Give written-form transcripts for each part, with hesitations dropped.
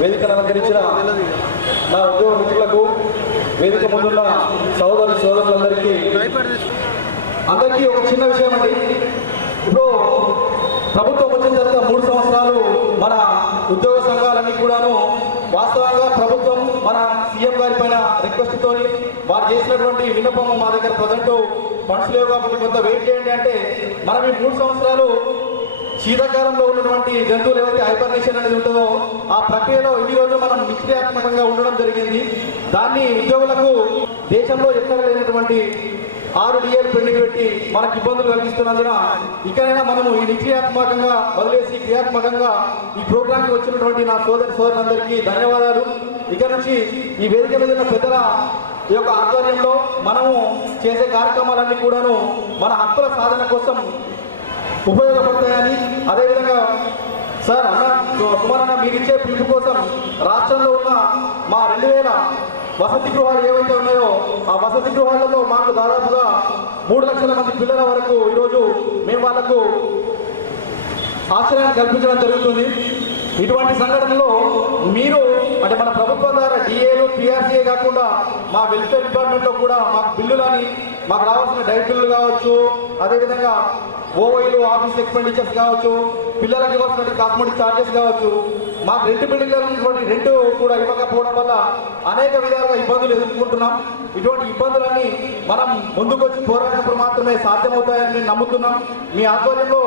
వేదికను అలంకరించిన నా ఉద్యోగ మిత్రులకు, వేదిక ముందున్న సోదరులందరికీ ఒక చిన్న విషయం అండి. ఇప్పుడు ప్రభుత్వం వచ్చిన తర్వాత 3 సంవత్సరాలు మన ఉద్యోగ సంఘాలన్నీ కూడాను వాస్తవంగా ప్రభుత్వం మన సీఎం గారి పైన రిక్వెస్ట్తో వారు చేసినటువంటి విన్నపం మా దగ్గర ప్రజెంట్ ఫండ్స్ లేవు కాబట్టి కొంత వెయిట్ చేయండి అంటే మనం ఈ 3 సంవత్సరాలు శీతాకాలంలో ఉన్నటువంటి జంతువులు ఏవైతే హైబర్నేషన్ అనేది ఉంటుందో ఆ ప్రక్రియలో ఇన్ని రోజులు మనం నిష్క్రియాత్మకంగా ఉండడం జరిగింది. దాన్ని ఉద్యోగులకు దేశంలో ఎక్కడ లేనటువంటి 6 DAలు పెండింగ్ పెట్టి మనకు ఇబ్బందులు కలిగిస్తున్నందున ఇకనైనా మనము ఈ నిష్క్రియాత్మకంగా వదిలేసి క్రియాత్మకంగా ఈ ప్రోగ్రాంకి వచ్చినటువంటి నా సోదరులందరికీ ధన్యవాదాలు. ఇక నుంచి ఈ వేదిక మీద ఉన్న పెద్దల ఈ యొక్క ఆధ్వర్యంలో మనము చేసే కార్యక్రమాలన్నీ కూడాను మన హక్కుల సాధన కోసం ఉపయోగపడతాయని, అదేవిధంగా సార్ సుమారన్న మీరిచ్చే పిలుపు కోసం రాష్ట్రంలో ఉన్న మా 2000 వసతి గృహాలు ఏవైతే ఉన్నాయో ఆ వసతి గృహాలలో మాకు దాదాపుగా 3 లక్షల మంది పిల్లల వరకు ఈరోజు మేము వాళ్లకు ఆశ్రయాన్ని కల్పించడం జరుగుతుంది. ఇటువంటి సంఘటనలో మీరు అంటే మన ప్రభుత్వం ద్వారా డిఏలు పిఆర్సీఏ కాకుండా మా వెల్ఫేర్ డిపార్ట్మెంట్లో కూడా మాకు బిల్లులని మాకు రావాల్సిన డైట్ బిల్లులు కావచ్చు, అదేవిధంగా ఓవైలు ఆఫీస్ ఎక్స్పెండిచర్స్ కావచ్చు, పిల్లలకు ఇవ్వాల్సిన కాస్మెటిక్ ఛార్జెస్ కావచ్చు, మాకు రెంట్ బిల్డింగ్లో ఉన్నటువంటి రెంట్ కూడా ఇవ్వకపోవడం వల్ల అనేక విధాలుగా ఇబ్బందులు ఎదుర్కొంటున్నాం. ఇటువంటి ఇబ్బందులన్నీ మనం ముందుకొచ్చి పోరాడినప్పుడు మాత్రమే సాధ్యమవుతాయని మేము నమ్ముతున్నాం. మీ ఆధ్వర్యంలో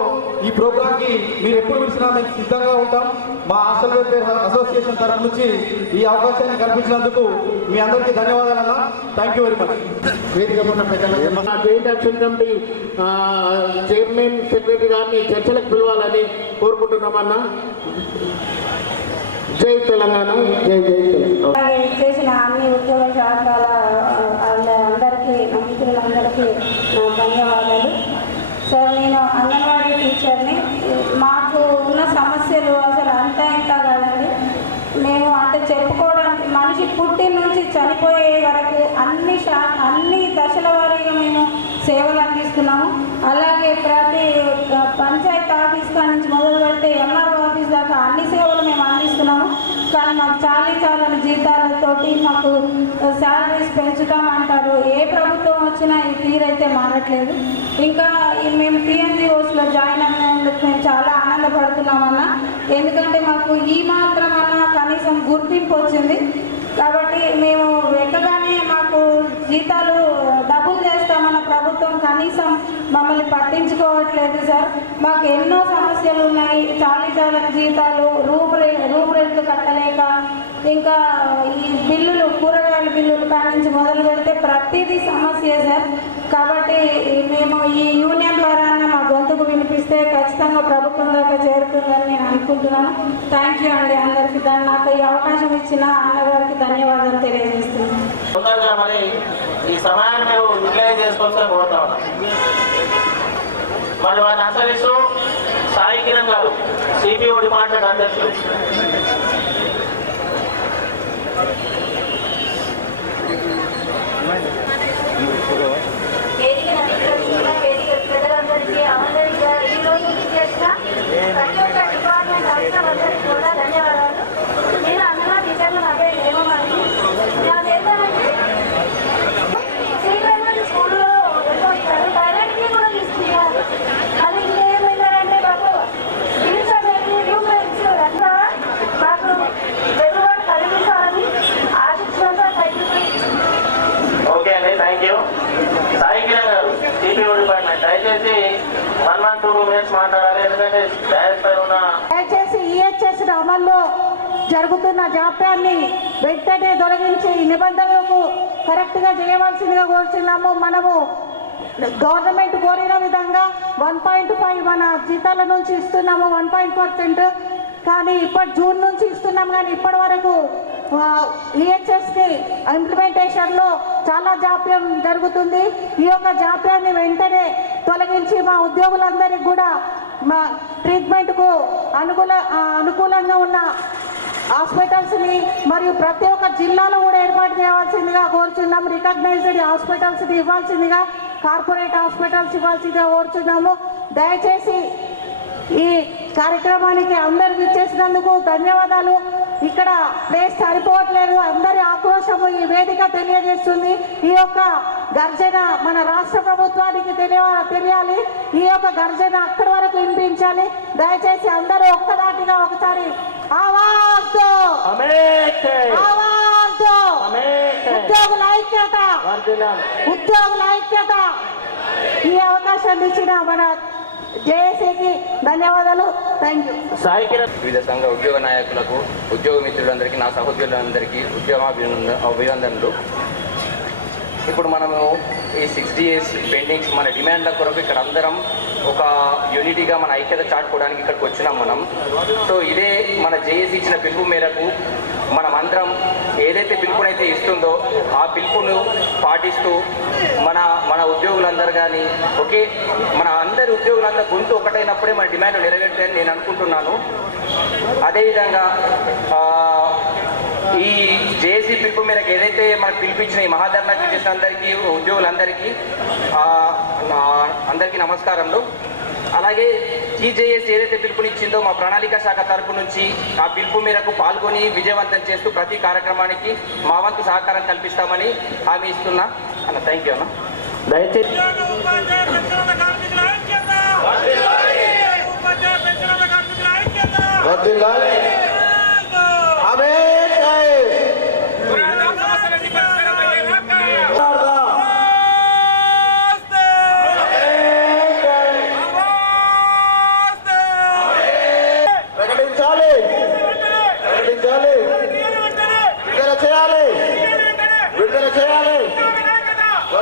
ఈ ప్రోగ్రాంకి మీరు ఎప్పుడు పిలిచినా మేము సిద్ధంగా ఉంటాం. మా హాస్టల్ వెల్ఫేర్ అసోసియేషన్ తరఫు నుంచి ఈ అవకాశాన్ని కల్పించినందుకు మీ అందరికీ ధన్యవాదాలన్నా. Thank you very much. వేదిక ఉన్న joint action committee chairman secretary గారిని చర్చలకు పిలవాలని కోరుకుంటున్నామన్నా. జై తెలంగాణ, జై జై తెలంగాణ. చేసిన అన్ని ఉద్యోగ శాఖల అందరికీ మిత్రులందరికీ నా ధన్యవాదాలు. సార్, నేను అంగన్వాడీ టీచర్ని. మాకు ఉన్న సమస్యలు అసలు అంతా ఇంత కాదండి. మేము అంటే చెప్పుకోవడానికి మనిషి పుట్టిన నుంచి చనిపోయే వరకు అన్ని దశల వారీగా మేము సేవలు అందిస్తున్నాము. అలాగే ప్రతి పంచాయతీ ఆఫీస్ కాడ నుంచి మొదలు పెడితే ఎంఆర్ఓ ఆఫీస్ దాకా అన్ని సేవలు మేము అందిస్తున్నాము. కానీ మాకు చాలని జీతాలతోటి మాకు శాలరీస్ పెంచుతామంటారు. ఏ ప్రభుత్వం వచ్చినా ఈ తీరైతే మారట్లేదు. ఇంకా మేము PNGOస్లో జాయిన్ అయినందుకు మేము చాలా ఆనందపడుతున్నామన్నా. ఎందుకంటే మాకు ఈ మాత్రం అన్నా కనీసం గుర్తింపు వచ్చింది. కాబట్టి మేము ఎక్కగానే మాకు జీతాలు డబుల్ చేస్తామన్న ప్రభుత్వం కనీసం మమ్మల్ని పట్టించుకోవట్లేదు సార్. మాకు ఎన్నో సమస్యలు ఉన్నాయి. చాలని జీతాలు, రూమ్ రెంట్ కట్టలేక, ఇంకా ఈ బిల్లులు, కూరగాయల బిల్లులు కాడి నుంచి మొదలు పెడితే ప్రతిదీ సమస్య సార్. కాబట్టి మేము ఈ యూనియన్ ద్వారా మా గొంతుకు వినిపిస్తే ఖచ్చితంగా ప్రభుత్వం దాకా చేరుతుందని నేను అనుకుంటున్నాను. థ్యాంక్ యూ అండి అందరికీ. నాకు ఈ అవకాశం ఇచ్చిన అన్నగారికి ధన్యవాదాలు తెలియజేస్తున్నాను. మరి ఈ సమయాన్ని మేము యూటిలైజ్ చేసుకోవాల్సిన కోరుతా ఉన్నాం. మరి వారిని అనుసరిస్తూ సాయి కిరణ్ గారు, CPO డిపార్ట్మెంట్ అధ్యక్షులు. ప్రజలందరికీ ఈరోజు చేసిన ప్రతి ఒక్క డిపార్ట్మెంట్ అందరికీ కూడా ధన్యవాదాలు. నేను అందులో టీచర్లు అవే ఏమని నాదేంటంటే శ్రీకృష్ణ స్కూల్లో వెళ్ళొస్తారు, ప్రైవేట్కి కూడా తీసుకున్నారు. అది ఇంకేమైందంటే మాకు ఫీజు అనేది రూపాయలు రద్దు మాకు వెలువడి కలిగించాలని ఆశించడంతో తగ్గిపోయి. ఓకే అండి, థ్యాంక్ యూ. సాయి కిరణ్ గారు, CPO డిపార్ట్మెంట్, దయచేసి 1 to 2 minutes మాట్లాడాలి. ఎందుకంటే దయచేసి EHS అమల్లో జరుగుతున్న జాప్యాన్ని వెంటనే తొలగించి నిబంధనలకు కరెక్ట్గా చేయవలసిందిగా కోరుతున్నాము. మనము గవర్నమెంట్ కోరిన విధంగా 1.5 మన జీతాల నుంచి ఇస్తున్నాము, 1% కానీ జూన్ నుంచి ఇస్తున్నాం. కానీ ఇప్పటి వరకు EHSకి ఇంప్లిమెంటేషన్లో చాలా జాప్యం జరుగుతుంది. ఈ యొక్క జాప్యాన్ని వెంటనే తొలగించి మా ఉద్యోగులందరికీ కూడా మా ట్రీట్మెంట్కు అనుకూలంగా ఉన్న హాస్పిటల్స్ని మరియు ప్రతి ఒక్క జిల్లాలో కూడా ఏర్పాటు చేయవలసిందిగా కోరుచున్నాము. రికగ్నైజ్డ్ హాస్పిటల్స్ని ఇవ్వాల్సిందిగా, కార్పొరేట్ హాస్పిటల్స్ ఇవ్వాల్సిందిగా కోరుచున్నాము. దయచేసి ఈ కార్యక్రమానికి అందరికి ఇచ్చేసినందుకు ధన్యవాదాలు. ఇక్కడ ప్లేస్ సరిపోవట్లేదు. అందరి ఆక్రోశము ఈ వేదిక తెలియజేస్తుంది. ఈ యొక్క గర్జన మన రాష్ట్ర ప్రభుత్వానికి తెలియాలి. ఈ యొక్క గర్జన అక్కడి వరకు వినిపించాలి. దయచేసి అందరూ ఒక్కదాటిగా ఒకసారి ఆవాజ్ దో, ఆవాజ్ దో, ఉద్యోగుల ఐక్యత, ఉద్యోగుల ఐక్యత. ఈ అవకాశాన్ని ఇచ్చిన మన జేఏసీకి ధన్యవాదాలు. Thank you. వివిధ సంఘ ఉద్యోగ నాయకులకు, ఉద్యోగ మిత్రులందరికీ, నా సహోద్యోగులందరికీ అభినందనలు. ఇప్పుడు మనము ఈ 6 days పెండింగ్స్ మన డిమాండ్ల కొరకు ఇక్కడ అందరం ఒక యూనిటీగా మన ఐక్యత చాటుకోవడానికి ఇక్కడికి వచ్చినాం మనం. సో ఇదే మన జేఏసీ ఇచ్చిన పిలుపు మేరకు మనం అందరం ఏదైతే పిలుపునైతే ఇస్తుందో ఆ పిలుపును పాటిస్తూ మన ఉద్యోగులందరూ కానీ మన అందరి ఉద్యోగులందరూ గొంతు ఒకటైనప్పుడే మన డిమాండ్లు నెరవేరుతాయని నేను అనుకుంటున్నాను. అదేవిధంగా ఈ జేఏసీ పిలుపు మేరకు ఏదైతే మనకు పిలిపించిన ఈ మహాధర్నాకి చేసిన అందరికీ, ఉద్యోగులందరికీ అందరికీ నమస్కారములు. అలాగే ఈ జేఏసీ ఏదైతే పిలుపునిచ్చిందో మా ప్రణాళిక శాఖ తరపు నుంచి ఆ పిలుపు మేరకు పాల్గొని విజయవంతం చేస్తూ ప్రతి కార్యక్రమానికి మా వంతు సహకారం కల్పిస్తామని హామీ ఇస్తున్నా అన్న. థ్యాంక్ యూ అన్న. దయచేసి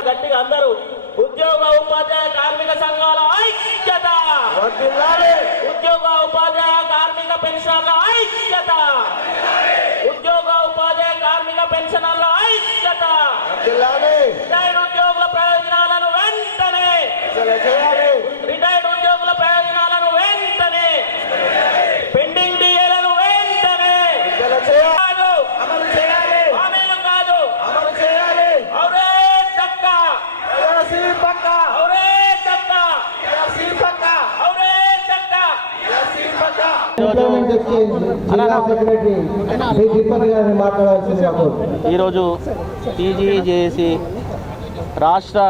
గట్టిగా అందరూ ఉద్యోగ ఉపాధ్యాయ కార్మిక సంఘాల ఐక్యత, ఉద్యోగ ఉపాధ్యాయ కార్మిక పెన్షన్ల ఐక్యత, ఉద్యోగ ఉపాధ్యాయ కార్మిక పెన్షన్ల ఐక్యత, రిటైర్డ్ ఉద్యోగుల ప్రయోజనాలను వెంటనే, రిటైర్డ్ ఉద్యోగుల ప్రయోజనాలను వెంటనే, పెండింగ్ డిఏలను వెంటనే హామీలు కాదు, అవరే చక్క, అవరే చక్క, అవరే చక్క. ఈరోజు టీజీజేఏసీ రాష్ట్ర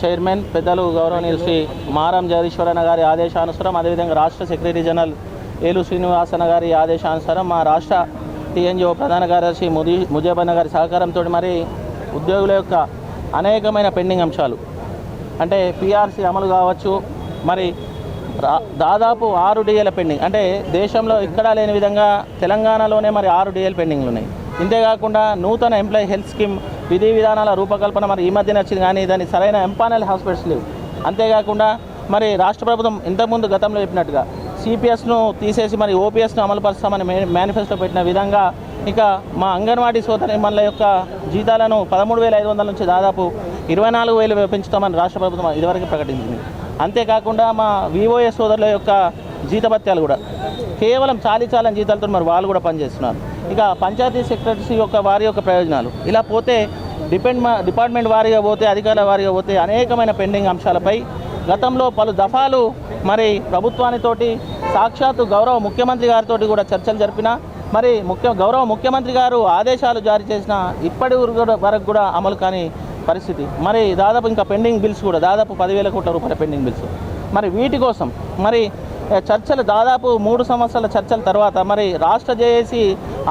చైర్మన్ పెద్దలు గౌరవనీయులు శ్రీ మారం జగదీశ్వరన్న గారి ఆదేశానుసారం, అదేవిధంగా రాష్ట్ర సెక్రటరీ జనరల్ ఏలు శ్రీనివాసన్న గారి ఆదేశానుసారం, మా రాష్ట్ర టీఎన్జిఓ ప్రధాన కార్యదర్శి ముజేబన్న గారి సహకారంతో మరి ఉద్యోగుల యొక్క అనేకమైన పెండింగ్ అంశాలు అంటే పిఆర్సీ అమలు కావచ్చు, మరి దాదాపు 6 DAల పెండింగ్, అంటే దేశంలో ఎక్కడా లేని విధంగా తెలంగాణలోనే మరి 6 DAల పెండింగ్లు ఉన్నాయి. ఇంతేకాకుండా నూతన ఎంప్లాయీ హెల్త్ స్కీమ్ విధి విధానాల రూపకల్పన మరి ఈ మధ్య నచ్చింది, కానీ దాని సరైన ఎంపానల్ హాస్పిటల్స్ లేవు. అంతేకాకుండా మరి రాష్ట్ర ప్రభుత్వం ఇంతకుముందు గతంలో చెప్పినట్టుగా సిపిఎస్ను తీసేసి మరి ఓపీఎస్ను అమలుపరుస్తామని మేనిఫెస్టో పెట్టిన విధంగా ఇక మా అంగన్వాడీ సోదరిమణుల యొక్క జీతాలను 13,500 నుంచి దాదాపు 24,000 పెంచుతామని రాష్ట్ర ప్రభుత్వం ఇదివరకు ప్రకటించింది. అంతేకాకుండా మా విఓఎస్ సోదరుల యొక్క జీతభత్యాలు కూడా కేవలం చాలని జీతాలతో మరి వాళ్ళు కూడా పనిచేస్తున్నారు. ఇక పంచాయతీ సెక్రటరీ యొక్క వారి యొక్క ప్రయోజనాలు ఇలా పోతే డిపార్ట్మెంట్ వారీగా పోతే, అధికారుల వారీగా పోతే అనేకమైన పెండింగ్ అంశాలపై గతంలో పలు దఫాలు మరి ప్రభుత్వానితోటి సాక్షాత్తు గౌరవ ముఖ్యమంత్రి గారితో కూడా చర్చలు జరిపినా మరి గౌరవ ముఖ్యమంత్రి గారు ఆదేశాలు జారీ చేసిన ఇప్పటి వరకు కూడా అమలు కాని పరిస్థితి. మరి దాదాపు ఇంకా పెండింగ్ బిల్స్ కూడా దాదాపు 10,000 కోట్ల రూపాయల పెండింగ్ బిల్స్. మరి వీటి కోసం మరి చర్చలు దాదాపు 3 సంవత్సరాల చర్చల తర్వాత మరి రాష్ట్ర జేఏసీ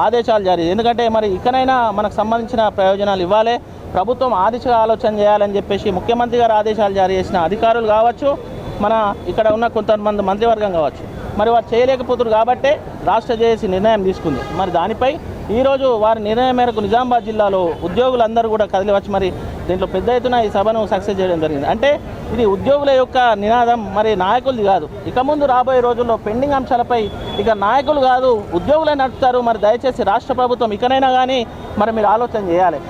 ఆదేశాలు జారీ, ఎందుకంటే మరి ఇకనైనా మనకు సంబంధించిన ప్రయోజనాలు ఇవ్వాలి, ప్రభుత్వం ఆదిశగా ఆలోచన చేయాలని చెప్పేసి ముఖ్యమంత్రి గారు ఆదేశాలు జారీ చేసిన అధికారులు కావచ్చు, మన ఇక్కడ ఉన్న కొంతమంది మంత్రివర్గం కావచ్చు, మరి వారు చేయలేకపోతున్నారు కాబట్టే రాష్ట్ర జేఏసీ నిర్ణయం తీసుకుంది. మరి దానిపై ఈరోజు వారి నిర్ణయం మేరకు నిజామాబాద్ జిల్లాలో ఉద్యోగులందరూ కూడా కదిలి వచ్చి మరి దీంట్లో పెద్ద ఎత్తున ఈ సభను సక్సెస్ చేయడం జరిగింది. అంటే ఇది ఉద్యోగుల యొక్క నినాదం, మరి నాయకులది కాదు. ఇక ముందు రాబోయే రోజుల్లో పెండింగ్ అంశాలపై ఇక నాయకులు కాదు ఉద్యోగులే నడుపుతారు. మరి దయచేసి రాష్ట్ర ప్రభుత్వం ఇకనైనా కానీ మరి మీరు ఆలోచన చేయాలి.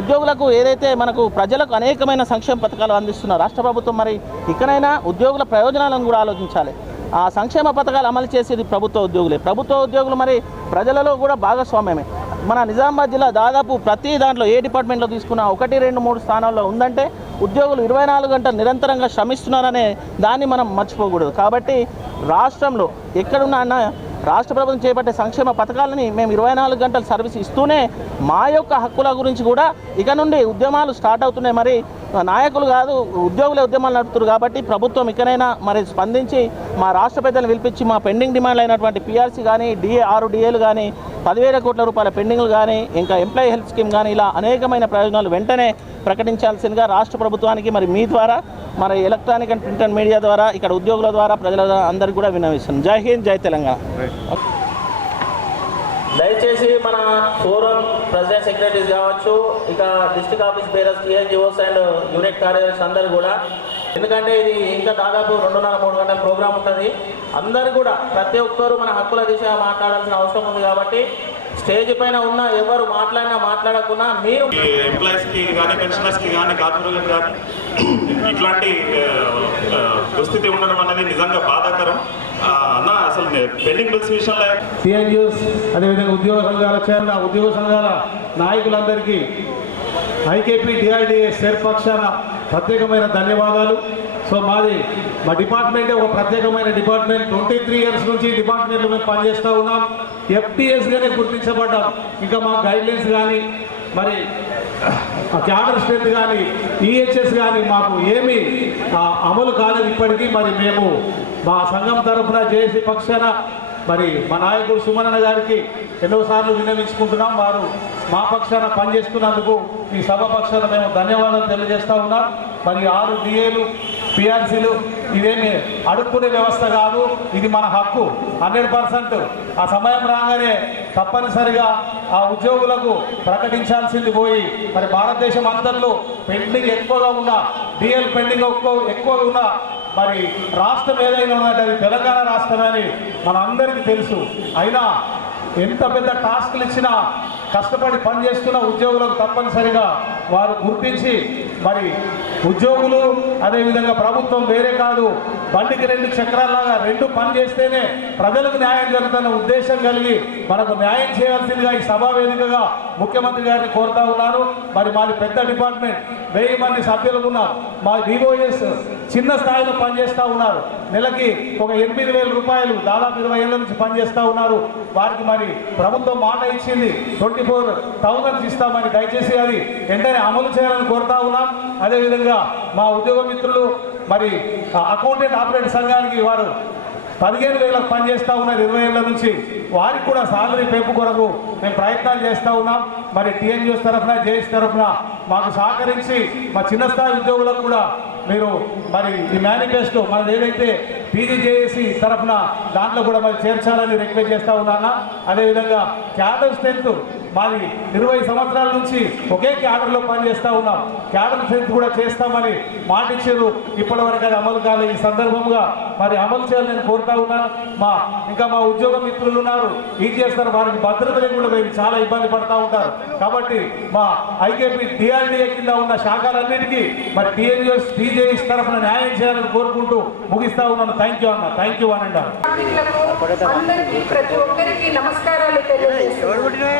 ఉద్యోగులకు ఏదైతే మనకు ప్రజలకు అనేకమైన సంక్షేమ పథకాలు అందిస్తున్న రాష్ట్ర ప్రభుత్వం మరి ఇకనైనా ఉద్యోగుల ప్రయోజనాలను కూడా ఆలోచించాలి. ఆ సంక్షేమ పథకాలు అమలు చేసేది ప్రభుత్వ ఉద్యోగులే. ప్రభుత్వ ఉద్యోగులు మరి ప్రజలలో కూడా భాగస్వామ్యమే. మన నిజామాబాద్ జిల్లా దాదాపు ప్రతి దాంట్లో ఏ డిపార్ట్మెంట్లో తీసుకున్నా 1, 2, 3 స్థానాల్లో ఉందంటే ఉద్యోగులు 24 గంటలు నిరంతరంగా శ్రమిస్తున్నారనే దాన్ని మనం మర్చిపోకూడదు. కాబట్టి రాష్ట్రంలో ఎక్కడున్నా రాష్ట్ర ప్రభుత్వం చేపట్టే సంక్షేమ పథకాలని మేము 24 గంటలు సర్వీస్ ఇస్తూనే మా యొక్క హక్కుల గురించి కూడా ఇక నుండి ఉద్యమాలు స్టార్ట్ అవుతున్నాయి. మరి నాయకులు కాదు ఉద్యోగులే ఉద్యమాలు నడుపుతారు కాబట్టి ప్రభుత్వం ఇకనైనా మరి స్పందించి మా రాష్ట్ర పెద్దలను పిలిపించి మా పెండింగ్ డిమాండ్లు అయినటువంటి పిఆర్సీ కానీ 6 డిఏలు కానీ 10,000 కోట్ల రూపాయల పెండింగ్లు కానీ ఇంకా ఎంప్లాయీ హెల్త్ స్కీమ్ కానీ ఇలా అనేకమైన ప్రయోజనాలు వెంటనే ప్రకటించాల్సిందిగా రాష్ట్ర ప్రభుత్వానికి మరి మీ ద్వారా మరి electronic and print and media ద్వారా ఇక్కడ ఉద్యోగుల ద్వారా ప్రజల అందరికీ కూడా విన్నవిస్తున్నాం. జై హింద్, జై తెలంగాణ. దయచేసి మన ఫోరం ప్రెసిడెంట్ సెక్రటరీస్ కావచ్చు, ఇక district office bearers, TNGOs and unit కార్యదర్శి అందరూ కూడా, ఎందుకంటే ఇది ఇంకా దాదాపు 2.5-3 గంటల ప్రోగ్రామ్ ఉంటుంది. అందరూ కూడా ప్రతి ఒక్కరు మన హక్కుల దిశగా మాట్లాడాల్సిన అవసరం ఉంది కాబట్టి స్టేజ్ పైన ఉన్న ఎవరు మాట్లాడకుండా మీరు ఎంప్లాయీస్కి కానీ పెన్షనర్స్కి కానీ కార్మికులకు కానీ ఇట్లాంటి దుస్థితి ఉండడం అనేది నిజంగా బాధాకరం అన్న. అసలు పెండింగ్ బిల్స్ విషయంలో టీఎన్జిఓస్ అదేవిధంగా ఉద్యోగ సంఘాల చైర్మన్, ఉద్యోగ సంఘాల నాయకులందరికీ ఐకేపీ డిఆర్డీఏ పక్షాన ప్రత్యేకమైన ధన్యవాదాలు. సో మా డిపార్ట్మెంట్ ఒక ప్రత్యేకమైన డిపార్ట్మెంట్. 23 ఇయర్స్ నుంచి డిపార్ట్మెంట్లో మేము పనిచేస్తూ ఉన్నాం. FTSగానే గుర్తించబడ్డాం. ఇంకా మా గైడ్లైన్స్ కానీ మరి క్యాడర్ స్ట్రెంత్ కానీ EHS కానీ మాకు ఏమీ అమలు కాలేదు ఇప్పటికీ. మరి మేము మా సంఘం తరఫున జేఏసీ పక్షాన మరి మా నాయకుడు సుమనన్న గారికి ఎన్నోసార్లు విన్నవించుకుంటున్నాం. వారు మా పక్షాన పనిచేస్తున్నందుకు ఈ సభ పక్షాన మేము ధన్యవాదాలు తెలియజేస్తూ ఉన్నాం. మరి 6 డిఏలు పిఆర్సీలు ఇదేమి అడుక్కునే వ్యవస్థ కాదు, ఇది మన హక్కు 100%. ఆ సమయం రాగానే తప్పనిసరిగా ఆ ఉద్యోగులకు ప్రకటించాల్సింది పోయి మరి భారతదేశం అంతట్లో పెండింగ్ ఎక్కువగా ఉన్న డిఎల్ పెండింగ్ ఎక్కువగా ఉన్న మరి రాష్ట్రం ఏదైనా ఉన్నట్టు అది తెలంగాణ రాష్ట్రమే అని మన అందరికీ తెలుసు. అయినా ఎంత పెద్ద టాస్క్లు ఇచ్చినా కష్టపడి పనిచేస్తున్న ఉద్యోగులకు తప్పనిసరిగా వారు గుర్తించి మరి ఉద్యోగులు అదేవిధంగా ప్రభుత్వం వేరే కాదు, బండికి 2 చక్రాల్లాగా 2 పని చేస్తేనే ప్రజలకు న్యాయం జరుగుతున్న ఉద్దేశం కలిగి మనకు న్యాయం చేయాల్సిందిగా ఈ సభా వేదికగా ముఖ్యమంత్రి గారిని కోరుతా ఉన్నారు. మరి మాది పెద్ద డిపార్ట్మెంట్, 1000 మంది సభ్యులు ఉన్నారు. మా VOS చిన్న స్థాయిలో పనిచేస్తూ ఉన్నారు. నెలకి ఒక 8,000 రూపాయలు దాదాపు 20 ఏళ్ళ నుంచి పనిచేస్తూ ఉన్నారు. వారికి మరి ప్రభుత్వం మాట ఇచ్చింది 24,000 ఇస్తామని. దయచేసి అది వెంటనే అమలు చేయాలని కోరుతా ఉన్నాం. అదేవిధంగా మా ఉద్యోగ మిత్రులు మరి అకౌంటెంట్ ఆపరేటర్ సంఘానికి వారు 15,000 పనిచేస్తూ ఉన్నారు 20 ఏళ్ళ నుంచి. వారికి కూడా సాలరీ పెంపు కొరకు మేము ప్రయత్నాలు చేస్తూ ఉన్నాం. మరి టీఎన్జిఓస్ తరఫున జేఏసీ తరఫున మాకు సహకరించి మా చిన్న స్థాయి ఉద్యోగులకు కూడా మీరు మరి ఈ మేనిఫెస్టో మనది ఏదైతే PGJAC తరఫున దాంట్లో కూడా మరి చేర్చాలని రిక్వెస్ట్ చేస్తూ ఉన్నాను. అదేవిధంగా క్యాడర్ స్ట్రెంత్ మాది 20 సంవత్సరాల నుంచి ఒకే క్యాడర్లో పనిచేస్తూ ఉన్నాం. క్యాడర్ స్ట్రెంత్ కూడా చేస్తామని మాట ఇచ్చారు. ఇప్పటివరకు అది అమలు కాలేదు. ఈ సందర్భంగా మరి అమలు చేయాలని నేను కోరుతా ఉన్నాను. ఇంకా మా ఉద్యోగ మిత్రులు ఉన్నారు, చేస్తారు, వారికి భద్రత లేకుండా మేము చాలా ఇబ్బంది పడుతూ ఉంటారు. కాబట్టి మా ఐకేపీ డిఆర్డీఏ కింద ఉన్న శాఖలన్నిటికీ మరి టీఎన్జిఓస్ TJAs తరఫున న్యాయం చేయాలని కోరుకుంటూ ముగిస్తా ఉన్నాను. థ్యాంక్ యూ అన్న, థ్యాంక్ యూ అనండి. అందరికీ ప్రతి ఒక్కరికి నమస్కారాలు తెలియజేస్తున్నాను.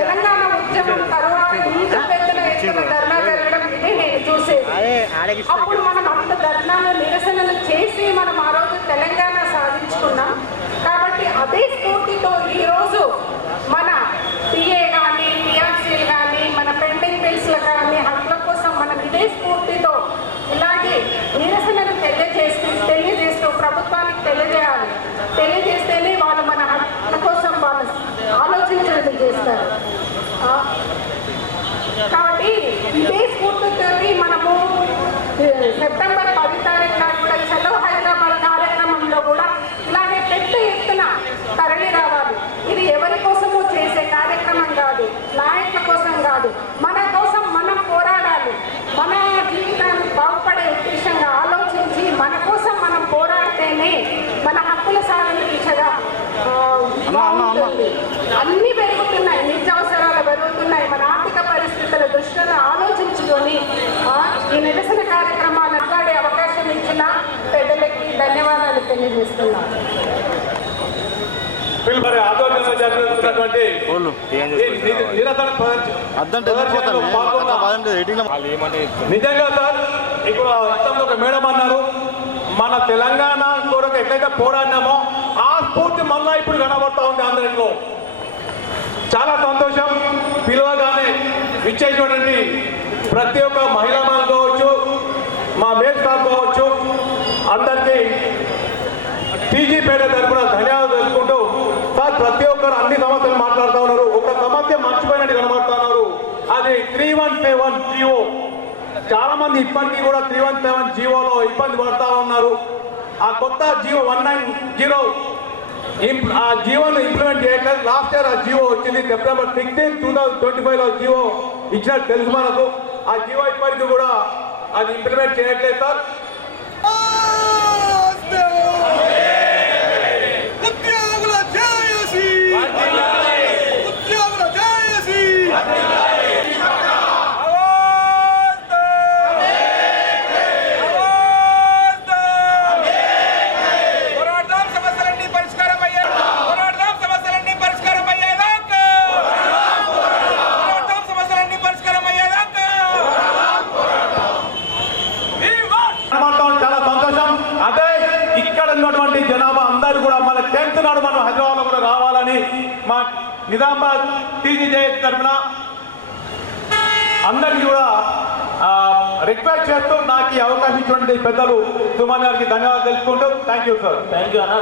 తెలంగాణ ఉద్యమం తర్వాత ఇంత పెద్ద ఎత్తున ధర్నా జరగడం ఇదే నేను చూసేది. అప్పుడు మనం అంత ధర్నాలు నిరసనలు చేసి మనం ఆ రోజు తెలంగాణ సాధించుకున్నాం. కాబట్టి అదే స్ఫూర్తితో ఈరోజు మన టీఏ కానీ టీఆర్సీలు కానీ మన పెండింగ్ బిల్స్లు కానీ హక్కుల కోసం మనం ఇదే స్ఫూర్తితో ఇలాగే నిరసనలు తెలియజేస్తూ ప్రభుత్వానికి తెలియజేయాలి. తెలియజేస్తేనే వాళ్ళు మన హక్కుల కోసం వాళ్ళు ఆలోచించడం చేస్తారు. కాబట్టి ఇదే స్ఫూర్తితో మనము సెప్టెంబర్ 10 తారీఖు నాడు కూడా చలో హైదరాబాద్ కార్యక్రమంలో కూడా ఇలాగే పెద్ద ఎత్తున తరలి రావాలి. ఇది ఎవరి కోసమో చేసే కార్యక్రమం కాదు, నాయకుల కోసం కాదు, మన కోసం మనం పోరాడాలి. మన జీవితాన్ని బాగుపడే ఉద్దేశంగా ఆలోచించి మన కోసం మనం పోరాడితేనే మన హక్కుల సాధన దిశగా బాగుంటుంది. అన్నీ పెరుగుతున్నాయి, నిత్యావసరాలు పెరుగుతున్నాయి. మన ఆర్థిక పరిస్థితుల దృష్టిలో ఆలోచించుకొని ఈ నిరసన కార్యక్రమాలు మాట్లాడే అవకాశం ఇచ్చిన పెద్దలకి ధన్యవాదాలు తెలియజేస్తున్నాం. ఆధ్వర్యంలో జరుగుతున్నటువంటి నిజంగా సార్ ఇప్పుడు ఒక మేడం అన్నారు, మన తెలంగాణ కొరకు ఎట్లయితే పోరాడినామో ఆ స్ఫూర్తి మళ్ళా ఇప్పుడు కనబడతా ఉంది అందరిలో. చాలా సంతోషం. పిలువగానే ఇచ్చేటువంటి ప్రతి ఒక్క మహిళా మాల్ కావచ్చు, మా మేల్ స్టాఫ్ కావచ్చు, అందరికీ టీజీపేట తరఫున ధన్యవాదాలు తెలుసుకుంటూ, సార్ ప్రతి ఒక్కరు అన్ని సమస్యలు మాట్లాడుతూ ఉన్నారు. ఒక సమస్య మర్చిపోయినట్టు కనబడుతూ ఉన్నారు. అది 317 జీవో. చాలా మంది ఇప్పటికీ కూడా 317 జీవోలో ఇబ్బంది పడుతూ ఉన్నారు. ఆ కొత్త జీవో 190 ఆ జీవోను ఇంప్లిమెంట్ చేయట్లేదు. లాస్ట్ ఇయర్ ఆ జీవో వచ్చింది సెప్టెంబర్ 16, 2025లో జీవో ఇచ్చినట్టు తెలుసు మనకు. ఆ జీవో ఇప్పటికీ కూడా అది ఇంప్లిమెంట్ చేయట్లేదు సార్. జనాభా అందరూ కూడా మన 10th నాడు మనం హైదరాబాద్లో కూడా రావాలని మా నిజామాబాద్ టీజీజే తరఫున అందరికీ కూడా రిక్వెస్ట్ చేస్తూ నాకు ఈ అవకాశం ఇచ్చినటువంటి పెద్దలు సుమన్ గారికి ధన్యవాదాలు తెలుసుకుంటూ thank you sir. Thank you అన్న.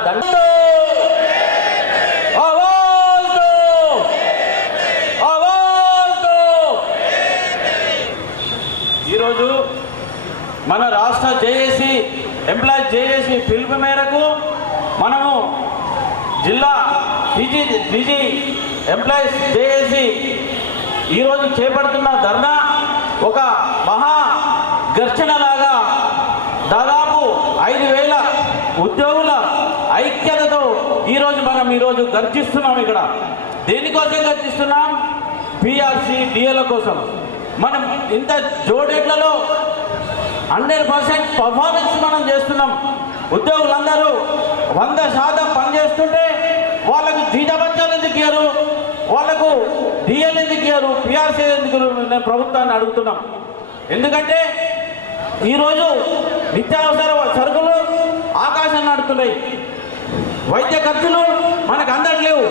ఈరోజు మన రాష్ట్ర జేఏసీ ఎంప్లాయీస్ జేఏసీ పిలుపు మేరకు మనము జిల్లా టీజీ ఎంప్లాయీస్ జేఏసీ ఈరోజు చేపడుతున్న ధర్నా ఒక మహా ఘర్షణలాగా దాదాపు 5,000 ఉద్యోగుల ఐక్యతతో ఈరోజు గర్జిస్తున్నాం. ఇక్కడ దేనికోసం గర్జిస్తున్నాం? పిఆర్సీ డిఎల కోసం. మనం ఇంత జోడెట్లలో 100% పర్ఫార్మెన్స్ మనం చేస్తున్నాం. ఉద్యోగులందరూ 100% పనిచేస్తుంటే వాళ్ళకు జీతభత్యాలు ఎందుకు ఇయ్యరు, వాళ్ళకు డిఎల్ ఎందుకు ఇయ్యరు, పిఆర్సీ ఎందుకు నేను ప్రభుత్వాన్ని అడుగుతున్నాం. ఎందుకంటే ఈరోజు నిత్యావసర సరుకులు ఆకాశాన్ని నడుతున్నాయి, వైద్య ఖర్చులు మనకు అందట్లేవు.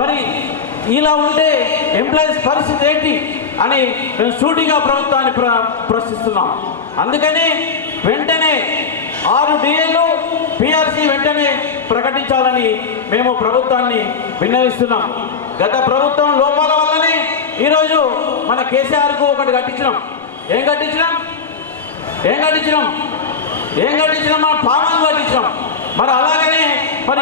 మరి ఇలా ఉంటే ఎంప్లాయీస్ పరిస్థితి ఏంటి అని మేము సూటిగా ప్రభుత్వాన్ని ప్రశ్నిస్తున్నాం. అందుకని వెంటనే 6 డిఏలు పిఆర్సీ వెంటనే ప్రకటించాలని మేము ప్రభుత్వాన్ని విన్నవిస్తున్నాం. గత ప్రభుత్వం లోపాల వల్లనే ఈరోజు మన కేసీఆర్కు ఒకటి కట్టించినాం. ఏం కట్టించినాం? మన పామాలు కట్టించినాం. మరి అలాగనే మరి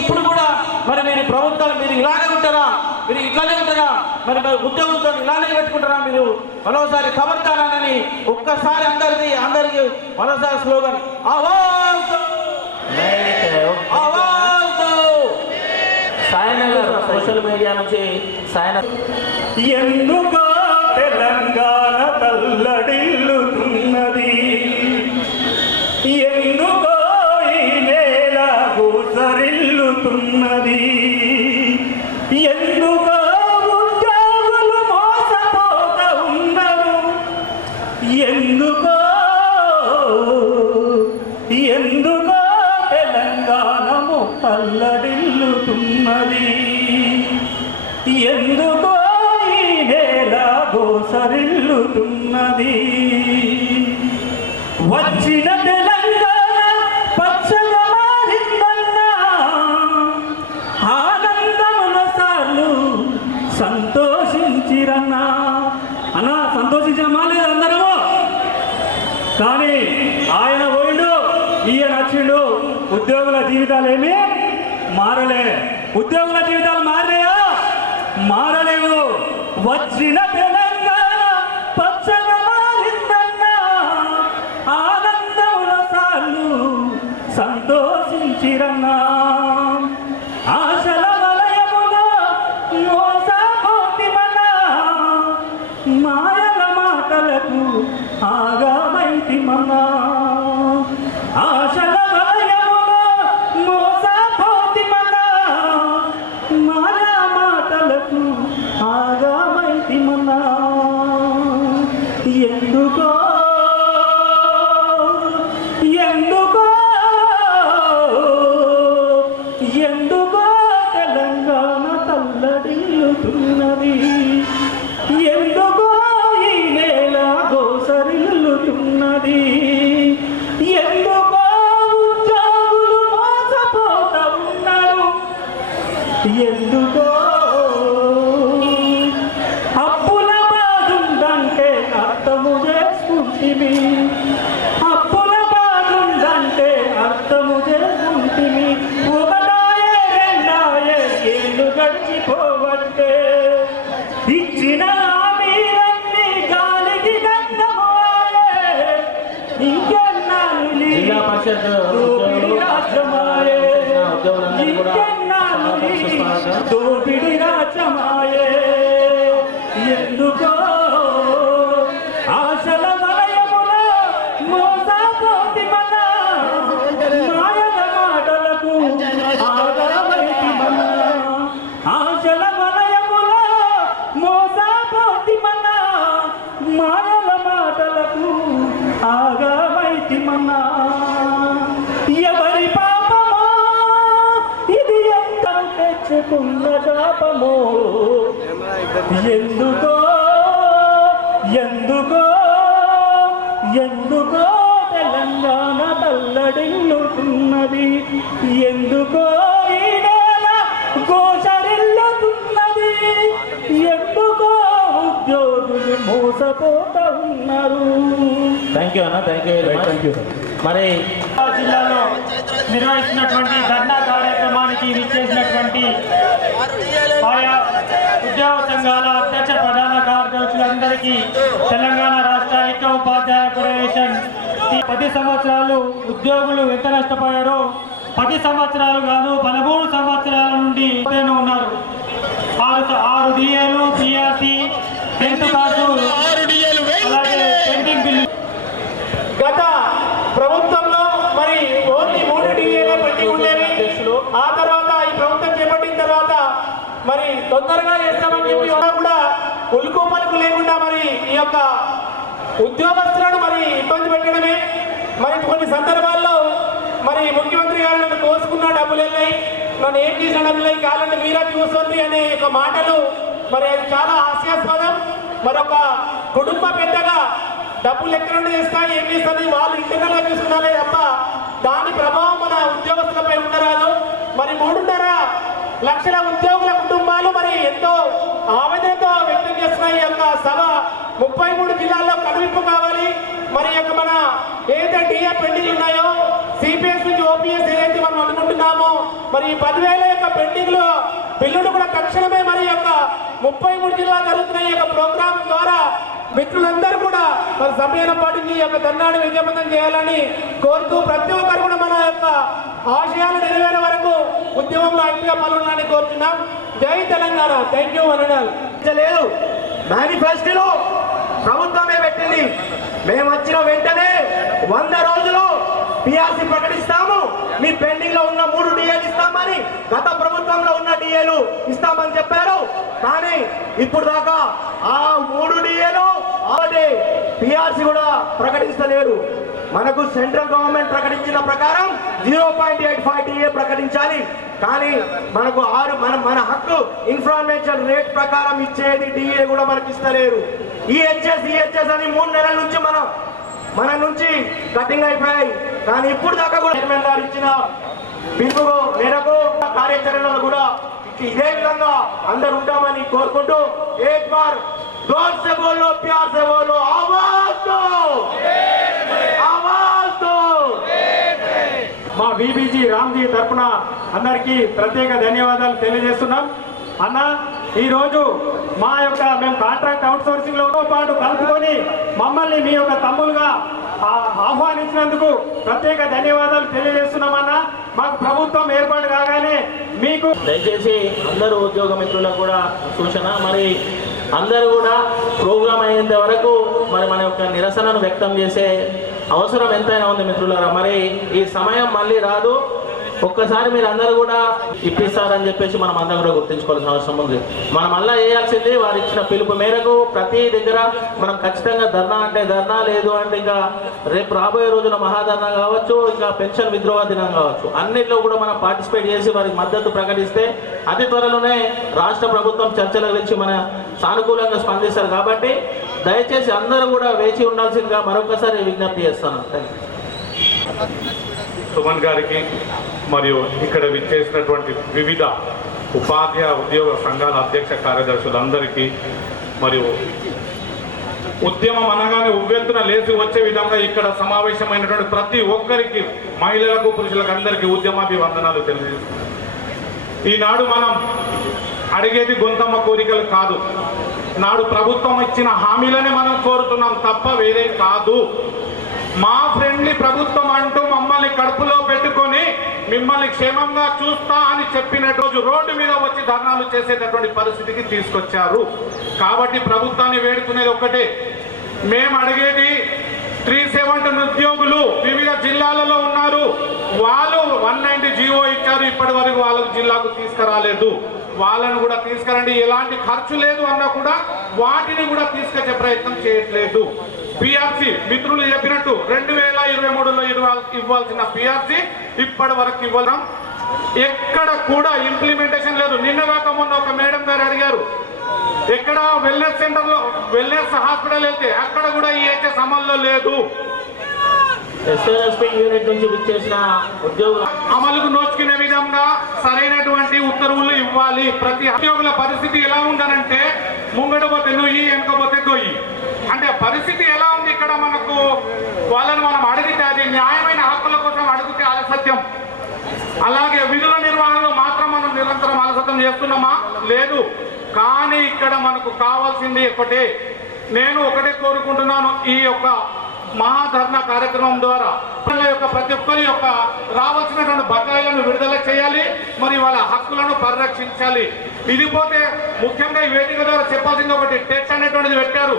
ఇప్పుడు కూడా మరి మీరు ప్రభుత్వాలు మీరు ఇలానే ఉంటారా, మీరు ఇట్లానే ఉంటారా, మరి ఉద్యోగులతో ఇలానే పెట్టుకుంటారా? మీరు మరోసారి ఖబర్దారానని ఒక్కసారి అందరికి మరోసారి స్లోగన్ సోషల్ మీడియా నుంచి సాయన ఎందుకో తెలంగాణ తల్లడిల్లుతున్నది, ఎందుకో ఈ నేల గోసరిల్లుతున్నది, ఎందుకో ఉద్యోగులు మోసపోత ఉన్నారు, ఎందుకో తెలంగాణము తల్లడిల్లుతున్నది, ఎందుకో ఈ నేల గోసరిల్లుతున్నది. వచ్చిన తెలంగాణ పచ్చగా మారిందన్నా, ఆనందముల సార్లు సంతోషించిరన్నా. అన్నా సంతోషించమా లేదు అందరము? కానీ ఆయన పోయిండు, ఈయన వచ్చిండు. ఉద్యోగుల జీవితాలు ఏమీ మారలే. ఉద్యోగుల జీవితాలు మారాయా? మారలేవు. వచ్చిన తెలంగాణ పచ్చగా మారిందన్నా, ఆనందముల సార్లు సంతోషించిరన్నా. ఆశల వలయములో మోసపోతిమన్నా, మాయల మాటలకు ఆగామైతిమన్నా. ఆశల వలయములో మోసపోతిమన్నా, మాయా మాటలకు ఆగామైతిమన్నా. ఎందుకో ఎందుకో ఎందుకో అప్పుల బాధుందంటే అర్థము చేసుకుంటివి, అప్పుల బాధుందంటే అర్థము చేసుకుంటివి. ఒకటాయే రెండాయే ఏళ్ళు గడిచిపోవట్టే, ఇచ్చిన హామీలన్నీ గాలికి గంధమాయే. ఇంకెన్నాళ్ళు జిల్లా పరిషత్ దోపిడి రాజ్యమాయే, ఇంకెన్నాళ్ళు దోపిడి రాజ్యమాయే. ఎందుకో ఆశల వలయములో మోసపోతి మన మాయల మాటలకు ఆగమైతి మన, ఆశల వలయములో మోసపోతి మన మాయల మాటలకు ఆగమైతి మన. ఎవరి పాపమో ఇది ఎంత తెచ్చుకున్న శాపమో, ఎందుకో ఎందుకో ఎందుకో తెలంగాణ తల్లడిల్లుతున్నది, ఎందుకో ఈ నేల గోచరిల్లుతున్నది, ఎందుకో ఉద్యోగులు మోసపోతా ఉన్నారు. థ్యాంక్ యూ అన్న, థ్యాంక్ యూ వెరీ మచ్. మరి జిల్లాలో నిర్వహిస్తున్నటువంటి ధర్నా కార్యక్రమానికి విచ్చేసినటువంటి ఆయా ఉద్యోగ సంఘాల అధ్యక్ష ప్రధాన కార్యదర్శులందరికీ తెలంగాణ రాష్ట్ర ఐక్య ఉపాధ్యాయ ఫెడరేషన్ 10 సంవత్సరాలు ఉద్యోగులు ఎంత నష్టపోయారో 10 సంవత్సరాలు కాదు 13 సంవత్సరాల నుండి ఉన్నారు. 6 డిఏలు, పిఆర్సీ, 10th క్లాసు, అలాగే పెండింగ్ బిల్లు. గత ప్రభుత్వంలో మరి ఓన్లీ 3 డిఏలే పెట్టి ఉండేవి. ఆ తర్వాత ఈ ప్రభుత్వం చేపట్టిన తర్వాత మరి తొందరగా చేస్తామని చెప్పి కూడా ఉలుకు పలుకు లేకుండా మరి ఈ యొక్క ఉద్యోగస్తులను మరి ఇబ్బంది పెట్టడమే. మరి కొన్ని సందర్భాల్లో మరి ముఖ్యమంత్రి గారు నన్ను కోసుకున్న డబ్బులు వెళ్ళాయి, నన్ను ఏం చేసిన డబ్బులు కాలండి మీరా చూస్తుంది అనే ఒక మాటలు మరి అది చాలా హాస్యాస్పదం. మరొక కుటుంబ పెద్దగా డబ్బులు ఎక్కడ నుండి చేస్తాయి, ఏం చేస్తుంది వాళ్ళు ఇంటర్నల్గా చూసుకున్నారే తప్ప దాని ప్రభావం మన ఉద్యోగస్తులపై ఉండరాదు. మరి 3.5 లక్షల ఉద్యోగుల కుటుంబాలు మరి ఎంతో ఆవేదనతో వ్యక్తం చేస్తున్నాయి. ఈ యొక్క సభ 33 జిల్లాల్లో కనువిప్పు కావాలి. మరి యొక్క మన ఏదైతే డిఏ పెండింగ్ ఉన్నాయో, సిపిఎస్ నుంచి ఓపీఎస్ ఏదైతే మనం అనుకుంటున్నామో మరి 10,000 యొక్క పెండింగ్లు బిల్లులు కూడా తక్షణమే మరి యొక్క 33 జిల్లాలు జరుగుతున్న ఈ యొక్క ప్రోగ్రాం ద్వారా మిత్రులందరూ కూడా మరి సమయాన్ని పాటించి ఈ యొక్క ధర్నాన్ని విజయవంతం చేయాలని కోరుతూ ప్రతి ఒక్కరు కూడా మన యొక్క ఆశయాలు నెరవేరే వరకు ఉద్యమంలో ఐక్యంగా పాల్గొనాలని కోరుతున్నాం. జై తెలంగాణ. థ్యాంక్ యూ అనడాలు లేదు. మేనిఫెస్టోలో ప్రభుత్వమే పెట్టింది, మేము వచ్చిన వెంటనే 100 రోజులు పిఆర్సీ ప్రకటిస్తాము, మీ పెండింగ్ లో ఉన్న 3 డిఏలు ఇస్తామని, గత ప్రభుత్వంలో ఉన్న డిఏలు ఇస్తామని చెప్పారు. కానీ ఇప్పుడు దాకా ఆ 3 డిఏలు అదే పిఆర్సీ కూడా ప్రకటిస్తలేరు. మనకు సెంట్రల్ గవర్నమెంట్ ప్రకటించిన ప్రకారం 0.85 డిఏ ప్రకటించాలి. కానీ మనకు మన హక్కు ఇన్ఫర్మేషన్ రేట్ ప్రకారం ఇచ్చేది డిఏ కూడా మనకి ఇస్తలేరు. ఈహెచ్ఎస్ అని 3 నెలల నుంచి మన నుంచి కటింగ్ అయిపోయాయి. కానీ ఇప్పుడు దాకా కూడా చైర్మన్ గారు ఇచ్చిన పిలుపు మేరకు కార్యాచరణలో కూడా ఇదే విధంగా అందరు ఉంటామని కోరుకుంటూ ఏక్ బార్ जोर से बोलो, प्यार से बोलो, आवाज दो, आवाज दो. మా బీబీజీ రామ్జీ తరఫున అందరికీ ప్రత్యేక ధన్యవాదాలు తెలియజేస్తున్నాం. అన్న ఈరోజు మా యొక్క మేము కాంట్రాక్ట్ అవుట్సోర్సింగ్ లో పాటు కలుపుకొని మమ్మల్ని మీ యొక్క తమ్ములుగా ఆహ్వానించినందుకు ప్రత్యేక ధన్యవాదాలు తెలియజేస్తున్నామన్న. మాకు ప్రభుత్వం ఏర్పాటు కాగానే మీకు దయచేసి అందరూ ఉద్యోగ మిత్రులకు కూడా సూచన, మరి అందరూ కూడా ప్రోగ్రాం అయ్యేంత వరకు మరి మన యొక్క నిరసనను వ్యక్తం చేసే అవసరం ఎంతైనా ఉంది మిత్రులారా. మరి ఈ సమయం మళ్ళీ రాదు. ఒక్కసారి మీరు అందరూ కూడా ఇప్పిస్తారని చెప్పేసి మనం అందరం కూడా గుర్తించుకోవాల్సిన అవసరం ఉంది. మనం మళ్ళీ వేయాల్సింది వారు ఇచ్చిన పిలుపు మేరకు ప్రతి దగ్గర మనం ఖచ్చితంగా ధర్నా అంటే ధర్నా, లేదు అంటే ఇంకా రేపు రాబోయే రోజున మహాధర్నా కావచ్చు, ఇంకా పెన్షన్ విత్డ్రా దినం కావచ్చు, అన్నింటిలో కూడా మనం పార్టిసిపేట్ చేసి వారికి మద్దతు ప్రకటిస్తే అతి త్వరలోనే రాష్ట్ర ప్రభుత్వం చర్చల గురించి మన సానుకూలంగా స్పందిస్తారు. కాబట్టి దయచేసి అందరూ కూడా వేచి ఉండాల్సిందిగా మరొకసారి విజ్ఞప్తి చేస్తాను. సుమన్ గారికి మరియు ఇక్కడ విచ్చేసినటువంటి వివిధ ఉపాధ్యాయ ఉద్యోగ సంఘాల అధ్యక్ష కార్యదర్శులందరికీ మరియు ఉద్యమం అనగానే ఉవ్వెత్తున లేచి వచ్చే విధంగా ఇక్కడ సమావేశమైనటువంటి ప్రతి ఒక్కరికి, మహిళలకు పురుషులకు అందరికీ ఉద్యమాభివందనాలు తెలియజేస్తున్నాం. ఈనాడు మనం అడిగేది గొంతమ్మ కోరికలు కాదు, నాడు ప్రభుత్వం ఇచ్చిన హామీలనే మనం కోరుతున్నాం తప్ప వేరే కాదు. మా ఫ్రెండ్లీ ప్రభుత్వం అంటూ మమ్మల్ని కడుపులో పెట్టుకొని మిమ్మల్ని క్షేమంగా చూస్తా అని చెప్పిన రోజు రోడ్డు మీద వచ్చి ధర్నాలు చేసేటటువంటి పరిస్థితికి తీసుకొచ్చారు. కాబట్టి ప్రభుత్వాన్ని వేడుకునేది ఒకటే, మేము అడిగేది 370 ఉద్యోగులు వివిధ జిల్లాలలో ఉన్నారు, వాళ్ళు 190 జీవో ఇచ్చారు, ఇప్పటి వరకు వాళ్ళకు జిల్లాకు తీసుకురాలేదు. వాళ్ళను కూడా తీసుకురండి, ఎలాంటి ఖర్చు లేదు అన్నా కూడా వాటిని కూడా తీసుకొచ్చే ప్రయత్నం చేయట్లేదు. పిఆర్సీ మిత్రులు చెప్పినట్టు 2023లో ఇవ్వాల్సిన పిఆర్సీ ఇప్పటి వరకు ఇవ్వడం, ఎక్కడ కూడా ఇంప్లిమెంటేషన్ లేదు. నిన్నగాక మొన్న ఒక మేడం గారు అడిగారు, ఎక్కడ వెల్నెస్ సెంటర్లో వెల్నెస్ హాస్పిటల్ వెళ్తే అక్కడ కూడా ఈహెచ్ఎస్ అమల్లో లేదు. ఎస్ఎల్ఎస్పీ యూనిట్ నుంచి విచ్చేసిన ఉద్యోగులు అమలుకు నోచుకునే విధంగా సరైనటువంటి ఉత్తర్వులు ఇవ్వాలి. ప్రతి ఉద్యోగుల పరిస్థితి ఎలా ఉందనంటే ముంగడ పోతే నుయ్యి, వెనకపోతే గొయ్యి. అంటే పరిస్థితి ఎలా ఉంది ఇక్కడ? మనకు వాళ్ళని మనం అడిగితే అది న్యాయమైన హక్కుల కోసం అడిగితే అలసత్యం. అలాగే విధుల నిర్వహణలో మాత్రం మనం నిరంతరం అలసత్యం చేస్తున్నామా? లేదు. కానీ ఇక్కడ మనకు కావాల్సింది ఒకటే, నేను ఒకటే కోరుకుంటున్నాను, ఈ యొక్క మహాధర్నా కార్యక్రమం ద్వారా ప్రతి ఒక్కరి యొక్క రావాల్సినటువంటి బకాయిలను విడుదల చేయాలి, మరి వాళ్ళ హక్కులను పరిరక్షించాలి. ఇది పోతే ముఖ్యంగా ఈ వేదిక ద్వారా చెప్పాల్సింది ఒకటి, టెట్ అనేటువంటిది పెట్టారు.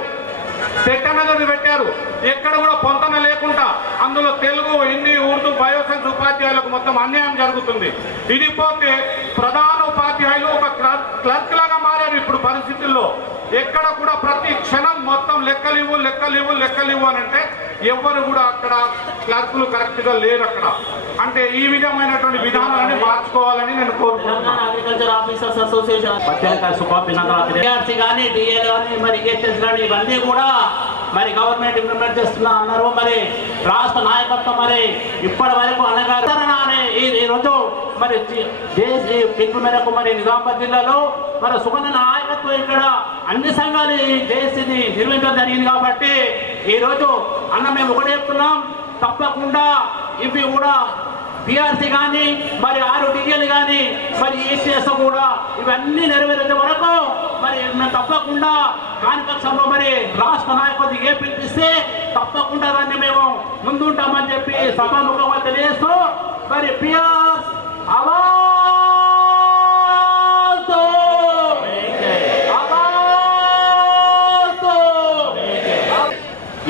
ఎక్కడ కూడా పొంతన లేకుండా అందులో తెలుగు, హిందీ, ఉర్దూ, బయోసైన్స్ ఉపాధ్యాయులకు మొత్తం అన్యాయం జరుగుతుంది. ఇది పోతే ప్రధాన ఉపాధ్యాయులు ఒక క్లర్క్ లాగా మారారు ఇప్పుడు పరిస్థితుల్లో. ఎక్కడ కూడా ప్రతి క్షణం మొత్తం లెక్కలివ్వు అని అంటే ఎవరు కూడా అక్కడ క్లర్కులు కరెక్ట్ గా లేరు అక్కడ. అంటే ఈ విధమైనటువంటి విధానాన్ని మార్చుకోవాలని నేను కోరుకుంటున్నాను. అగ్రికల్చర్ ఆఫీసర్స్ అసోసియేషన్ కానీ డిఏలు కానీ మరి ఈహెచ్ఎస్ కానీ ఇవన్నీ కూడా మరి గవర్నమెంట్ ఇంప్లిమెంట్ చేస్తున్నా అన్నారు. మరి రాష్ట్ర నాయకత్వం మరి ఇప్పటి వరకు అనగానే ఈ రోజు మరి దేశీ పిలుపు మేరకు మరి నిజామాబాద్ జిల్లాలో మరి సుగంధ నాయకత్వం ఇక్కడ అన్ని సంఘాలు జేఏసీని నిర్వహించడం జరిగింది. కాబట్టి ఈ రోజు అన్న మేము ఒకటే చెప్తున్నాం, తప్పకుండా ఇవి కూడా పిఆర్సీ కానీ మరి 6 డిఏలు కానీ మరి ఈసీఎస్ కూడా ఇవన్నీ నెరవేరే వరకు మరి మేము తప్పకుండా కాని పక్షంలో మరి రాష్ట్ర నాయకులు ఏ పిలిపిస్తే తప్పకుండా దాన్ని మేము ముందుంటామని చెప్పి సభాముఖంగా తెలియజేస్తూ మరి పిఆర్స్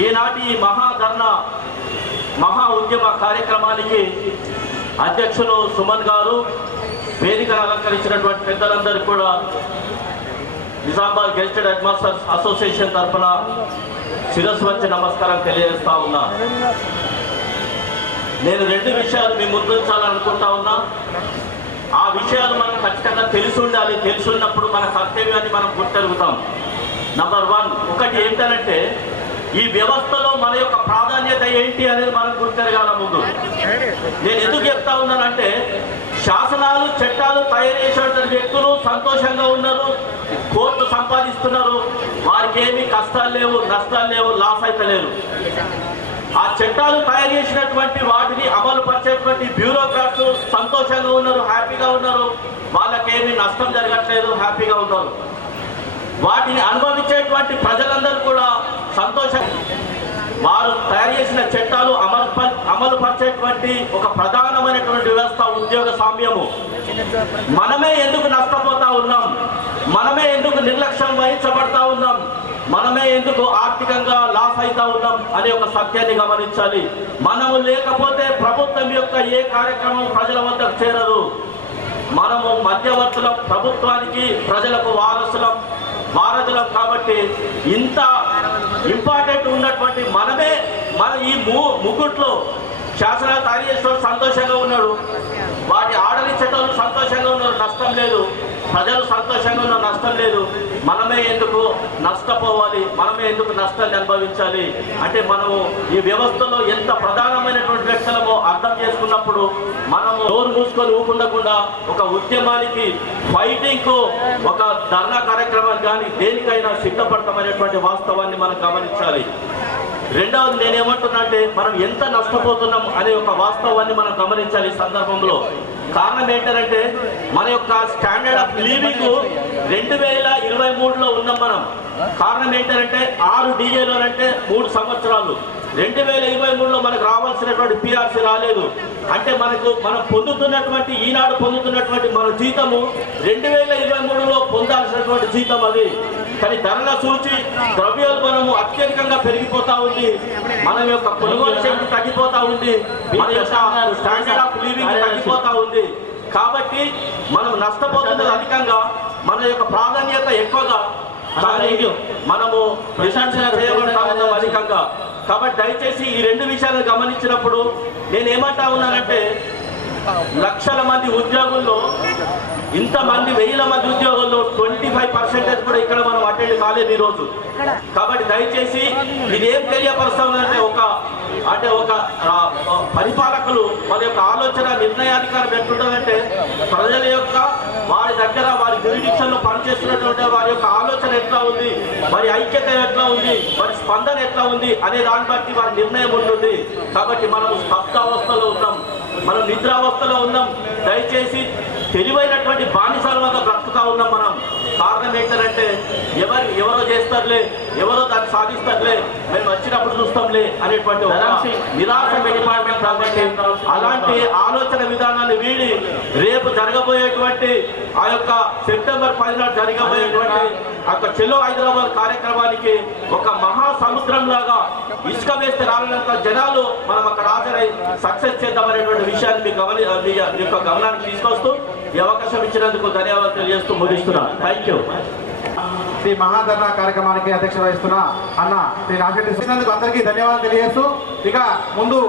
ఈనాటి మహాధర్నా మహా ఉద్యమ కార్యక్రమానికి అధ్యక్షులు సుమన్ గారు, వేదికను అలంకరించినటువంటి పెద్దలందరికీ కూడా Nizamabad gazetted head masters association తరఫున శిరస్సు వచ్చి నమస్కారం తెలియజేస్తా ఉన్నా. నేను 2 విషయాలు మీ ముందుంచాలనుకుంటా ఉన్నా. ఆ విషయాలు మనం ఖచ్చితంగా తెలిసి ఉండాలి. తెలిసి ఉన్నప్పుడు మన కర్తవ్యాన్ని మనం గుర్తెరుగుతాం. నంబర్ 1 ఒకటి ఏంటంటే ఈ వ్యవస్థలో మన యొక్క ప్రాధాన్యత ఏంటి అనేది మనం గుర్తెరగాల. ముందు నేను ఎందుకు చెప్తా ఉన్నానంటే శాసనాలు, చట్టాలు తయారు చేసేటువంటి వ్యక్తులు సంతోషంగా ఉన్నారు, కోర్టు సంపాదిస్తున్నారు, వారికి ఏమీ కష్టాలు లేవు, నష్టాలు లేవు, లాస్ అయితే లేరు. ఆ చట్టాలు తయారు చేసినటువంటి వాటిని అమలు పరిచేటువంటి బ్యూరోక్రాట్స్ సంతోషంగా ఉన్నారు, హ్యాపీగా ఉన్నారు, వాళ్ళకేమీ నష్టం జరగట్లేదు, హ్యాపీగా ఉన్నారు. వాటిని అనుభవించేటువంటి ప్రజలందరూ కూడా సంతోషం. వారు తయారు చేసిన చట్టాలు అమలు పరిచేటువంటి ఒక ప్రధానమైనటువంటి వ్యవస్థ ఉద్యోగ సామ్యము. మనమే ఎందుకు నష్టపోతా ఉన్నాం, మనమే ఎందుకు నిర్లక్ష్యం వహించబడతా ఉన్నాం, మనమే ఎందుకు ఆర్థికంగా లాస్ అవుతా ఉన్నాం అనే ఒక సత్యాన్ని గమనించాలి. మనము లేకపోతే ప్రభుత్వం యొక్క ఏ కార్యక్రమం ప్రజల వద్దకు చేరదు. మనము మధ్యవర్తులం, ప్రభుత్వానికి ప్రజలకు వారసులం కాబట్టి ఇంత ఇంపార్టెంట్ ఉన్నటువంటి మనమే మన ఈ ముగ్గుట్లో శాసనాలు తయారు చేసేవాళ్ళు సంతోషంగా ఉన్నారు, వాటి ఆర్డర్ ఇచ్చేటోళ్ళు సంతోషంగా ఉన్నారు, నష్టం లేదు. ప్రజలు సంతోషంగా ఉన్న నష్టం లేదు. మనమే ఎందుకు నష్టపోవాలి, మనమే ఎందుకు నష్టాన్ని అనుభవించాలి అంటే మనము ఈ వ్యవస్థలో ఎంత ప్రధానమైనటువంటి వ్యక్తులమో అర్థం చేసుకున్నప్పుడు మనము నోరు మూసుకొని ఊపుండకుండా ఒక ఉద్యమానికి ఫైటింగ్కు ఒక ధర్నా కార్యక్రమానికి కానీ దేనికైనా సిద్ధపడతామనేటువంటి వాస్తవాన్ని మనం గమనించాలి. రెండవది నేనేమంటున్నా అంటే మనం ఎంత నష్టపోతున్నాం అనే ఒక వాస్తవాన్ని మనం గమనించాలి ఈ సందర్భంలో. కారణం ఏంటంటే మన యొక్క స్టాండర్డ్ ఆఫ్ లివింగ్ 2023లో ఉన్నాం మనం. కారణం ఏంటంటే 6 DAలోనంటే 3 సంవత్సరాలు. 2023లో మనకు రావాల్సినటువంటి పిఆర్సీ రాలేదు. అంటే మనం పొందుతున్నటువంటి ఈనాడు పొందుతున్నటువంటి మన జీతము 2023లో పొందాల్సినటువంటి జీతం అది. కానీ ధరల సూచి ద్రవ్యోల్బణము అత్యధికంగా పెరిగిపోతా ఉంది, మన యొక్క కొనుగోలు శక్తి తగ్గిపోతా ఉంది, మన యొక్క స్టాండర్డ్ ఆఫ్ లివింగ్ తగ్గిపోతా ఉంది. కాబట్టి మనం నష్టపోతున్నది అధికంగా, మన యొక్క ప్రాధాన్యత ఎక్కువగా, కానీ మనము ప్రశంసన చేయబడతా ఉన్నాం అధికంగా. కాబట్టి దయచేసి ఈ 2 విషయాలను గమనించినప్పుడు నేనేమంటా ఉన్నానంటే లక్షల మంది ఉద్యోగుల్లో ఇంతమంది 1000 మంది ఉద్యోగుల్లో 25% కూడా ఇక్కడ మనం అటెండ్ కాలేదు ఈరోజు. కాబట్టి దయచేసి ఇదేం తెలియపరుస్తా ఉందంటే ఒక పరిపాలకులు వాళ్ళ యొక్క ఆలోచన నిర్ణయాధికారం ఎట్లుంటుందంటే ప్రజల యొక్క వారి దగ్గర వారి జ్యూరిడిక్షన్లో పనిచేస్తున్నటువంటి వారి యొక్క ఆలోచన ఎట్లా ఉంది, వారి ఐక్యత ఎట్లా ఉంది, వారి స్పందన ఎట్లా ఉంది అనే దాన్ని బట్టి వారి నిర్ణయం ఉంటుంది. కాబట్టి మనం స్తబ్దావస్థలో ఉన్నాం, మనం నిద్రావస్థలో ఉన్నాం. దయచేసి తెలివైనటువంటి బానిసలుగా బ్రతుకుతా ఉన్నాం మనం. కారణం ఏంటంటే ఎవరో చేస్తారులే, ఎవరో దాన్ని సాధిస్తారులే, మేము వచ్చినప్పుడు చూస్తాంలే అనేటువంటి నిరాశ డిపార్ట్మెంట్. కాబట్టి అలాంటి ఆలోచన విధానాన్ని వీడి రేపు జరగబోయేటువంటి ఆ యొక్క సెప్టెంబర్ 10 నాడు జరగబోయేటువంటి అక్కడ చెల్లో హైదరాబాద్ కార్యక్రమానికి ఒక మహాసముద్రం లాగా ఇసుక వేస్తే రానంత జనాలు మనం అక్కడ హాజరై సక్సెస్ చేద్దామనేటువంటి విషయాన్ని మీ యొక్క గమనానికి తీసుకొస్తూ ఈ అవకాశం ఇచ్చినందుకు ధన్యవాదాలు తెలియజేస్తూ ముగిస్తున్నాను. Thank you. ఈ మహాధర్నా కార్యక్రమానికి అధ్యక్షత వహిస్తున్న అన్న శ్రీ రాజరెడ్డి ఇచ్చినందుకు అందరికీ ధన్యవాదాలు తెలియజేస్తూ ఇక ముందు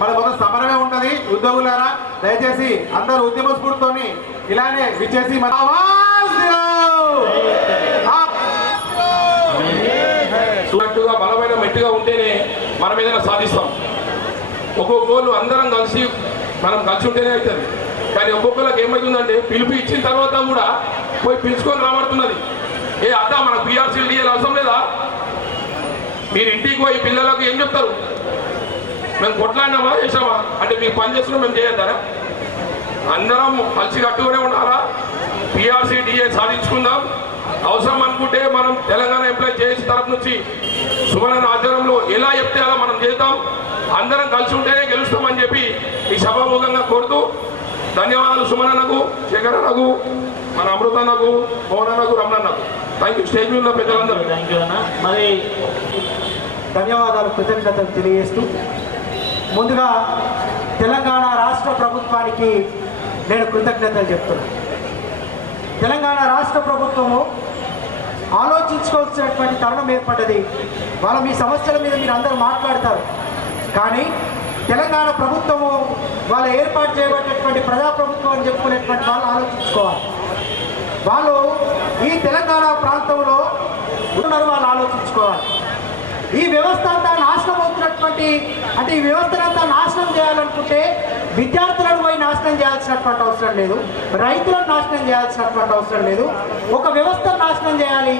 మన మొదటి సమరమే ఉంటుంది. ఉద్యోగులారా దయచేసి అందరూ ఉద్యమ స్ఫూర్తితోని ఇలానే విచ్చేసి మన బలమైన మెట్టుగా ఉంటేనే మనం ఏదైనా సాధిస్తాం. ఒక్కొక్క గోళ్ళు అందరం కలిసి ఉంటేనే అవుతుంది. కానీ ఒక్కొక్కరికి ఏమవుతుందంటే పిలుపు ఇచ్చిన తర్వాత కూడా పోయి పిలుచుకొని రాబడుతున్నది. అద్దా మన పిఆర్సీలు డిఎల్ అవసరం లేదా? మీరు ఇంటికి పోయి పిల్లలకు ఏం చెప్తారు? మేము కొట్లాడినామా చేసామా అంటే మీకు పని చేస్తున్నాం మేము చేయొద్దారా? అందరం కలిసి కట్టుకునే ఉండాలా? పిఆర్సీ డిఏ సాధించుకుందాం. అవసరం అనుకుంటే మనం తెలంగాణ ఎంప్లాయీ జేఏసీ తరఫు నుంచి సుమన్ ఆధ్వర్యంలో ఎలా చెప్తే అలా మనం చేద్దాం. అందరం కలిసి ఉంటేనే గెలుస్తామని చెప్పి ఈ సభాముఖంగా కోరుతూ ధన్యవాదాలు సుమనన్నకు, శేఖర్ అన్నకు, మన అమృతన్నకు, మోహన్ అన్నకు, రమణన్నకు. Thank you. స్టేజ్ మీద పెద్దలందరూ థ్యాంక్ యూ అన్న. మరి ధన్యవాదాలు, కృతజ్ఞతలు తెలియజేస్తూ ముందుగా తెలంగాణ రాష్ట్ర ప్రభుత్వానికి నేను కృతజ్ఞతలు చెప్తున్నాను. తెలంగాణ రాష్ట్ర ప్రభుత్వము ఆలోచించుకోవాల్సినటువంటి తరుణం ఏర్పడ్డది. వాళ్ళ మీ సమస్యల మీద మీరు అందరూ మాట్లాడతారు, కానీ తెలంగాణ ప్రభుత్వము వాళ్ళు ఏర్పాటు చేయబడినటువంటి ప్రజాప్రభుత్వం అని చెప్పుకునేటువంటి వాళ్ళు ఆలోచించుకోవాలి. వాళ్ళు ఈ తెలంగాణ ప్రాంతంలో ఉన్నారు, వాళ్ళు ఆలోచించుకోవాలి. ఈ వ్యవస్థ అంతా నాశనం అవుతున్నటువంటి అంటే ఈ వ్యవస్థనంతా నాశనం చేయాలనుకుంటే విద్యార్థులను పోయి నాశనం చేయాల్సినటువంటి అవసరం లేదు, రైతులను నాశనం చేయాల్సినటువంటి అవసరం లేదు. ఒక వ్యవస్థను నాశనం చేయాలి.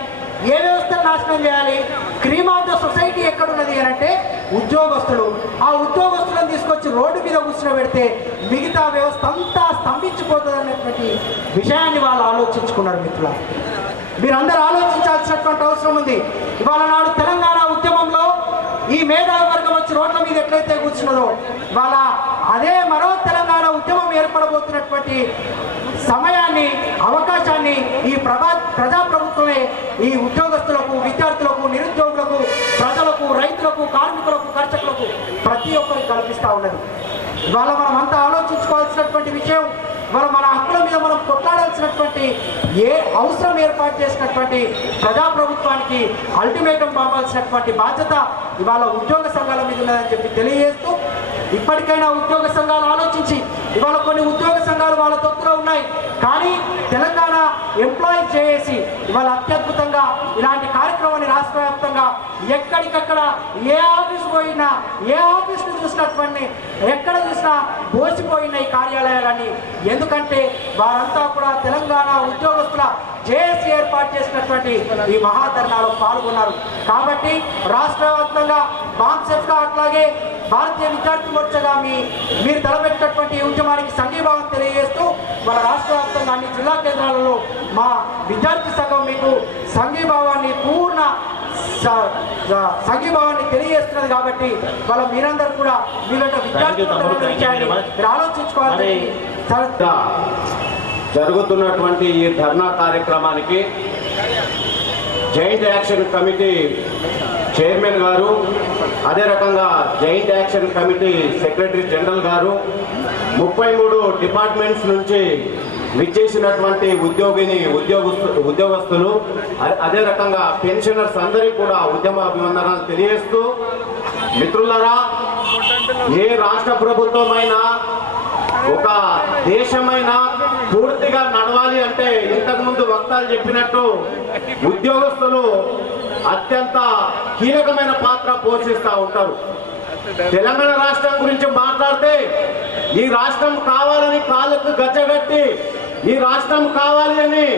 ఏ వ్యవస్థను నాశనం చేయాలి? క్రీమ్ ఆఫ్ ద సొసైటీ ఎక్కడున్నది అని అంటే ఉద్యోగస్తులు. ఆ ఉద్యోగస్తులను తీసుకొచ్చి రోడ్డు మీద కూర్చోబెడితే మిగతా వ్యవస్థ అంతా స్తంభించిపోతుంది అన్నటువంటి విషయాన్ని వాళ్ళు ఆలోచించుకున్నారు. మిత్రులు, మీరందరూ ఆలోచించాల్సినటువంటి అవసరం ఉంది. ఇవాళ నాడు తెలంగాణ ఉద్యమంలో ఈ మేధావి వర్గం వచ్చి రోడ్ల మీద ఎట్లయితే కూర్చున్నదో ఇవాళ అదే మరో తెలంగాణ ఉద్యమం ఏర్పడబోతున్నటువంటి సమయాన్ని, అవకాశాన్ని ఈ ప్రజాప్రభుత్వమే ఈ ఉద్యోగస్తులకు, విద్యార్థులకు, నిరుద్యోగులకు, ప్రజలకు, రైతులకు, కార్మికులకు, కర్షకులకు ప్రతి ఒక్కరికి కల్పిస్తూ ఉన్నది. ఇవాళ మనం అంతా ఆలోచించుకోవాల్సినటువంటి విషయం, ఇవాళ మన హక్కుల మీద మనం కొట్లాడాల్సినటువంటి ఏ అవసరం ఏర్పాటు చేసినటువంటి ప్రజాప్రభుత్వానికి అల్టిమేటం పంపాల్సినటువంటి బాధ్యత ఇవాళ ఉద్యోగ సంఘాల మీద ఉన్నదని చెప్పి తెలియజేస్తూ, ఇప్పటికైనా ఉద్యోగ సంఘాలు ఆలోచించి, ఇవాళ కొన్ని ఉద్యోగ సంఘాలు వాళ్ళ తొత్తులో ఉన్నాయి కానీ తెలంగాణ ఎంప్లాయీస్ చేసి ఇవాళ అత్యద్భుతంగా ఇలాంటి కార్యక్రమాన్ని రాష్ట్ర వ్యాప్తంగా ఎక్కడికక్కడ ఏ ఆఫీస్ పోయినా ఏ ఆఫీస్ని చూసినటువంటి ఎక్కడ చూసినా బోసిపోయిన ఈ కార్యాలయాలన్నీ. ఎందుకంటే వారంతా కూడా తెలంగాణ ఉద్యోగస్తుల జేఏసీ ఏర్పాటు చేసినటువంటి ఈ మహాధర్నాలో పాల్గొన్నారు. కాబట్టి రాష్ట్ర వ్యాప్తంగా బాన్సెఫ్గా అట్లాగే భారతీయ విద్యార్థి మోర్చాగా మీరు తలపెట్టినటువంటి ఈ ఉద్యమానికి సంఘీభావం తెలియజేస్తూ మన రాష్ట్ర వ్యాప్తంగా అన్ని జిల్లా కేంద్రాలలో మా విద్యార్థి సంఘం మీకు సంఘీభావాన్ని పూర్ణ సంఘీభావాన్ని తెలియజేస్తున్నది. కాబట్టి వాళ్ళ మీరందరూ కూడా మీరంటే విద్యార్థులు మీరు ఆలోచించుకోవాలి. జరుగుతున్నటువంటి ఈ ధర్నా కార్యక్రమానికి జాయింట్ యాక్షన్ కమిటీ చైర్మన్ గారు, అదే రకంగా joint action committee secretary general గారు, 33 డిపార్ట్మెంట్స్ నుంచి విచ్చేసినటువంటి ఉద్యోగస్తులు, అదే రకంగా పెన్షనర్స్ అందరికీ కూడా ఉద్యమ అభివందనాలు తెలియజేస్తూ, మిత్రులారా, ఏ రాష్ట్ర ప్రభుత్వమైనా ఒక దేశమైనా పూర్తిగా నడవాలి అంటే ఇంతకుముందు వక్తాలు చెప్పినట్టు ఉద్యోగస్తులు అత్యంత కీలకమైన పాత్ర పోషిస్తూ ఉంటారు. తెలంగాణ రాష్ట్రం గురించి మాట్లాడితే ఈ రాష్ట్రం కావాలని కాళ్ళకు గచ్చగట్టి ఈ రాష్ట్రం కావాలి అని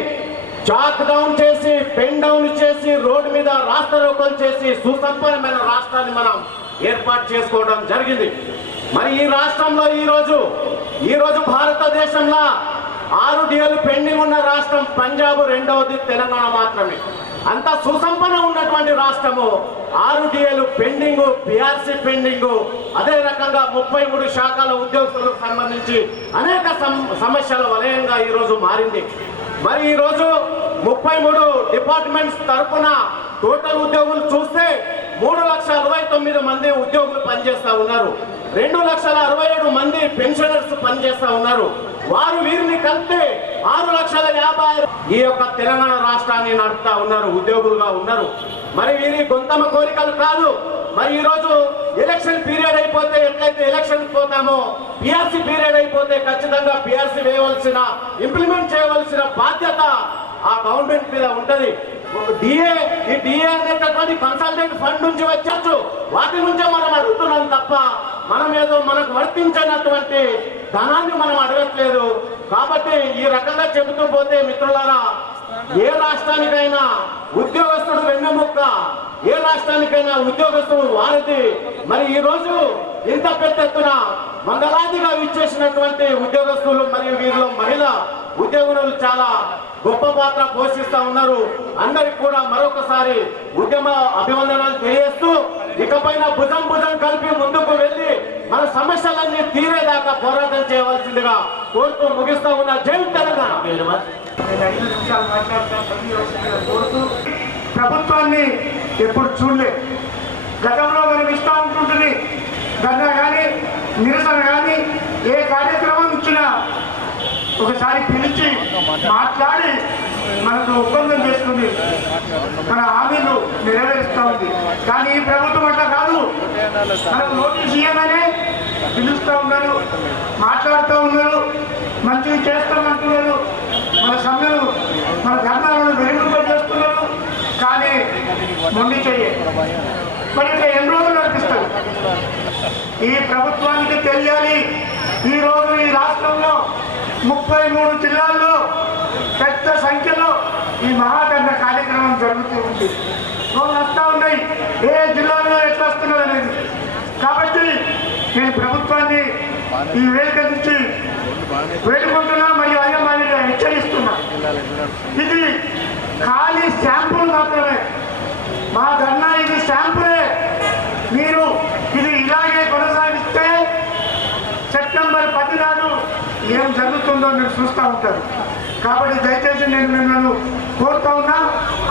చాక్ డౌన్ చేసి పెన్ డౌన్ చేసి రోడ్డు మీద రాస్తారోకోలు చేసి సుసంపన్నమైన రాష్ట్రాన్ని మనం ఏర్పాటు చేసుకోవడం జరిగింది. మరి ఈ రాష్ట్రంలో ఈరోజు భారతదేశంలో 6 DAలు పెండింగ్ ఉన్న రాష్ట్రం పంజాబ్, రెండవది తెలంగాణ మాత్రమే. అంత సుసంపన్న ఉన్నటువంటి రాష్ట్రము 6 DAలు పెండింగ్, PRC పెండింగ్, అదే రకంగా 33 శాఖల ఉద్యోగస్తులకు సంబంధించి అనేక సమస్యల వలయంగా ఈరోజు మారింది. మరి ఈరోజు 33 డిపార్ట్మెంట్స్ తరఫున టోటల్ ఉద్యోగులు చూస్తే 3,69,000 మంది ఉద్యోగులు పనిచేస్తూ ఉన్నారు. 2,67,000 మంది పెన్షనర్స్ పనిచేస్తూ ఉన్నారు. వీరిని కలిపితే 6,50,000 ఈ యొక్క తెలంగాణ రాష్ట్రాన్ని నడుపుతా ఉన్నారు, ఉద్యోగులుగా ఉన్నారు. మరి వీరి గొంతమ కోరికలు కాదు. మరి ఈరోజు ఎలక్షన్ పీరియడ్ అయిపోతే ఎట్లయితే ఎలక్షన్ పోతామో PRC పీరియడ్ అయిపోతే ఖచ్చితంగా PRC వేయవలసిన, ఇంప్లిమెంట్ చేయవలసిన బాధ్యత ఆ గవర్నమెంట్ మీద ఉంటది. ఈ డిఏ అనేటటువంటి కన్సల్టెంట్ ఫండ్ నుంచి వచ్చచ్చు, వాటి నుంచే మనం అడుగుతున్నాం తప్ప మనం ఏదో మనకు వర్తించినటువంటి ధనాన్ని మనం అడగట్లేదు. కాబట్టి ఈ రకంగా చెబుతూ పోతే మిత్రులారా, ఏ రాష్ట్రానికైనా ఉద్యోగస్తుడు వెన్నెముక్క, ఏ రాష్ట్రానికైనా ఉద్యోగస్తుడు వారధి. మరి ఈ రోజు ఇంత పెద్ద ఎత్తున వందలాదిగా విచ్చేసినటువంటి ఉద్యోగస్తులు మరియు వీరిలో మహిళా ఉద్యోగులు చాలా గొప్ప పాత్ర పోషిస్తూ ఉన్నారు. అందరికి కూడా మరొకసారి ఉద్యమ అభివందనాలు తెలియజేస్తూ, ఇకపైన భుజం కలిపి ముందుకు వెళ్ళి మన సమస్యలన్నీ తీరేదాకా పోరాటం చేయవలసిందిగా కోరుతూ ముగిస్తూ ఉన్న. జై తెలంగాణ. ప్రభుత్వాన్ని ఎప్పుడు చూడలేదు. గతంలో మనం ఇష్టం ఉంటుంటుంది, ధర్నా కానీ నిరసన కానీ ఏ కార్యక్రమం ఇచ్చినా ఒకసారి పిలిచి మాట్లాడి మనకు ఒప్పందం చేస్తుంది, మన హామీలు నెరవేరుస్తూ ఉంది. కానీ ఈ ప్రభుత్వం అట్లా కాదు. మనకు నోటీస్ ఇవ్వగానే పిలుస్తూ ఉన్నారు, మాట్లాడుతూ ఉన్నారు, మంచిగా చేస్తామంటున్నారు, మన సమ్మెను మన ధర్నాలను వెలుగుపరిచేస్తున్నారు. కానీ మొండి చెయ్యి మరి ఇట్లా ఎన్ని రోజులు నడిపిస్తారు? ఈ ప్రభుత్వానికి తెలియాలి, ఈరోజు ఈ రాష్ట్రంలో 33 జిల్లాల్లో పెద్ద సంఖ్యలో ఈ మహాధర్ణ కార్యక్రమం జరుగుతూ ఉంది. రోజులు వస్తూ ఉన్నాయి, ఏ జిల్లాలో ఎట్లా వస్తున్నారు అనేది. కాబట్టి నేను ప్రభుత్వాన్ని ఈ వేదిక నుంచి వేడుకుంటున్నా మరియు అయ్యమారిగా హెచ్చరిస్తున్నా. ఇది ఖాళీ శాంపుల్ మాత్రమే. మా ధర్నా ఇది శాంపులే. మీరు ఇది ఇలాగే కొనసాగిస్తే సెప్టెంబర్ 10 నాడు ఏం జరుగుతుందో మీరు చూస్తూ ఉంటారు. కాబట్టి దయచేసి నేను మిమ్మల్ని కోరుతా ఉన్నా,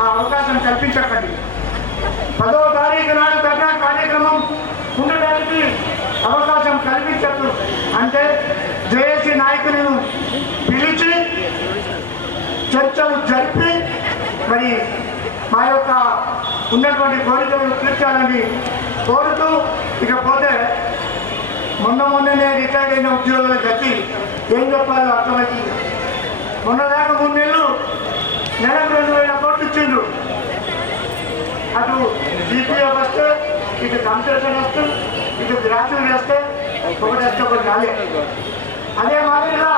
ఆ అవకాశం కల్పించకండి. 10వ తారీఖు నాడు ధర్నా కార్యక్రమం ఉండడానికి అవకాశం కల్పించద్దు. అంటే జేఏసీ నాయకులను పిలిచి చర్చలు జరిపి మరి మా యొక్క ఉన్నటువంటి కోరికలను తీర్చాలని కోరుతూ, ఇకపోతే మొన్ననే రిటైర్డ్ అయిన ఉద్యోగుల గతి ఏం చెప్పాలో అర్థమైంది. మొన్నదాకా 3 నెలలు నెలకు 2,000 కోట్లు ఇచ్చిండ్రు. అటు జీపీఎఫ్ వస్తే ఇటు కన్సెషన్ వస్తే ఇటు గ్రాడ్యుయేట్ వేస్తే ఒకటి వస్తే ఒకటి కాలే. అదే మాదిరిగా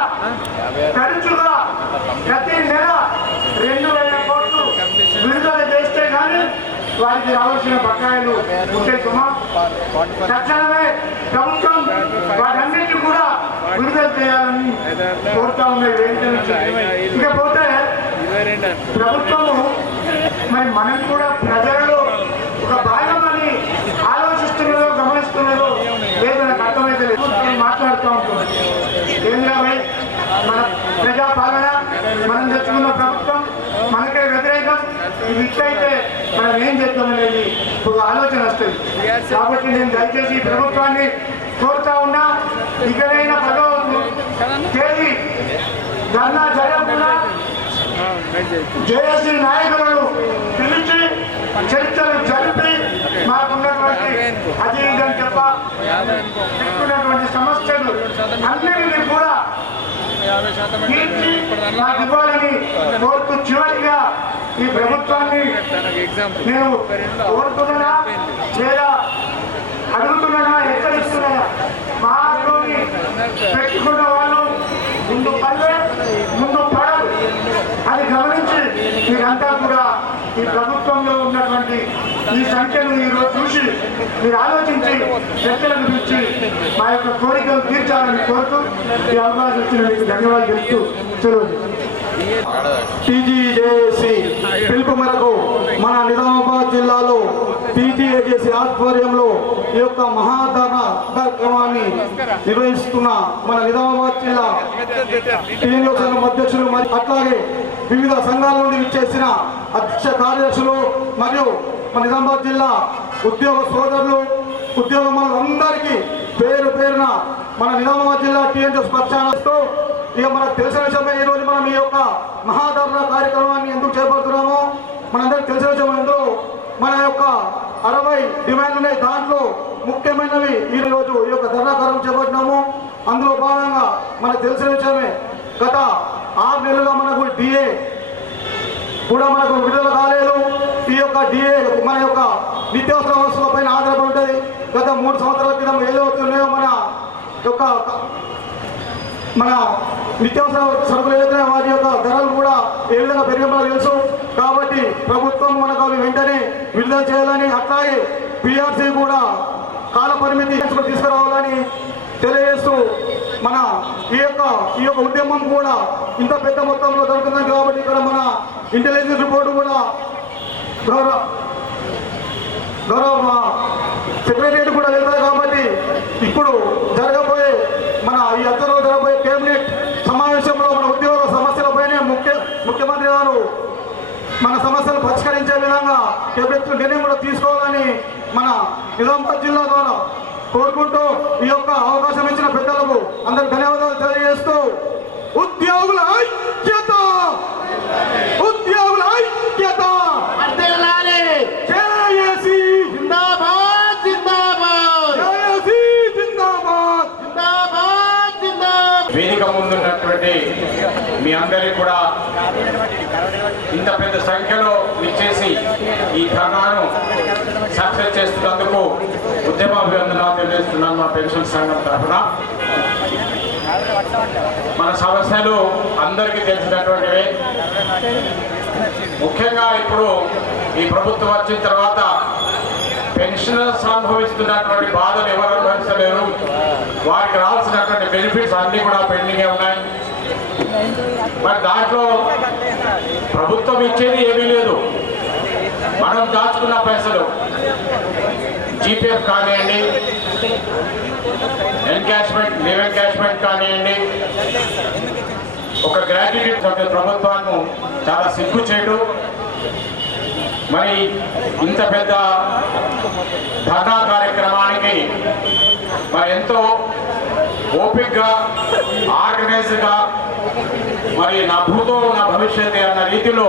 తరచుగా ప్రతి నెల 2,000 కోట్లు విడుదల చేస్తే కానీ వారికి రావాల్సిన బకాయిలు ఉంటే సుమా తక్షణమే ప్రభుత్వం వాటన్నిటిని కూడా విడుదల చేయాలని కోరుతా ఉన్నాయి. ఇకపోతే ప్రభుత్వము మరి మనం కూడా ప్రజలలో ఒక భాగమని ఆలోచిస్తున్నదో గమనిస్తున్నదో లేదు నాకు అర్థమైతే లేదు. మాట్లాడుతూ ఉంటుంది ఏంద్రాబాయ్ మన ప్రజాపాలన మనం తెచ్చుకున్న ప్రభుత్వం మనకే వ్యతిరేకం, ఇది ఇట్లయితే మనం ఏం చేద్దామనేది ఒక ఆలోచన వస్తుంది. కాబట్టి నేను దయచేసి ప్రభుత్వాన్ని కోరుతా ఉన్నా ఇకనైనా భగవంతుడు తేదీ ధర్నా జరగకుండా జేఏసీ నాయకులను పిలిచి చర్చలు జరిపి మాకున్నటువంటి అది ఇదని చెప్ప పెట్టుకున్నటువంటి సమస్యలు అన్నిటినీ కూడా తీర్చి నాకు ఇవ్వాలని కోరుతూ చివరిగా ఈ ప్రభుత్వాన్ని నేను కోరుతున్నానా లేదా అడుగుతున్నానా హెచ్చరిస్తున్నానా? మాలోని పెట్టుకున్న వాళ్ళు ముందు పల్లె ముందు పడదు అది గమనించి మీరంతా కూడా ఈ ప్రభుత్వంలో ఉన్నటువంటి ఈ సంఖ్యను ఈరోజు చూసి మీరు ఆలోచించి చర్చలను పిలిచి మా యొక్క కోరికలు తీర్చాలని కోరుతూ ఈ అవకాశం ఇచ్చిన మీకు ధన్యవాదాలు చెప్తూ సెలవు. టీజీజేఏసీ పిలుపు మేరకు మన నిజామాబాద్ జిల్లాలో టీజీజేఏసీ ఆధ్వర్యంలో ఈ యొక్క మహాధరణ కార్యక్రమాన్ని నిర్వహిస్తున్న మన నిజామాబాద్ జిల్లా టీఎన్యూ సంఘం అధ్యక్షులు మరియు అట్లాగే వివిధ సంఘాల నుండి విచ్చేసిన అధ్యక్ష కార్యదర్శులు మరియు మన నిజామాబాద్ జిల్లా ఉద్యోగ సోదరులు ఉద్యోగములందరికీ పేరు పేరున మన నిజామాబాద్ జిల్లా టీఎన్యూ పక్షాలతో ఇక మనకు తెలిసిన విషయమే ఈరోజు మనం ఈ యొక్క మహాధరణ కార్యక్రమాన్ని ఎందుకు చేపడుతున్నామో మనందరికి తెలిసిన విషయం ఎందుకు మన యొక్క 60 డిమాండ్లు ఉన్నాయి. దాంట్లో ముఖ్యమైనవి ఈరోజు ఈ యొక్క ధర్నా కార్యక్రమం చేపట్టినాము. అందులో భాగంగా మనకు తెలిసిన విషయమే గత 6 నెలలుగా మనకు డిఏ కూడా మనకు విడుదల కాలేదు. ఈ యొక్క డిఏ మన యొక్క నిత్యావసర వస్తువుల పైన ఆధారపడి ఉంటుంది. గత 3 సంవత్సరాల క్రితం ఏదైతున్నాయో మన నిత్యావసర సరుకులు ఏదైతే వాటి యొక్క ధరలు కూడా ఏ విధంగా పెరిగిన తెలుసు. కాబట్టి ప్రభుత్వం మనకు అవి వెంటనే విడుదల చేయాలని అట్లాగే పిఆర్సీ కూడా కాల పరిమితి తీసుకురావాలని తెలియజేస్తూ మన ఈ యొక్క ఉద్యమం కూడా ఇంత పెద్ద మొత్తంలో జరుగుతుంది. కాబట్టి ఇక్కడ మన ఇంటెలిజెన్స్ రిపోర్టు కూడా గౌరవ సెక్రటరీ కూడా వెళ్తారు. కాబట్టి ఇప్పుడు జరగబోయే మన ఈ అత్తలో జరగబోయే కేబినెట్ సమావేశంలో మన ఉద్యోగ సమస్యలపైనే ముఖ్యమంత్రి గారు మన సమస్యలు పరిష్కరించే విధంగా కేబినెట్ నిర్ణయం కూడా తీసుకోవాలని మన నిజామాబాద్ జిల్లా ద్వారా కోరుకుంటూ ఈ యొక్క అవకాశం ఇచ్చిన పెద్దలకు అందరికి ధన్యవాదాలు తెలియజేస్తూ ఉద్యోగుల ఐక్యత జేఏసీ జిందాబాద్ జిందాబాద్ జేఏసీ జిందాబాద్ జిందాబాద్ జిందాబాద్. వేదిక ముందున్నటువంటి మీ అందరికీ కూడా ఇంత పెద్ద సంఖ్యలో విచ్చేసి ఈ ధర్నాను సక్సెస్ చేస్తున్నందుకు ఉద్యమాభివందనాలు తెలియజేస్తున్నాను మా పెన్షన్ సంఘం తరఫున. మన సమస్యలు అందరికీ తెలిసినటువంటివే. ముఖ్యంగా ఇప్పుడు ఈ ప్రభుత్వం వచ్చిన తర్వాత పెన్షనర్స్ అనుభవిస్తున్నటువంటి బాధలు ఎవరు అనుభవించలేరు. వారికి రావాల్సినటువంటి బెనిఫిట్స్ అన్నీ కూడా పెండింగే ఉన్నాయి. మరి దాంట్లో ప్రభుత్వం ఇచ్చేది ఏమీ లేదు. మనం దాచుకున్న పైసలు జీపీఎఫ్ కానివ్వండి, ఎన్కాష్మెంట్ లీవ్ ఎన్కాష్మెంట్ కానివ్వండి, ఒక గ్రాట్యుటీ ప్రభుత్వాన్ని చాలా సిగ్గు చేయడం. మరి ఇంత పెద్ద ధర్నా కార్యక్రమానికి మరి ఎంతో ఓపికగా ఆర్గనైజ్గా మరి నా భూతో నా భవిష్యత్తు అన్న రీతిలో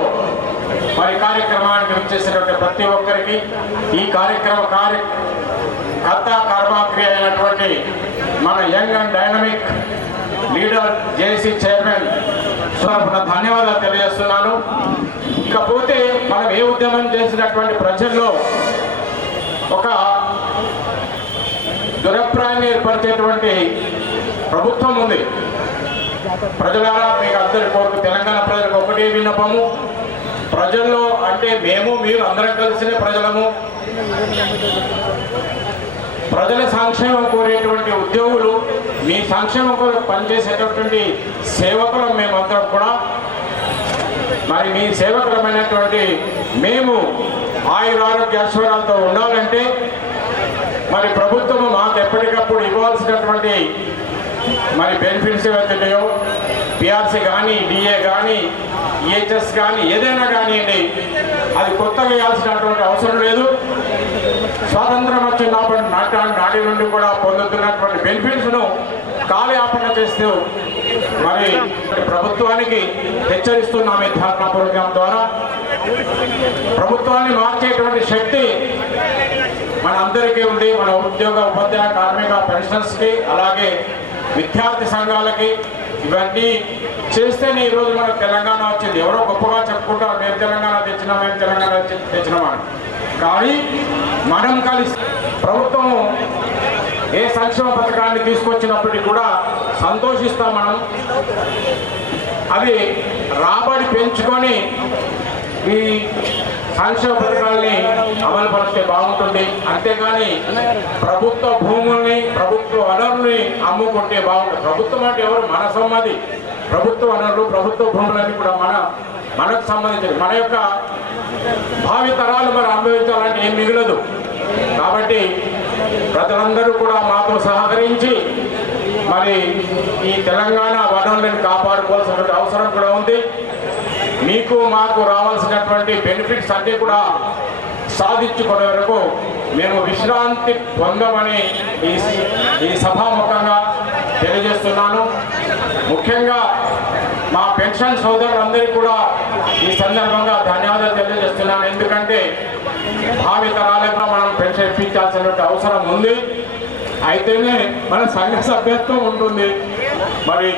మరి కార్యక్రమానికి వచ్చేసినటువంటి ప్రతి ఒక్కరికి ఈ కర్త కర్మక్రియ అయినటువంటి మన young and dynamic leader JAC chairman ధన్యవాదాలు తెలియజేస్తున్నాను. ఇకపోతే మనం ఏ ఉద్యమం చేసినటువంటి ప్రజల్లో ఒక దురభిప్రాయాన్ని ఏర్పరిచేటువంటి ప్రభుత్వం ఉంది. ప్రజలారా మీకు అందరి కోరిక, తెలంగాణ ప్రజలకు ఒకటే విన్నపము, ప్రజల్లో అంటే మేము మీరు అందరం కలిసిన ప్రజలము, ప్రజల సంక్షేమం కోరేటువంటి ఉద్యోగులు, మీ సంక్షేమం కొరకు పనిచేసేటటువంటి సేవకులం మేమందరం కూడా. మరి మీ సేవకులమైనటువంటి మేము ఆయురారోగ్య ఐశ్వర్యాలతో ఉండాలంటే మరి ప్రభుత్వం మాకు ఎప్పటికప్పుడు ఇవ్వాల్సినటువంటి మరి బెనిఫిట్స్ ఏవైతున్నాయో పిఆర్సీ కానీ, డిఏ కానీ, ఈహెచ్ఎస్ కానీ ఏదైనా కానివ్వండి, అది కొత్తగా వేయాల్సినటువంటి అవసరం లేదు. స్వాతంత్రం వచ్చినప్పటి నాటి నుండి కూడా పొందుతున్నటువంటి బెనిఫిట్స్ను కాలయాపన చేస్తూ మరి ప్రభుత్వానికి హెచ్చరిస్తున్నాం. ఈ ధర్నా ప్రోగ్రాం ద్వారా ప్రభుత్వాన్ని మార్చేటువంటి శక్తి మన అందరికీ ఉంది. మన ఉద్యోగ, ఉపాధ్యాయ, కార్మిక, పెన్షనర్స్కి, అలాగే విద్యార్థి సంఘాలకి. ఇవన్నీ చేస్తేనే ఈరోజు మనకు తెలంగాణ వచ్చింది. ఎవరో గొప్పగా చెప్పుకుంటారు, మేము తెలంగాణ తెచ్చినాం, మేము తెలంగాణ తెచ్చినామని. కానీ మనం కలిసి ప్రభుత్వము ఏ సంక్షేమ పథకాన్ని తీసుకొచ్చినప్పటికీ కూడా సంతోషిస్తాం మనం. అది రాబడి పెంచుకొని ఈ సంక్షేమ పథకాలని అమలు పరిస్తే బాగుంటుంది. అంతేగాని ప్రభుత్వ భూముల్ని, ప్రభుత్వ వనరుల్ని అమ్ముకుంటే బాగుంటుంది. ప్రభుత్వం అంటే ఎవరు? మన సమ్మతి. ప్రభుత్వ వనరులు, ప్రభుత్వ భూములన్నీ కూడా మనకు సంబంధించినవి. మన యొక్క భావితరాలు మరి అనుభవించాలంటే ఏం మిగలదు. కాబట్టి ప్రజలందరూ కూడా మాతో సహకరించి మరి ఈ తెలంగాణ వనరులను కాపాడుకోవాల్సిన అవసరం కూడా ఉంది. మీకు మాకు రావాల్సినటువంటి బెనిఫిట్స్ అన్నీ కూడా సాధించుకునే వరకు మేము విశ్రాంతి పొందమని ఈ సభాముఖంగా తెలియజేస్తున్నాను. ముఖ్యంగా మా పెన్షన్ సోదరులందరికీ కూడా ఈ సందర్భంగా ధన్యవాదాలు తెలియజేస్తున్నాను. ఎందుకంటే భావితరాలకు మనం పెన్షన్ ఇప్పించాల్సిన అవసరం ఉంది. అయితేనే మన సంఘ సభ్యత్వం ఉంటుంది. మరి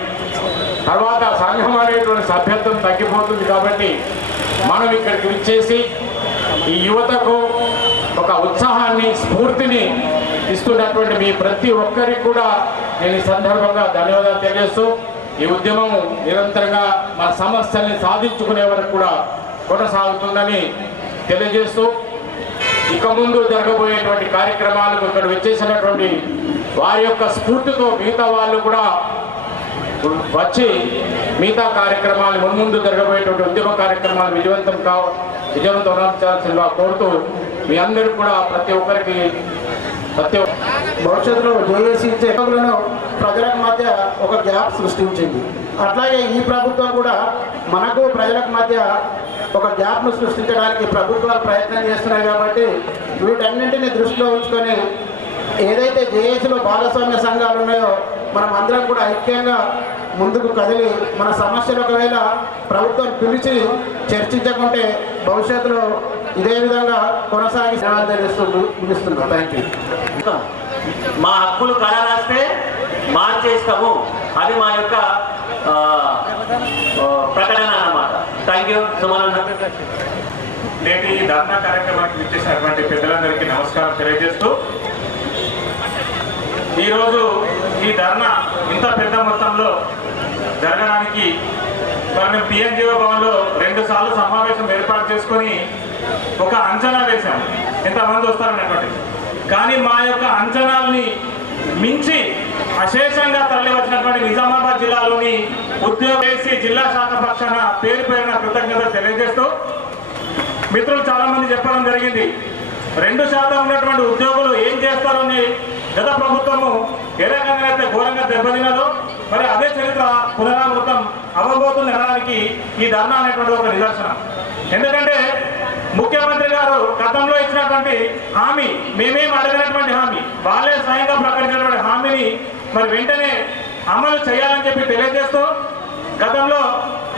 తర్వాత సంఘం అనేటువంటి సభ్యత్వం తగ్గిపోతుంది. కాబట్టి మనం ఇక్కడికి విచ్చేసి ఈ యువతకు ఒక ఉత్సాహాన్ని, స్ఫూర్తిని ఇస్తున్నటువంటి మీ ప్రతి ఒక్కరికి కూడా నేను ఈ సందర్భంగా ధన్యవాదాలు తెలియజేస్తూ, ఈ ఉద్యమం నిరంతరంగా మన సమస్యల్ని సాధించుకునే వరకు కూడా కొనసాగుతుందని తెలియజేస్తూ, ఇక ముందు జరగబోయేటువంటి కార్యక్రమాలకు ఇక్కడ వచ్చేసినటువంటి వారి యొక్క స్ఫూర్తితో మిగతా వాళ్ళు కూడా వచ్చి మిగతా కార్యక్రమాలు, మున్ముందు జరగబోయేటువంటి ఉద్యమ కార్యక్రమాలు విజయవంతం అవ్వాల్సిందిగా కోరుతూ, మీ అందరికీ కూడా ప్రతి ఒక్కరికి భవిష్యత్తులో జేఏసీ సేవకులను ప్రజలకు మధ్య ఒక గ్యాప్ సృష్టించింది. అట్లాగే ఈ ప్రభుత్వం కూడా మనకు ప్రజలకు మధ్య ఒక గ్యాప్ను సృష్టించడానికి ప్రభుత్వాలు ప్రయత్నం చేస్తున్నాయి. కాబట్టి వీటన్నింటినీ దృష్టిలో ఉంచుకొని ఏదైతే జేఏసీలో భాగస్వామ్య సంఘాలు ఉన్నాయో మనం అందరం కూడా ఐక్యంగా ముందుకు కదిలి మన సమస్యలు ఒకవేళ ప్రభుత్వం పిలిచి చర్చించకుంటే భవిష్యత్తులో ఇదే విధంగా కొనసాగి ముగిస్తున్నాం. Thank you. మా హక్కులు కరారాస్తే మార్చేస్తాము, అది మా యొక్క ప్రకటన అన్నమాట. Thank you. నేటి ఈ ధర్నా కార్యక్రమానికి ఇచ్చేసినటువంటి పెద్దలందరికీ నమస్కారం తెలియజేస్తూ, ఈరోజు ఈ ధర్నా ఇంత పెద్ద మొత్తంలో జరగడానికి మనం పిఎన్జిఓ భవన్లో 2 సార్లు సమావేశం ఏర్పాటు చేసుకొని ఒక అంచనా వేశాం ఎంతమంది వస్తారనేటువంటి. కానీ మా యొక్క అంచనాల్ని మించి అశేషంగా తరలి వచ్చినటువంటి నిజామాబాద్ జిల్లాలోని ఉద్యోగేసి జిల్లా శాఖ పక్షాన పేరు పేరున కృతజ్ఞతలు తెలియజేస్తూ, మిత్రులు చాలా మంది చెప్పడం జరిగింది, 2% ఉన్నటువంటి ఉద్యోగులు ఏం చేస్తారు అని గత ప్రభుత్వము ఏ రకంగా అయితే ఘోరంగా దెబ్బతిన్నదో మరి అదే చరిత్ర పునరావృతం అవ్వబోతుంది అనడానికి ఈ ధర్నా అనేటువంటి ఒక నిదర్శనం. ఎందుకంటే ముఖ్యమంత్రి గారు గతంలో ఇచ్చినటువంటి హామీ, మేమేం అడిగినటువంటి హామీ, వాళ్ళే స్వయంగా ప్రకటించినటువంటి హామీని మరి వెంటనే అమలు చేయాలని చెప్పి తెలియజేస్తూ గతంలో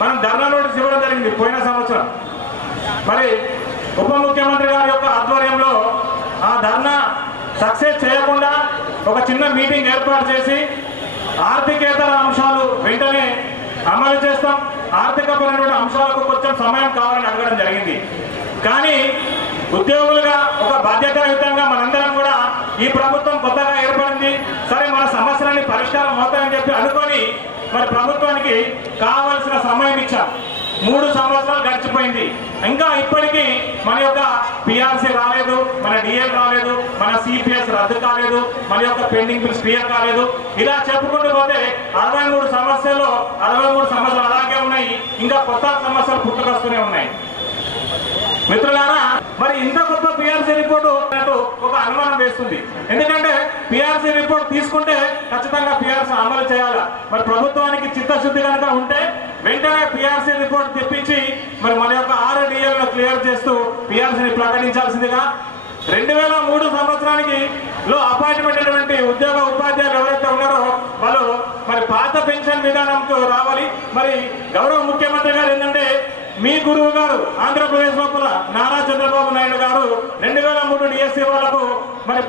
మనం ధర్నా నోటీస్ ఇవ్వడం జరిగింది పోయిన సంవత్సరం. మరి ఉప ముఖ్యమంత్రి గారి యొక్క ఆధ్వర్యంలో ఆ ధర్నా సక్సెస్ చేయకుండా ఒక చిన్న మీటింగ్ ఏర్పాటు చేసి ఆర్థికేతర అంశాలు వెంటనే అమలు చేస్తాం, ఆర్థికపరమైన అంశాలకు కొంచెం సమయం కావాలని అడగడం జరిగింది. కానీ ఉద్యోగులుగా ఒక బాధ్యతాయుతంగా మనందరం కూడా ఈ ప్రభుత్వం కొత్తగా ఏర్పడింది, సరే మన సమస్యలన్నీ పరిష్కారం అవుతాయని చెప్పి అనుకొని మరి ప్రభుత్వానికి కావలసిన సమయం ఇచ్చాం. 3 సంవత్సరాలు గడిచిపోయింది. ఇంకా ఇప్పటికీ మన యొక్క పిఆర్సీ రాలేదు, మన డిఎల్ రాలేదు, మన సిపిఎస్ రద్దు కాలేదు, మన యొక్క పెండింగ్ బిల్స్ క్లియర్ కాలేదు. ఇలా చెప్పుకుంటూ పోతే 63 సమస్యలు 63 సమస్యలు అలాగే ఉన్నాయి. ఇంకా కొత్త సమస్యలు పుట్టుకొస్తూనే ఉన్నాయి. మిత్రులారా, మరి ఇంత గొప్ప పిఆర్సీ రిపోర్టు ఒక అనుమానం వేస్తుంది. ఎందుకంటే పిఆర్సీ రిపోర్ట్ తీసుకుంటే ఖచ్చితంగా పిఆర్సీ అమలు చేయాలి. మరి ప్రభుత్వానికి చిత్తశుద్ధి కనుక ఉంటే వెంటనే పిఆర్సీ రిపోర్ట్ తెప్పించి మరి మన యొక్క 6 డిఎల్ను క్లియర్ చేస్తూ పిఆర్సీని ప్రకటించాల్సిందిగా 2003 సంవత్సరానికి అపాయింట్మెంట్ అయినటువంటి ఉద్యోగ ఉపాధ్యాయులు ఎవరైతే ఉన్నారో వాళ్ళు మరి పాత పెన్షన్ విధానంతో రావాలి. మరి గౌరవ ముఖ్యమంత్రి గారు ఏంటంటే మీ గురువు గారు ఆంధ్రప్రదేశ్ లోపల నారా చంద్రబాబు నాయుడు గారు 2003 డిఎస్సీ వాళ్ళకు మరి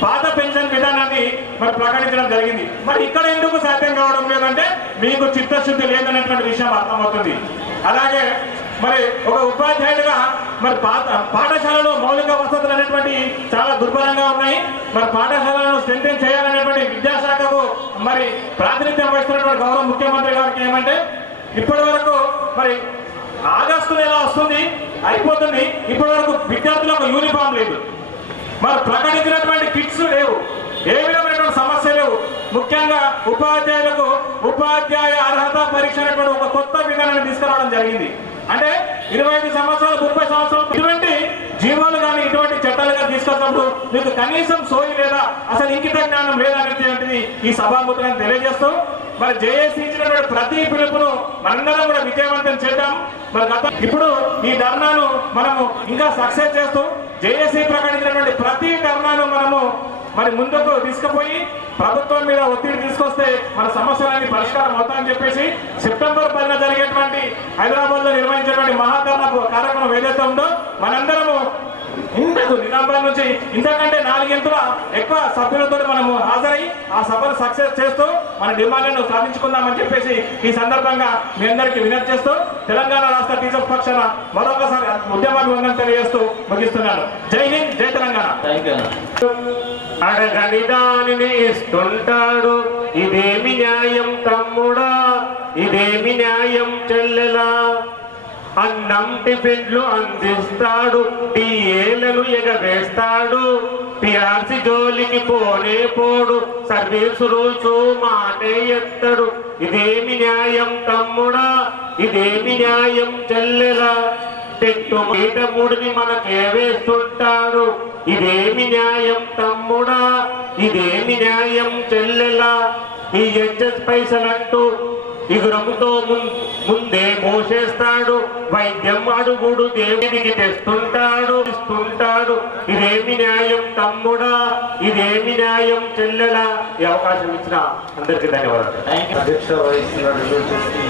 పాత పెన్షన్ విధానాన్ని మరి ప్రకటించడం జరిగింది. మరి ఇక్కడ ఎందుకు సాధ్యం కావడం లేదంటే మీకు చిత్తశుద్ధి లేదనేటువంటి విషయం అర్థమవుతుంది. అలాగే మరి ఒక ఉపాధ్యాయుడిగా మరి పాఠశాలలో మౌలిక వసతులు అనేటువంటి చాలా దుర్భరంగా ఉన్నాయి. మరి పాఠశాలను స్ట్రెంథెన్ చేయాలనేటువంటి విద్యాశాఖకు మరి ప్రాతినిధ్యం వహిస్తున్నటువంటి గౌరవ ముఖ్యమంత్రి గారికి ఏమంటే ఇప్పటి వరకు మరి ఆగస్టు నెల వస్తుంది, అయిపోతుంది, ఇప్పటి వరకు విద్యార్థులకు యూనిఫామ్ లేదు, మరి ప్రకటించినటువంటి కిట్స్ లేవు, ఏ విధమైనటువంటి సమస్య లేవు. ముఖ్యంగా ఉపాధ్యాయులకు ఉపాధ్యాయ అర్హత పరీక్ష అనేటువంటి ఒక కొత్త విధానాన్ని తీసుకురావడం జరిగింది. అంటే 25 సంవత్సరాలు 30 సంవత్సరాలు ఇటువంటి జీవాలు కానీ ఇటువంటి చట్టాలుగా తీసుకొచ్చినప్పుడు మీకు కనీసం సోయి లేదా అసలు ఇంకిత జ్ఞానం లేదనేటువంటిది ఈ సభాముఖంగా తెలియజేస్తూ మరి జేఏసీ ఇచ్చినటువంటి ప్రతి పిలుపును మనందరం కూడా విజయవంతం చేద్దాం. మరి ఇప్పుడు ఈ ధర్నాను మనము ఇంకా సక్సెస్ చేస్తూ జేఏసీ ప్రకటించినటువంటి ప్రతి ధర్నాను మనము మరి ముందుకు తీసుకుపోయి ప్రభుత్వం మీద ఒత్తిడి తీసుకొస్తే మన సమస్యలన్నీ పరిష్కారం అవుతాయని చెప్పేసి సెప్టెంబర్ 10న జరిగేటువంటి హైదరాబాద్ లో నిర్వహించేటువంటి మహాధర్నా కార్యక్రమం ఏదైతే ఉందో మనందరము ఇంతకు నిజామాబాద్ నుంచి ఇంతకంటే 4 ఎక్కువ సభ్యులతో మనము హాజరై ఆ సభను సక్సెస్ చేస్తూ మన డిమాండ్లను సాధించుకుందామని చెప్పేసి ఈ సందర్భంగా మీ అందరికీ విజ్ఞప్తి చేస్తూ తెలంగాణ రాష్ట్ర టీచర్స్ పక్షాన మరొకసారి ఉద్యమాభివందనం తెలియజేస్తూ ముగిస్తున్నాను. జై హింద్, జై తెలంగాణ. అడగని దానిని ఇస్తుంటాడు, ఇదేమి న్యాయం తమ్ముడా, ఇదేమి న్యాయం చెల్లెలా, అన్నం టిఫిన్లు అందిస్తాడు, డిఏలను ఎగవేస్తాడు, పిఆర్సీ జోలికి పోనే పోడు, సర్వీసు రూల్స్ మాటే ఎత్తడు, ఇదేమి న్యాయం తమ్ముడా, ఇదేమి న్యాయం చెల్లెలా, టెట్టు మీట ముడిని మనకే వేస్తుంటాడు, ఇదేమి న్యాయం తమ్ముడా, ఇదేమి న్యాయం చెల్లెలా, ఈ హెచ్ఎస్ పైసలంటూ ఇగురముతో ముందే మోసేస్తాడు, వైద్యం అడుగుడు దేవుడికి తెస్తుంటాడు ఇస్తుంటాడు, ఇదేమి న్యాయం తమ్ముడా, ఇదేమి న్యాయం చెల్లెలా. ఈ అవకాశం ఇచ్చిన అందరికీ ధన్యవాదాలు. అధ్యక్ష వహిస్తున్నటువంటి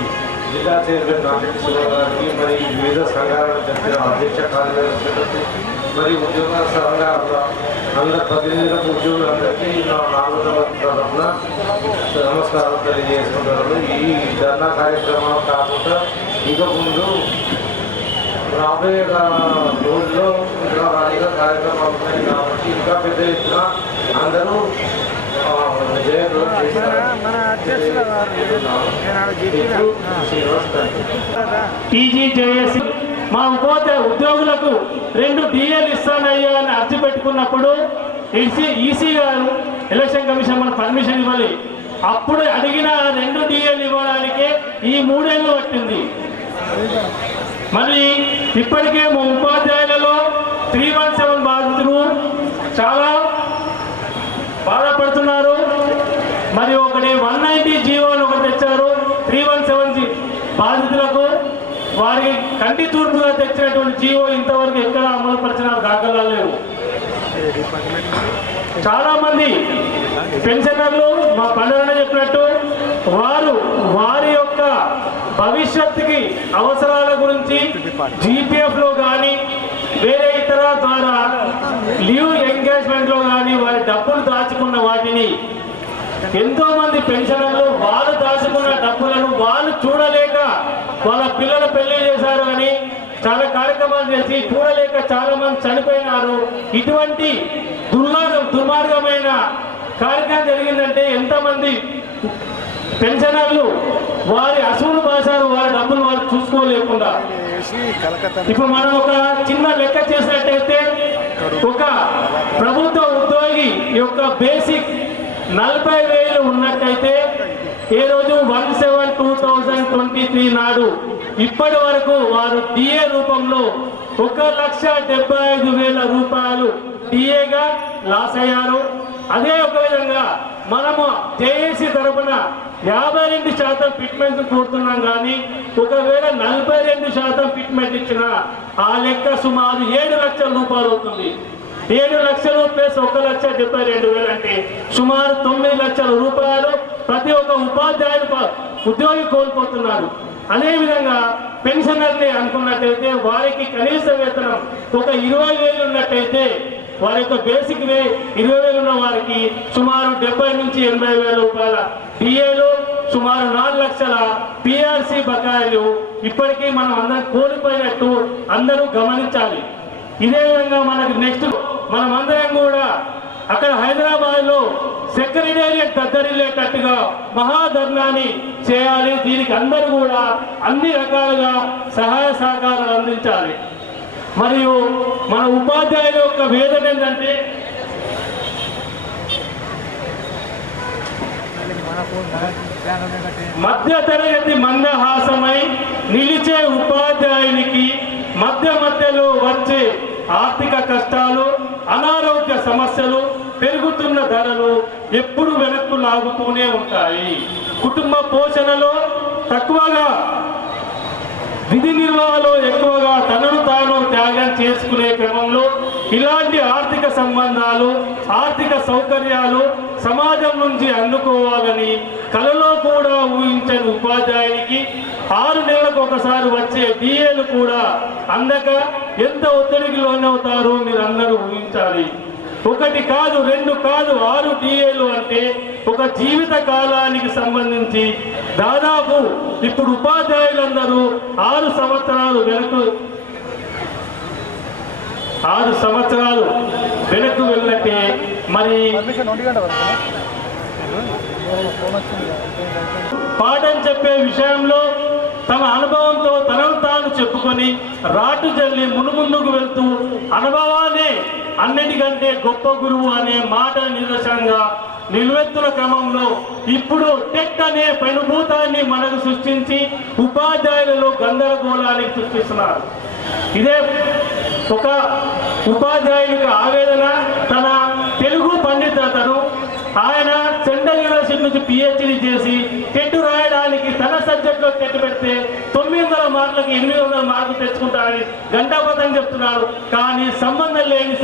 జిల్లా చైర్మన్ నాగేశ్వర గారికి, మరి వివిధ సంఘాలను చెప్పిన అధ్యక్ష కార్యదర్శులకు, మరి ఉద్యోగ సంఘాల అందరి ప్రతినిధులకు, ఉద్యోగులందరికీ నా 4వ తరఫున నమస్కారం తెలియజేసుకుంటున్నాను. ఈ ధర్నా కార్యక్రమం కాకుండా ఇంకా ముందు రాబోయే రోజుల్లో ఇంకా అనేక కార్యక్రమాలు ఉన్నాయి కాబట్టి ఇంకా పెద్ద ఎత్తున అందరూ టీజీజేఏసీ మా ఉద్యోగులకు 2 డిఏలు ఇస్తానయ్యా అని అర్జీ పెట్టుకున్నప్పుడు ఈసీ గారు ఎలక్షన్ కమిషన్ మన పర్మిషన్ ఇవ్వాలి. అప్పుడు అడిగిన 2 డిఏలు ఇవ్వడానికే ఈ 3 ఏళ్ళు పట్టింది. మరి ఇప్పటికే మా ఉపాధ్యాయులలో 317 బాధితులు చాలా బాధపడుతున్నారు. మరి ఒకటి 190 జీవోని ఒకటి తెచ్చారు 317 బాధితులకు. వారికి కంటి తూర్పుగా తెచ్చినటువంటి జీవో ఇంతవరకు ఎక్కడ అమలు పరిచిన దాఖలాలు లేవు. చాలా మంది పెన్షనర్లు మా పండుగ చెప్పినట్టు వారి యొక్క భవిష్యత్తుకి అవసరాల గురించి జీపీఎఫ్లో కానీ వేరే ఇతర ద్వారా లీవ్ ఎంగేజ్మెంట్లో కానీ వారి డబ్బులు దాచుకున్న వాటిని ఎంతో మంది పెన్షనర్లు వాళ్ళు దాచుకున్న డబ్బులను వాళ్ళు చూడలేక వాళ్ళ పిల్లల పెళ్లి చేశారు అని చాలా కార్యక్రమాలు చేసి చూడలేక చాలా మంది చనిపోయినారు. ఇటువంటి దుర్మార్గమైన కార్యక్రమం జరిగిందంటే ఎంతమంది పెన్షనర్లు వారి అసలు భాషలు వారి డబ్బులు వాళ్ళు చూసుకోలేకుండా. ఇప్పుడు మనం ఒక చిన్న లెక్క చేసినట్టయితే ఒక ప్రభుత్వ ఉద్యోగి యొక్క బేసిక్ 40,000 ఉన్నట్టయితే ఏ రోజు 1/7/2023 నాడు ఇప్పటి వరకు వారు డిఏ రూపంలో 1,75,000 రూపాయలు డిఏగా లాస్ అయ్యారు. అదే ఒక విధంగా మనము జేఏసీ తరఫున 52% ఫిట్మెంట్ కోరుతున్నాం, కానీ ఒకవేళ 42% ఫిట్మెంట్ ఇచ్చిన ఆ లెక్క సుమారు 7 లక్షల రూపాయలు అవుతుంది. 7 లక్షలు ప్లస్ 1,72,000 అంటే సుమారు 9 లక్షల రూపాయలు ప్రతి ఒక్క ఉద్యోగి కోల్పోతున్నారు. అదేవిధంగా పెన్షనర్ని అనుకున్నట్టయితే వారికి కనీస వేతనం ఒక 20,000 ఉన్నట్టయితే వారి యొక్క బేసిక్ 20,000 ఉన్న వారికి సుమారు 70 నుంచి 80,000 రూపాయల డిఏలు, సుమారు 4 లక్షల పిఆర్సి బకాయిలు ఇప్పటికీ మనం అందరం కోల్పోయినట్టు అందరూ గమనించాలి. ఇదే విధంగా మనకు నెక్స్ట్ మనమందరం కూడా అక్కడ హైదరాబాద్లో సెక్రటేరియట్ దద్దరిల్లేటట్టుగా మహాధర్నాన్ని చేయాలి. దీనికి అందరూ కూడా అన్ని రకాలుగా సహాయ సహకారాలు అందించాలి. మరియు మన ఉపాధ్యాయుల యొక్క వేదన ఏంటంటే మధ్య తరగతి మందహాసమై నిలిచే ఉపాధ్యాయునికి మధ్యలో వచ్చే ఆర్థిక కష్టాలు, అనారోగ్య సమస్యలు, పెరుగుతున్న ధరలు ఎప్పుడు వెనక్కు లాగుతూనే ఉంటాయి. కుటుంబ పోషణలో తక్కువగా, విధి నిర్వహణలో ఎక్కువగా తనను తాను త్యాగం చేసుకునే క్రమంలో ఇలాంటి ఆర్థిక సంబంధాలు, ఆర్థిక సౌకర్యాలు సమాజం నుంచి అందుకోవాలని కలలో కూడా ఊహించని ఉపాధ్యాయునికి 6 నెలలకు ఒకసారి వచ్చే డిఏలు కూడా అందక ఎంత ఒత్తిడికి లోనవుతారో మీరు అందరూ ఊహించాలి. 1 కాదు 2 కాదు 6 డిఏలు అంటే ఒక జీవిత కాలానికి సంబంధించి దాదాపు ఇప్పుడు ఉపాధ్యాయులందరూ 6 సంవత్సరాలు వెనక్కు వెళ్ళకే. మరి పాఠం చెప్పే విషయంలో తమ అనుభవంతో తనను తాను చెప్పుకొని రాటు జల్లి మునుముందుకు వెళ్తూ అనుభవాన్ని అన్నిటికంటే గొప్ప గురువు అనే మాట నిదర్శనంగా నిలువెత్తుల క్రమంలో ఇప్పుడు టెట్ అనే పెనుభూతాన్ని మనకు సృష్టించి ఉపాధ్యాయులలో గందరగోళానికి సృష్టిస్తున్నారు. ఇదే ఒక ఉపాధ్యాయునికి ఆవేదన. తన తెలుగు పండితుడు ఆయన సెంట్రల్ యూనివర్సిటీ నుంచి పిహెచ్డి చేసి టెట్ రాయడానికి తన సబ్జెక్టులో టెట్ పెడితే 900 మార్కులకి 800 మార్కులు తెచ్చుకుంటారని గంటాపతం చెప్తున్నారు. కానీ సంబంధం లేని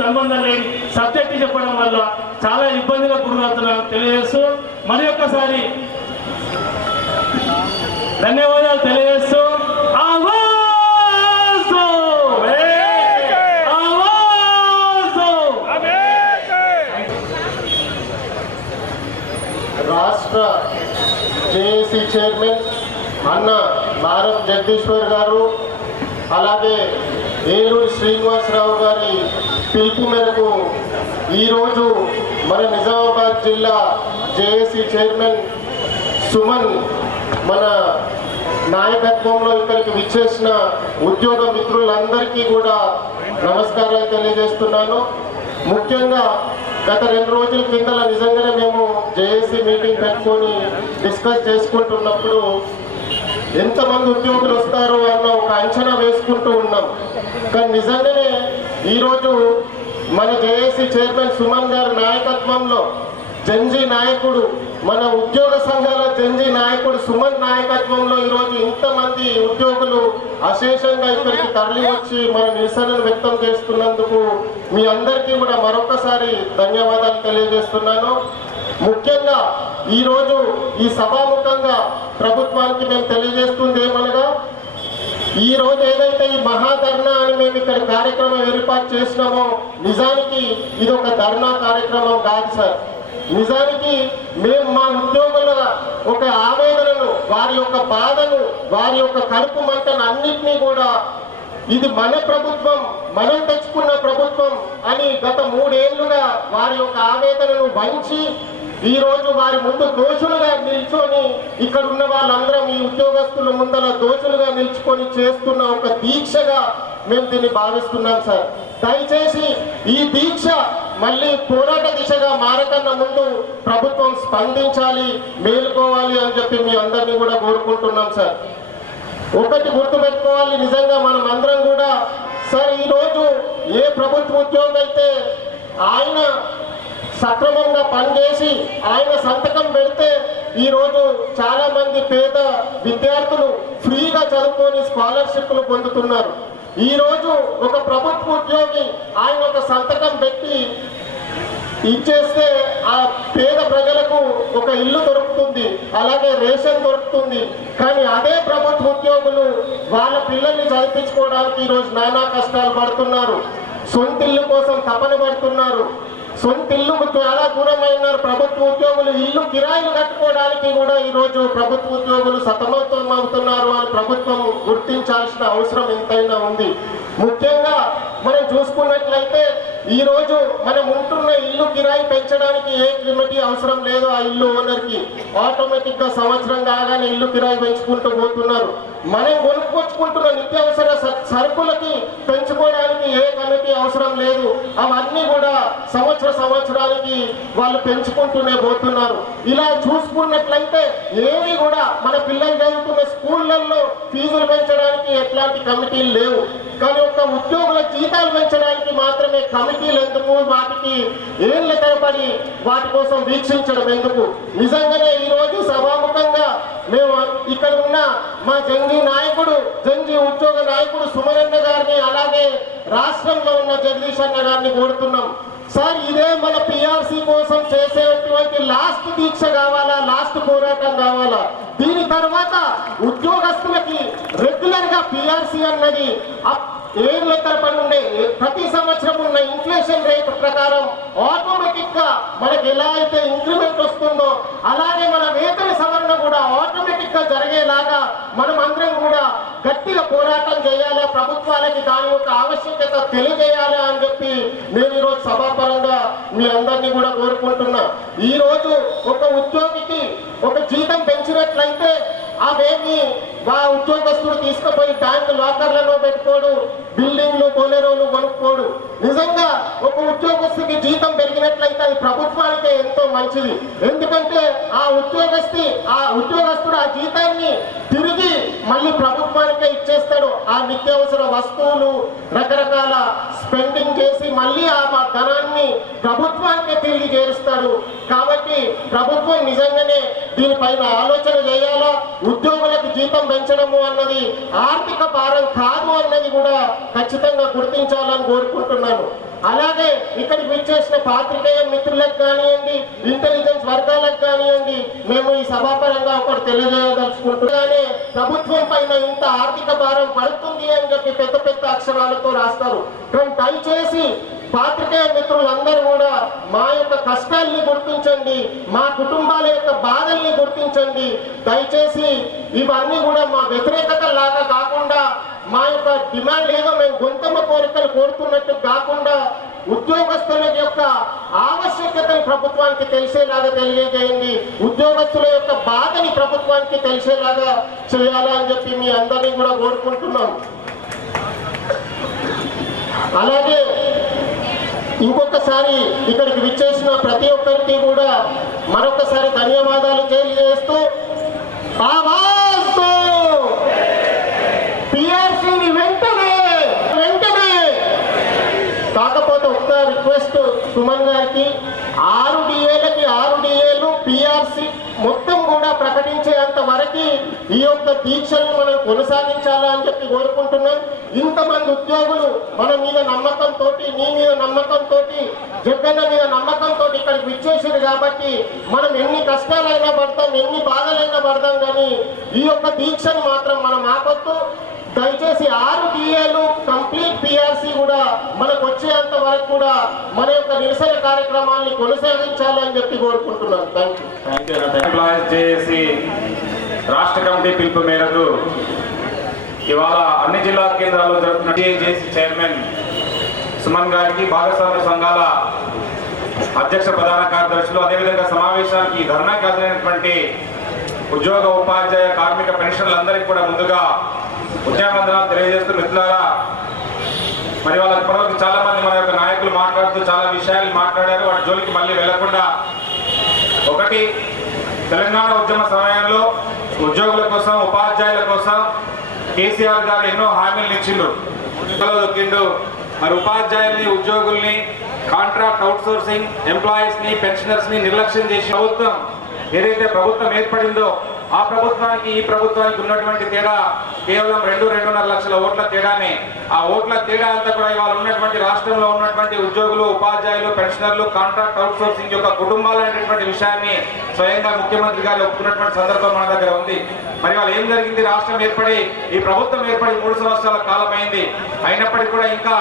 సబ్జెక్టు చెప్పడం వల్ల చాలా ఇబ్బందులకు గురవుతున్నారు తెలియజేస్తూ మరి ఒక్కసారి ధన్యవాదాలు తెలియజేస్తూ రాష్ట్ర జేఏసీ చైర్మన్ అన్న మారం జగదీశ్వర్ గారు, అలాగే ఏలూరు శ్రీనివాసరావు గారి పిలుపు మేరకు ఈరోజు మన నిజామాబాద్ జిల్లా జేఏసీ చైర్మన్ సుమన్ మన నాయకత్వంలో ఇక్కడికి విచ్చేసిన ఉద్యోగ మిత్రులందరికీ కూడా నమస్కారాలు తెలియజేస్తున్నాను. ముఖ్యంగా గత 2 రోజుల కిందల నిజంగానే మేము జేఏసీ మీటింగ్ పెట్టుకొని డిస్కస్ చేసుకుంటున్నప్పుడు ఎంతమంది ఉద్యోగులు వస్తారు అన్న ఒక అంచనా వేసుకుంటూ ఉన్నాం. కానీ నిజంగానే ఈరోజు మన జేఏసీ చైర్మన్ సుమన్ గారి నాయకత్వంలో జంజీ నాయకుడు, మన ఉద్యోగ సంఘాల జంజీ నాయకుడు సుమన్ నాయకత్వంలో ఈరోజు ఇంతమంది ఉద్యోగులు అశేషంగా ఇక్కడికి తరలి వచ్చి మన నిరసనను వ్యక్తం చేస్తున్నందుకు మీ అందరికీ కూడా మరొకసారి ధన్యవాదాలు తెలియజేస్తున్నాను. ముఖ్యంగా ఈరోజు ఈ సభాముఖంగా ప్రభుత్వానికి మేము తెలియజేస్తుంది ఏమనగా, ఈ రోజు ఏదైతే ఈ మహాధర్నా అని మేము ఇక్కడ కార్యక్రమం ఏర్పాటు చేసినామో నిజానికి ఇది ఒక ధర్నా కార్యక్రమం కాదు సార్. నిజానికి మేము మా ఉద్యోగుల ఒక ఆవేదనను, వారి యొక్క బాధను, వారి యొక్క కడుపు మంటను అన్నింటినీ కూడా ఇది మన ప్రభుత్వం, మనం తెచ్చుకున్న ప్రభుత్వం అని గత 3 ఏళ్లుగా వారి యొక్క ఆవేదనను వంచి ఈ రోజు వారి ముందు దోషులుగా నిల్చొని ఇక్కడ ఉన్న వాళ్ళందరం ఈ ఉద్యోగస్తుల ముందర దోషులుగా నిల్చుకొని చేస్తున్న ఒక దీక్షగా మేము దీన్ని భావిస్తున్నాం సార్. దయచేసి ఈ దీక్ష మళ్ళీ పోరాట దిశగా మారకన్నా ముందు ప్రభుత్వం స్పందించాలి, మేలుకోవాలి అని చెప్పి మీ అందరినీ కూడా కోరుకుంటున్నాం సార్. ఒకటి గుర్తుపెట్టుకోవాలి, నిజంగా మనం అందరం కూడా సార్ ఈరోజు ఏ ప్రభుత్వ ఉద్యోగం అయితే ఆయన సక్రమంగా పనిచేసి ఆయన సంతకం పెడితే ఈరోజు చాలా మంది పేద విద్యార్థులు ఫ్రీగా చదువుకొని స్కాలర్షిప్లు పొందుతున్నారు. ఈరోజు ఒక ప్రభుత్వ ఉద్యోగి ఆయన ఒక సంతకం పెట్టి ఇచ్చేస్తే ఆ పేద ప్రజలకు ఒక ఇల్లు దొరుకుతుంది, అలాగే రేషన్ దొరుకుతుంది. కానీ అదే ప్రభుత్వ ఉద్యోగులు వాళ్ళ పిల్లల్ని చదివించుకోవడానికి ఈరోజు నానా కష్టాలు పడుతున్నారు, సొంతిల్లు కోసం తపన పడుతున్నారు. సొంతిల్లుకు చాలా దూరమైనారు ప్రభుత్వ ఉద్యోగులు. ఇల్లు కిరాయిలు కట్టుకోవడానికి కూడా ఈరోజు ప్రభుత్వ ఉద్యోగులు సతమతమవుతున్నారు అని ప్రభుత్వం గుర్తించాల్సిన అవసరం ఎంతైనా ఉంది. ముఖ్యంగా మనం చూసుకున్నట్లయితే ఈరోజు మనం ఉంటున్న ఇల్లు కిరాయి పెంచడానికి ఏ కమిటీ అవసరం లేదు. ఆ ఇల్లు ఓనర్కి ఆటోమేటిక్గా సంవత్సరం కాగానే ఇల్లు కిరాయి పెంచుకుంటూ పోతున్నారు. మనం కొనుక్కొచ్చుకుంటున్న నిత్యావసర సరుకులకి పెంచుకోవడానికి ఏ కమిటీ అవసరం లేదు. అవన్నీ కూడా సంవత్సరానికి వాళ్ళు పెంచుకుంటూనే పోతున్నారు. ఇలా చూసుకున్నట్లయితే ఏవి కూడా మన పిల్లలు చదువుతున్న స్కూళ్ళల్లో ఫీజులు పెంచడానికి ఎట్లాంటి కమిటీలు లేవు. కానీ ఒక ఉద్యోగుల జీతాలు పెంచడానికి మాత్రమే కమిటీలు ఎందుకు, వాటికి ఏళ్ళ తరబడి వాటి కోసం వీక్షించడం ఎందుకు? నిజంగానే ఈరోజు సభాముఖంగా మేము ఇక్కడ ఉన్న మా జంజీ ఉద్యోగ నాయకుడు సుమరన్న గారిని, అలాగే రాష్ట్రంలో ఉన్న జగదీష్ అన్న గారిని కోరుతున్నాం. సార్ ఇదే మన పిఆర్సీ కోసం చేసేటువంటి లాస్ట్ దీక్ష కావాలా, లాస్ట్ పోరాటం కావాలా? దీని తర్వాత ఉద్యోగస్తులకి రెగ్యులర్ గా పిఆర్సీ అన్నది ఏళ్ళ తరబడి ఉండే ప్రతి సంవత్సరం ఉన్న ఇన్ఫ్లేషన్ రేట్ ప్రకారం ఆటోమేటిక్ గా మనకి ఎలా అయితే ఇంక్రిమెంట్ వస్తుందో అలాగే మన వేతన సవరణ కూడా ఆటోమేటిక్ గా జరిగేలాగా మనం అందరం కూడా గట్టిగా పోరాటం చేయాలి. ప్రభుత్వాలకి దాని యొక్క ఆవశ్యకత తెలియజేయాలి అని చెప్పి నేను ఈరోజు సభాపరంగా మీ అందరినీ కూడా కోరుకుంటున్నా. ఈ రోజు ఒక ఉద్యోగికి ఒక జీతం పెంచినట్లయితే అవేమి ఆ ఉద్యోగస్తుడు తీసుకుపోయి బ్యాంకు లాకర్లలో పెట్టుకోడు, బిల్డింగ్లు బోలెరోలు కొనుక్కోడు. నిజంగా ఒక ఉద్యోగస్తుడికి జీతం పెరిగినట్లయితే అది ప్రభుత్వానికే ఎంతో మంచిది. ఎందుకంటే ఆ ఉద్యోగస్తుడు ఆ జీతాన్ని తిరిగి మళ్ళీ ప్రభుత్వానికే ఇచ్చేస్తాడు. ఆ నిత్యావసర వస్తువులు రకరకాల స్పెండింగ్ చేసి మళ్ళీ ఆ ధనాన్ని ప్రభుత్వానికే తిరిగి చేరుస్తాడు. కాబట్టి ప్రభుత్వం నిజంగానే దీనిపైన ఆలోచన చేయాలా. ఉద్యోగులకు జీతం పెంచడము అన్నది ఆర్థిక భారం కాదు అన్నది కూడా ఖచ్చితంగా గుర్తించాలని కోరుకుంటున్నాను. అలాగే ఇక్కడికి విచ్చేసిన పాత్రికేయ మిత్రులకు కానివ్వండి, ఇంటెలిజెన్స్ వర్గాలకు కానివ్వండి, మేము ఈ సభాపరంగా ఒకటి తెలియజేయదలుచుకుంటున్నానే, ప్రభుత్వం పైన ఇంత ఆర్థిక భారం పడుతుంది అని చెప్పి పెద్ద పెద్ద అక్షరాలతో రాస్తారు. కానీ దయచేసి పాత్రికేయ మిత్రులందరూ కూడా మా యొక్క కష్టాల్ని గుర్తించండి, మా కుటుంబాల యొక్క బాధల్ని గుర్తించండి. దయచేసి ఇవన్నీ కూడా మా వ్యతిరేకత లాగా కాకుండా, మా యొక్క డిమాండ్ ఏదో మేము గొంతమ్మ కోరికలు కోరుతున్నట్టు కాకుండా ఉద్యోగస్తుల యొక్క ఆవశ్యకతను ప్రభుత్వానికి తెలిసేలాగా తెలియజేయండి. ఉద్యోగస్తుల యొక్క బాధని ప్రభుత్వానికి తెలిసేలాగా చేయాలని చెప్పి మీ అందరినీ కూడా కోరుకుంటున్నాం. అలాగే ఇంకొకసారి ఇక్కడికి విచ్చేసిన ప్రతి ఒక్కరికి కూడా మరొకసారి ధన్యవాదాలు తెలియజేస్తూ పిఆర్సీని వెంటనే కాకపోతే ఒక్క రిక్వెస్ట్ సుమన్ గారికి, 6 DAలకి 6 DAలు పిఆర్సీ మొత్తం కూడా ప్రకటించేంత వరకు ఈ యొక్క దీక్షను మనం కొనసాగించాలని చెప్పి కోరుకుంటున్నాం. ఇంతమంది ఉద్యోగులు మన మీద నమ్మకంతో, నీ మీద నమ్మకంతో, జగన్న మీద నమ్మకంతో ఇక్కడికి విచ్చేసారు కాబట్టి మనం ఎన్ని కష్టాలైనా పడతాం, ఎన్ని బాధలైనా పడతాం, కానీ ఈ యొక్క దీక్షను మాత్రం మనం ఆపొద్దు. దయచేసి 6 DAలు కంప్లీట్ పిఆర్సీ కూడా మనకు వచ్చేంత వరకు కూడా మన యొక్క నిరసన కార్యక్రమాన్ని కొనసాగించాలని చెప్పి కోరుకుంటున్నాను. Thank you. ఎంప్లాయీస్ జేఏసీ రాష్ట్ర కమిటీ పిలుపు మేరకు ఇవాళ అన్ని జిల్లా కేంద్రాల్లో జరుగుతున్న జేఏసీ చైర్మన్ సుమన్ గారికి, భాగస్వామ్య సంఘాల అధ్యక్ష ప్రధాన కార్యదర్శులు, అదేవిధంగా సమావేశానికి ధర్నాకి హాజరైనటువంటి ఉద్యోగ ఉపాధ్యాయ కార్మిక పెన్షన్లందరికీ కూడా ముందుగా ఉద్యమవందనాలు తెలియజేస్తూ, మిత్రులారా, మరి వాళ్ళ ఇప్పటివరకు చాలా మంది మన యొక్క నాయకులు మాట్లాడుతూ చాలా విషయాలు మాట్లాడారు. వాటి జోలికి మళ్ళీ వెళ్లకుండా, ఒకటి, తెలంగాణ ఉద్యమ సమయంలో ఉద్యోగుల కోసం, ఉపాధ్యాయుల కోసం కేసీఆర్ గారు ఎన్నో హామీలు ఇచ్చిండ్రు, దొక్కిండు. మరి ఉపాధ్యాయుల్ని, ఉద్యోగుల్ని, కాంట్రాక్ట్ అవుట్సోర్సింగ్ ఎంప్లాయీస్ని, పెన్షనర్స్ని నిర్లక్ష్యం చేసి ప్రభుత్వం ఏదైతే ప్రభుత్వం ఏర్పడిందో ఆ ప్రభుత్వానికి ఈ ప్రభుత్వానికి ఉన్నటువంటి తేడా కేవలం 2-2.5 లక్షల ఓట్ల తేడానే. ఆ ఓట్ల తేడా అంతా కూడా ఇవాళ ఉన్నటువంటి రాష్ట్రంలో ఉన్నటువంటి ఉద్యోగులు, ఉపాధ్యాయులు, పెన్షనర్లు, కాంట్రాక్ట్ అవుట్సోర్సింగ్ యొక్క కుటుంబాలు అనేటువంటి విషయాన్ని స్వయంగా ముఖ్యమంత్రి గారు ఒప్పుకున్నటువంటి సందర్భం మన దగ్గర ఉంది. మరి వాళ్ళు ఏం జరిగింది? రాష్ట్రం ఏర్పడి, ఈ ప్రభుత్వం ఏర్పడి 3 సంవత్సరాల కాలం అయింది. అయినప్పటికీ కూడా ఇంకా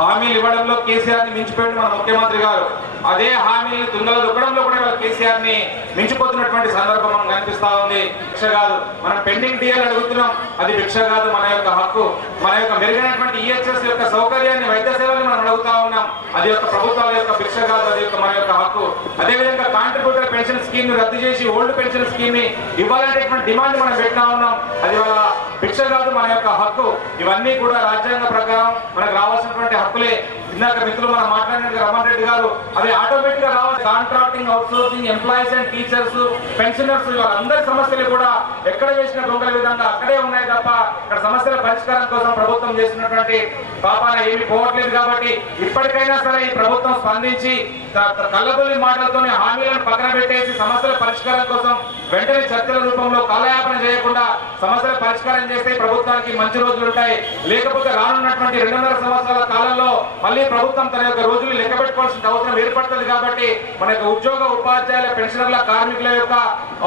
హామీలు ఇవ్వడంలో కేసీఆర్ని మించిపోయింది మన ముఖ్యమంత్రి గారు. అదే హామీలు తుంగలు దొక్కడంలో కూడా కేసీఆర్ని మించిపోతున్నటువంటి సందర్భం మనకు కనిపిస్తా ఉంది. భిక్ష కాదు, మనం పెండింగ్ డిఎల్ అడుగుతున్నాం, అది భిక్ష కాదు, మన యొక్క హక్కు. మన యొక్క మెరుగైనటువంటి ఈహెచ్ఎస్ యొక్క సౌకర్యాన్ని, వైద్య సేవల్ని మనం అడుగుతా ఉన్నాం, అది యొక్క ప్రభుత్వాల యొక్క భిక్ష కాదు, అది యొక్క మన యొక్క హక్కు. అదేవిధంగా కాంట్రిబ్యూటర్ పెన్షన్ స్కీమ్ ని రద్దు చేసి ఓల్డ్ పెన్షన్ స్కీమ్ ని ఇవ్వాలనేటువంటి డిమాండ్ మనం పెట్టినా ఉన్నాం, అది వాళ్ళ భిక్ష కాదు, మన యొక్క హక్కు. ఇవన్నీ కూడా రాజ్యాంగ ప్రకారం మనకు రావాల్సినటువంటి హక్కులే. ఇందాక మిత్రులు మనం మాట్లాడినట్టు రమణ్ రెడ్డి గారు, అది ఆటోమేటిక్ గా రావాలి. Contracting, outsourcing, employees and teachers, pensioners, వాళ్ళందరి సమస్యలు కూడా ఎక్కడ వేసిన దొంగల విధంగా అక్కడే ఉన్నాయి తప్ప ఇక్కడ సమస్యల పరిష్కారం కోసం ప్రభుత్వం చేస్తున్నటువంటి పాపాన ఏమి పోవట్లేదు. కాబట్టి ఇప్పటికైనా సరే ఈ ప్రభుత్వం స్పందించి కళ్ళబొల్లి మాటలతోనే హామీలను పక్కన పెట్టేసి సమస్యల పరిష్కారం కోసం వెంటనే చర్చల రూపంలో కాలయాపన చేయకుండా సమస్యల పరిష్కారం చేస్తే ప్రభుత్వానికి మంచి రోజులు ఉంటాయి. లేకపోతే రానున్నటువంటి 2.5 సంవత్సరాల కాలంలో మళ్ళీ ప్రభుత్వం తన యొక్క రోజులు లెక్క పెట్టుకోవాల్సిన అవసరం ఏర్పడుతుంది. కాబట్టి మన యొక్క ఉద్యోగ, ఉపాధ్యాయుల, పెన్షనర్ల, కార్మికుల యొక్క,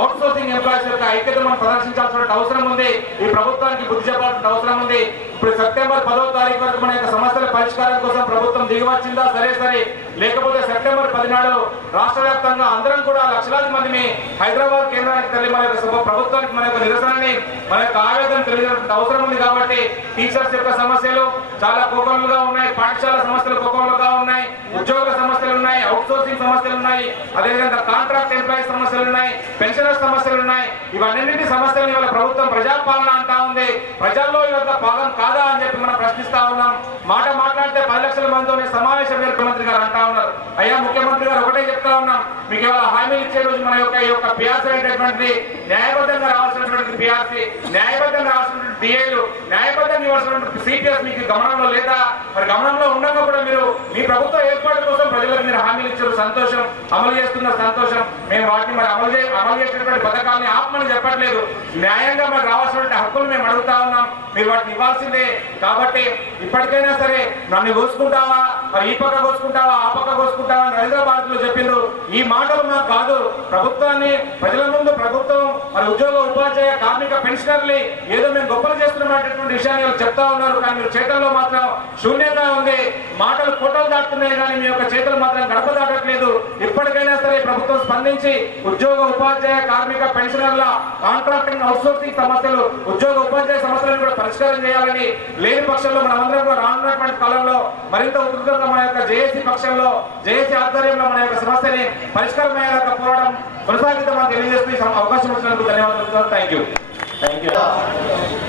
అవుట్సోర్సింగ్ ఎంప్లాయీస్ యొక్క ఐక్యత మనం ప్రదర్శించాల్సిన అవసరం ఉంది. ఈ ప్రభుత్వానికి బుద్ధి చెప్పాల్సిన అవసరం ఉంది. ఇప్పుడు సెప్టెంబర్ 10వ తారీఖు వరకు మన యొక్క సమస్యల పరిష్కారం కోసం ప్రభుత్వం దిగివచ్చిందా? సరే. లేకపోతే సెప్టెంబర్ 10 నాడు రాష్ట్ర వ్యాప్తంగా అందరం కూడా లక్షలాది మందిని హైదరాబాద్ కేంద్రానికి తల్లి మన యొక్క ప్రభుత్వానికి మన యొక్క నిరసనని, మన యొక్క ఆవేదన తెలియజేయాల్సిన అవసరం ఉంది. కాబట్టి టీచర్స్ యొక్క సమస్యలు చాలా కోకొల్లలుగా ఉన్నాయి, పాఠశాల సమస్యలు కోకొల్లలుగా ఉన్నాయి, ఉద్యోగ సమస్యలు ఉన్నాయి, అవుట్సోర్సింగ్ సమస్యలు ఉన్నాయి, అదేవిధంగా కాంట్రాక్ట్ ఎంప్లాయీస్ సమస్యలు ఉన్నాయి, పెన్షనర్స్ సమస్యలు ఉన్నాయి. ఇవన్నింటి సమస్యలను ఇవాళ ప్రభుత్వం ప్రజాపాలన అంటా ఉంది. ప్రజల్లో ఇవాళ భాగం కాదా అని చెప్పి మనం ప్రశ్నిస్తా ఉన్నాం. మాట్లాడితే 10 లక్షల మందితోనే సమావేశం ముఖ్యమంత్రి గారు అంటా ఉన్నారు. అయ్యా ముఖ్యమంత్రి గారు ఒకటే చెప్తా ఉన్నాం, మీకు ఇవాళ హామీలు ఇచ్చే రోజు మన యొక్క పిఆర్సీ అనేటటువంటిది న్యాయబద్ధంగా రావాల్సినటువంటి పిఆర్సీ, న్యాయబద్ధంగా రావాల్సినటువంటి డిఏలు, న్యాయబద్ధంగా ఇవ్వాల్సినటువంటి సిపిఎస్ మీకు గమనంలో లేదా? మరి గమనంలో ఉండగా కూడా మీరు మీ ప్రభుత్వ ఏర్పాటు కోసం ప్రజలకు మీరు హామీలు ఇచ్చారు, సంతోషం. అమలు చేస్తున్న సంతోషం. మేము వాటిని మరి అమలు చేసినటువంటి పథకాలని ఆపమని చెప్పట్లేదు. న్యాయంగా మరి రావాల్సినటువంటి హక్కులు మేము అడుగుతా ఉన్నాం, మీరు వాటిని ఇవ్వాల్సిందే. కాబట్టి ఇప్పటికైనా సరే నన్ను కోసుకుంటావా, మరి ఈ పక్క కోసుకుంటావా, ఆ పక్క కోసుకుంటావా అని హైదరాబాద్ లో చెప్పిండ్రు. ఈ మాటలు మాకు కాదు. ప్రభుత్వాన్ని ప్రజల ముందు ప్రభుత్వం మరి ఉద్యోగ, ఉపాధ్యాయ, కార్మిక, పెన్షనర్లు ఏదో మేము గొప్పలు చేస్తున్నటువంటి విషయాన్ని చెప్తా ఉన్నారు. కానీ మీరు చేతల్లో మాత్రం శూన్యంగా ఉంది. మాటలు కోటలు దాటుతున్నాయి కానీ మీ యొక్క చేతులు మాత్రం గడప దాటట్లేదు. ఇప్పటికైనా సరే ప్రభుత్వం స్పందించి ఉద్యోగ, ఉపాధ్యాయ, కార్మిక, పెన్షనర్ల, కాంట్రాక్టింగ్, అవుట్సోర్సింగ్ సమస్యలు, ఉద్యోగ, ఉపాధ్యాయ సమస్యలను కూడా పరిష్కారం చేయాలని, లేని పక్షంలో మనమందరం కూడా రానున్నటువంటి కాలంలో మరింత ఉధృతంగా మన యొక్క జేఏసీ పక్షంలో, జేఏసీ ఆధ్వర్యంలో మన యొక్క సమస్యని పరిష్కారం అయ్యేలాగా పోరాటం కొనసాగిద్దామని తెలియజేస్తూ ఈ అవకాశం ఇచ్చినందుకు ధన్యవాదాలు. Thank you.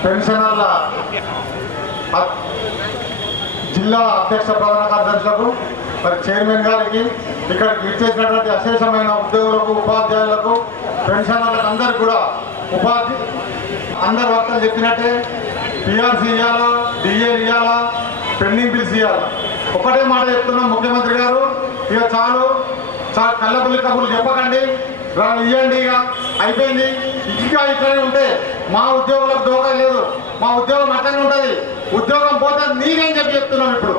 పెన్షనర్ల జిల్లా అధ్యక్ష ప్రధాన కార్యదర్శులకు, మరి చైర్మన్ గారికి, ఇక్కడికి ఇచ్చేసినటువంటి అశేషమైన ఉద్యోగులకు, ఉపాధ్యాయులకు, పెన్షనర్లకు అందరికీ కూడా అందరు వక్తలు చెప్పినట్టే పిఆర్సీ ఇవ్వాలా, డిఏలు ఇవ్వాలా, పెండింగ్ బిల్స్ ఇవ్వాలా. ఒకటే మాట చెప్తున్నాం ముఖ్యమంత్రి గారు, ఇక చాలు కళ్ళబుల్లి కబుర్లు చెప్పకండి, ఇవ్వండి, ఇక అయిపోయింది. ఇంకా ఇట్లనే ఉంటే మా ఉద్యోగులకు దోఖం లేదు, మా ఉద్యోగం అట్లనే ఉంటుంది. ఉద్యోగం పోతే నీకేం చెప్పి చెప్తున్నాం. ఇప్పుడు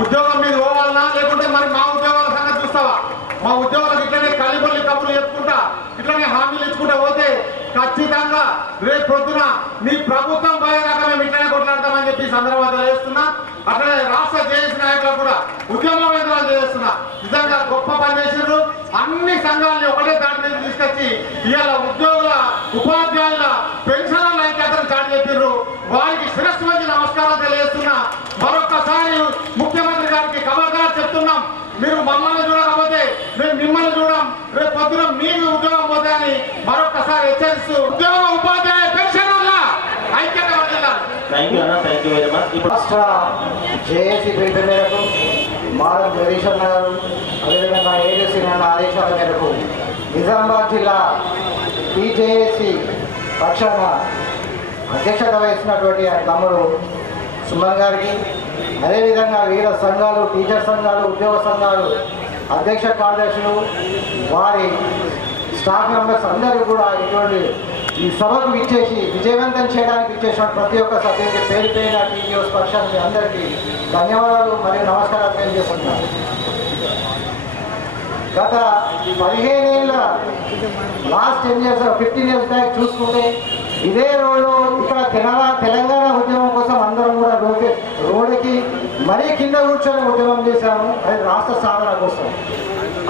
ఉద్యోగం మీద పోవాలన్నా లేకుంటే మరి మా ఉద్యోగాల సంగతి చూస్తావా? మా ఉద్యోగులకు ఇట్లనే కళ్ళబుల్లి కబుర్లు చెప్పుకుంటా, ఇట్లనే హామీలు ఇచ్చుకుంటా పోతే ఖచ్చితంగా రేపు పొద్దున మీ ప్రభుత్వం పోయేదాకా మేము ఇట్లనే కొట్లాడతామని చెప్పి సందర్భంగా చేస్తున్నా. అట్లనే రాష్ట్ర జేఏసీ నాయకులకు కూడా ఉద్యమ వేదనలు చేస్తున్నా. పనిచేసారు. అన్ని సంఘాలని ఒకటే దాటి మీద తీసుకొచ్చి ఇవాళ ఉద్యోగుల ఉపాధ్యాయుల పెన్షన్ల ఐక్యతను చాటి చెప్పారు. వారికి శిరస్సు వంచి నమస్కారాలు తెలియజేస్తున్నా. మరొక్కసారి ముఖ్యమంత్రి గారికి కమల్ గారు చెప్తున్నాం, మీరు మమ్మల్ని చూడకపోతే మేము మిమ్మల్ని చూడం, రేపు పొద్దున మీకు ఉద్యోగం పోతే అని మరొక్కసారి హెచ్చరిస్తూ ఉద్యోగ ఉపాధ్యాయ పెన్షనర్ల ఐక్యత వర్ధిల్లాలి. రాష్ట్ర జేఏసీ పిలుపు మేరకు మారం జగదీశ్వర్ గారు అదేవిధంగా ఏజేసీ ఆదేశాల మేరకు నిజామాబాద్ జిల్లా టీజేఏసీ పక్షాన అధ్యక్షత వహిస్తున్నటువంటి తమ్ముడు సుమన్ గారికి, అదేవిధంగా వివిధ సంఘాలు, టీచర్ సంఘాలు, ఉద్యోగ సంఘాలు అధ్యక్ష కార్యదర్శులు, వారి స్టాఫ్ మెంబర్స్ అందరూ కూడా ఇటువంటి ఈ సభకు విచ్చేసి విజయవంతం చేయడానికి ఇచ్చేసిన ప్రతి ఒక్క సభ్యునికి పేరు పేరున టీజీఓస్ పక్షానికి అందరికీ ధన్యవాదాలు మరియు నమస్కారాలు తెలియజేస్తున్నాను. గత 15 ఏళ్ళ లాస్ట్ 10 years 15 years బ్యాక్ చూసుకుంటే ఇదే రోడ్డు ఇక్కడ తెలంగాణ ఉద్యమం కోసం అందరం కూడా రోడ్డుకి మరీ కింద కూర్చొని ఉద్యమం చేశాము. అది రాష్ట్ర సాధన కోసం.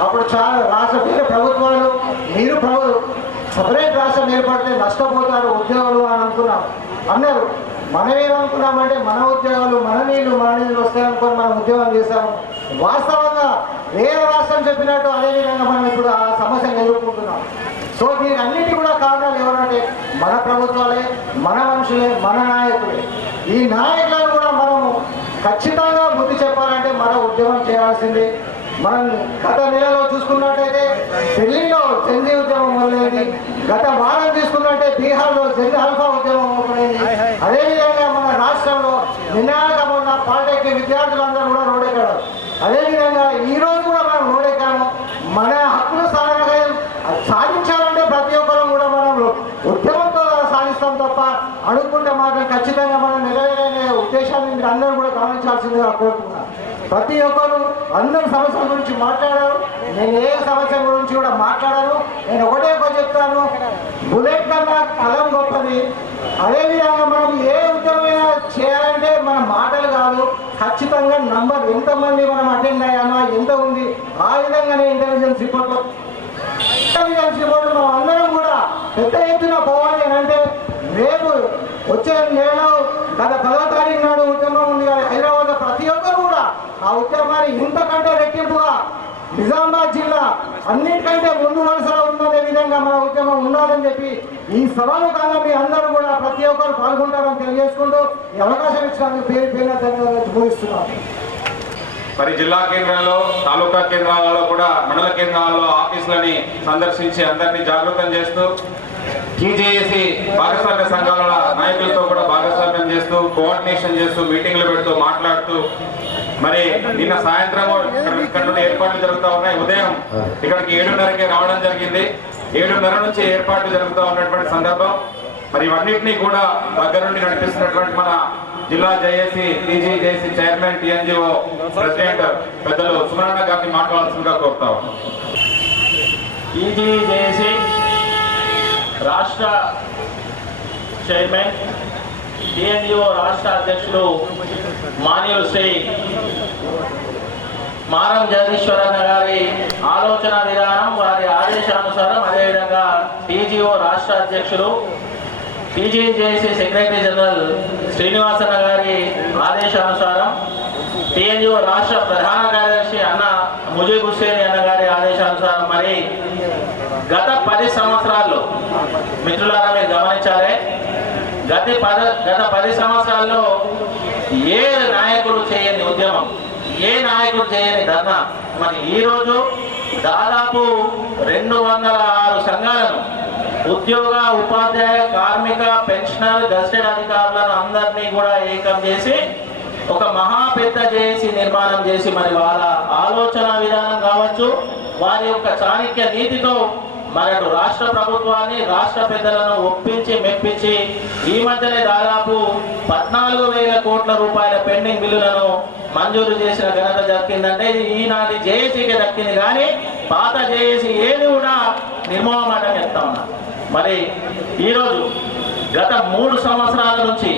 అప్పుడు చాలా రాష్ట్ర ప్రభుత్వాలు మీరు సపరేట్ రాష్ట్రం ఏర్పడితే నష్టపోతారు ఉద్యోగులు అని అనుకున్నాం అన్నారు. మనం ఏమనుకున్నామంటే మన ఉద్యోగాలు మన నీళ్లు వస్తాయనుకొని మనం ఉద్యోగం చేశాము. వాస్తవంగా వేరే రాష్ట్రం చెప్పినట్టు అదేవిధంగా మనం ఇప్పుడు ఆ సమస్యను ఎదుర్కొంటున్నాం. సో దీనికి అన్నిటి కూడా కారణాలు ఎవరంటే మన ప్రభుత్వాలే, మన మనుషులే, మన నాయకులే. ఈ నాయకులను కూడా మనము ఖచ్చితంగా బుద్ధి చెప్పాలంటే మన ఉద్యమం చేయాల్సిందే. మనం గత నెలలో చూసుకున్నట్టయితే ఢిల్లీలో జంజీ ఉద్యమం మొదలైంది. గత వారం చూసుకున్నట్టే బీహార్లో జంజీ అల్ఫా ఉద్యమం మొదలైంది. అదేవిధంగా మన రాష్ట్రంలో నినాక మొన్న పాలిటెక్నిక్ విద్యార్థులందరూ కూడా రోడ్డెక్కారు. అదేవిధంగా ఈరోజు కూడా మనం రోడ్డెక్కాము. మన హక్కులు సాధించాలంటే ప్రతి ఒక్కరూ కూడా మనం ఉద్యమంతో సాధిస్తాం తప్ప అనుకుంటే మాత్రం ఖచ్చితంగా మనం నెరవేరే ఉద్దేశాన్ని మీరు అందరూ కూడా గమనించాల్సిందిగా కోరుతున్నాను. ప్రతి ఒక్కరు అందరి సమస్యల గురించి మాట్లాడారు. నేను ఏ సమస్య గురించి కూడా మాట్లాడాను. నేను ఒకటే చెప్తాను, బుల్లెట్ కన్నా కలం గొప్పది. అదేవిధంగా మనం ఏ ఉద్యమైనా చేయాలంటే మన మాటలు కాదు, ఖచ్చితంగా నంబర్ ఎంతమంది మనం అటెండ్ అయ్యామో ఎంత ఉంది ఆ విధంగానే ఇంటెలిజెన్స్ రిపోర్ట్లు మనం అందరం కూడా పెద్ద ఎత్తున పోవాలి అని అంటే రేపు వచ్చే నెలలో గత 10వ తారీఖు నాడు ఉద్యమం ఉంది కదా హైదరాబాద్. ప్రతి ఒక్కరు కూడా ఆ ఉద్యమాన్ని ఇంతకంటే రెట్టింపుగా నిజామాబాద్ జిల్లా అన్నిటికంటే ముందు వరుసలో ఉందనే విధంగా మన ఉద్యమం ఉండాలని చెప్పి ఈ సభాముఖంగా మీ అందరూ కూడా ప్రతి ఒక్కరు పాల్గొంటారని తెలియజేసుకుంటూ ఈ అవకాశం ఇచ్చినందుకు పేరు ధన్యవాదాలు ముగిస్తున్నాను. మరి జిల్లా కేంద్రాల్లో, తాలూకా కేంద్రాలలో కూడా మండల కేంద్రాల్లో ఆఫీసులని సందర్శించి అందరినీ జాగృతం చేస్తూ టీజేఏసీ భాగస్వామ్య సంఘాల నాయకులతో కూడా భాగస్వామ్యం చేస్తూ కోఆర్డినేషన్ చేస్తూ మీటింగ్లు పెడుతూ మాట్లాడుతూ మరి నిన్న సాయంత్రం ఇక్కడ నుండి ఏర్పాట్లు జరుగుతూ ఉన్నాయి. ఉదయం ఇక్కడికి 7:30కే రావడం జరిగింది. 7:30 నుంచి ఏర్పాట్లు జరుగుతూ ఉన్నటువంటి సందర్భం. మరి ఇవన్నింటినీ కూడా దగ్గరుండి నడిపిస్తున్నటువంటి మన జిల్లా జేఏసీ టీజీజేసీ చైర్మన్ టీఎన్జిఓ ప్రెసిడెంట్ పెద్దలు సుమరణ గారిని మాట్లాడాల్సిందిగా కోరుతా ఉన్నాం. టీజీజేసీ రాష్ట్ర చైర్మన్ టీఎన్జిఓ రాష్ట్ర అధ్యక్షులు మాన్యులు శ్రీ మారం జగదీశ్వరన్న గారి ఆలోచన విధానం, వారి ఆదేశానుసారం, అదేవిధంగా టీజీఓ రాష్ట్ర అధ్యక్షులు టీజీజేసీ సెక్రటరీ జనరల్ శ్రీనివాసన్న గారి ఆదేశానుసారం, టీఎన్జిఓ రాష్ట్ర ప్రధాన కార్యదర్శి అన్న ముజీబ్ హుస్సేన్ అన్న గారి ఆదేశానుసారం మరి గత 10 సంవత్సరాల్లో మిత్రులారా మీరు గమనించాలి, గత 10 సంవత్సరాల్లో ఏ నాయకుడు చేయని ఉద్యమం, ఏ నాయకుడు చేయని ధర్నా, మరి ఈరోజు దాదాపు 206 సంఘాలను ఉద్యోగ, ఉపాధ్యాయ, కార్మిక, పెన్షనర్, గజెటెడ్ అధికారులను అందరినీ కూడా ఏకం చేసి ఒక మహా పెద్ద జేఏసీ నిర్మాణం చేసి మరి వాళ్ళ ఆలోచన విధానం కావచ్చు, వారి యొక్క చాణక్య నీతితో మరి అటు రాష్ట్ర ప్రభుత్వాన్ని, రాష్ట్ర పెద్దలను ఒప్పించి మెప్పించి ఈ మధ్యనే దాదాపు 14,000 కోట్ల రూపాయల పెండింగ్ బిల్లులను మంజూరు చేసిన ఘనత దక్కిందంటే ఇది ఈనాటి జేఏసీకి దక్కింది. కానీ పాత జేఏసీ ఏది కూడా నిర్మోహమాటం చెప్తా ఉన్నా. మరి ఈరోజు గత 3 సంవత్సరాల నుంచి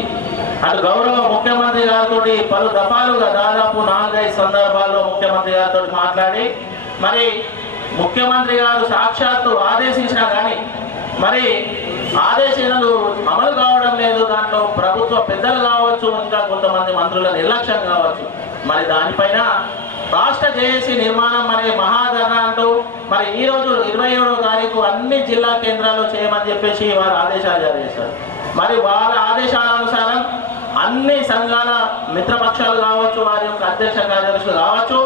అటు గౌరవ ముఖ్యమంత్రి గారితో పలు దఫాలుగా దాదాపు 4-5 సందర్భాల్లో ముఖ్యమంత్రి గారితో మాట్లాడి మరి ముఖ్యమంత్రి గారు సాక్షాత్తు ఆదేశించినా కానీ మరి ఆదేశాలు అమలు కావడం లేదు. దాంట్లో ప్రభుత్వ పెద్దలు కావచ్చు, ఇంకా కొంతమంది మంత్రుల నిర్లక్ష్యం కావచ్చు. మరి దానిపైన రాష్ట్ర జేఏసీ నిర్మాణం అనే మహాధర్నా అంటూ మరి ఈరోజు 27వ తారీఖు అన్ని జిల్లా కేంద్రాల్లో చేయమని చెప్పేసి వారు ఆదేశాలు జారీ చేశారు. మరి వాళ్ళ ఆదేశాల అనుసారం అన్ని సంఘాల మిత్రపక్షాలు కావచ్చు, వారి యొక్క అధ్యక్ష కార్యదర్శులు కావచ్చు,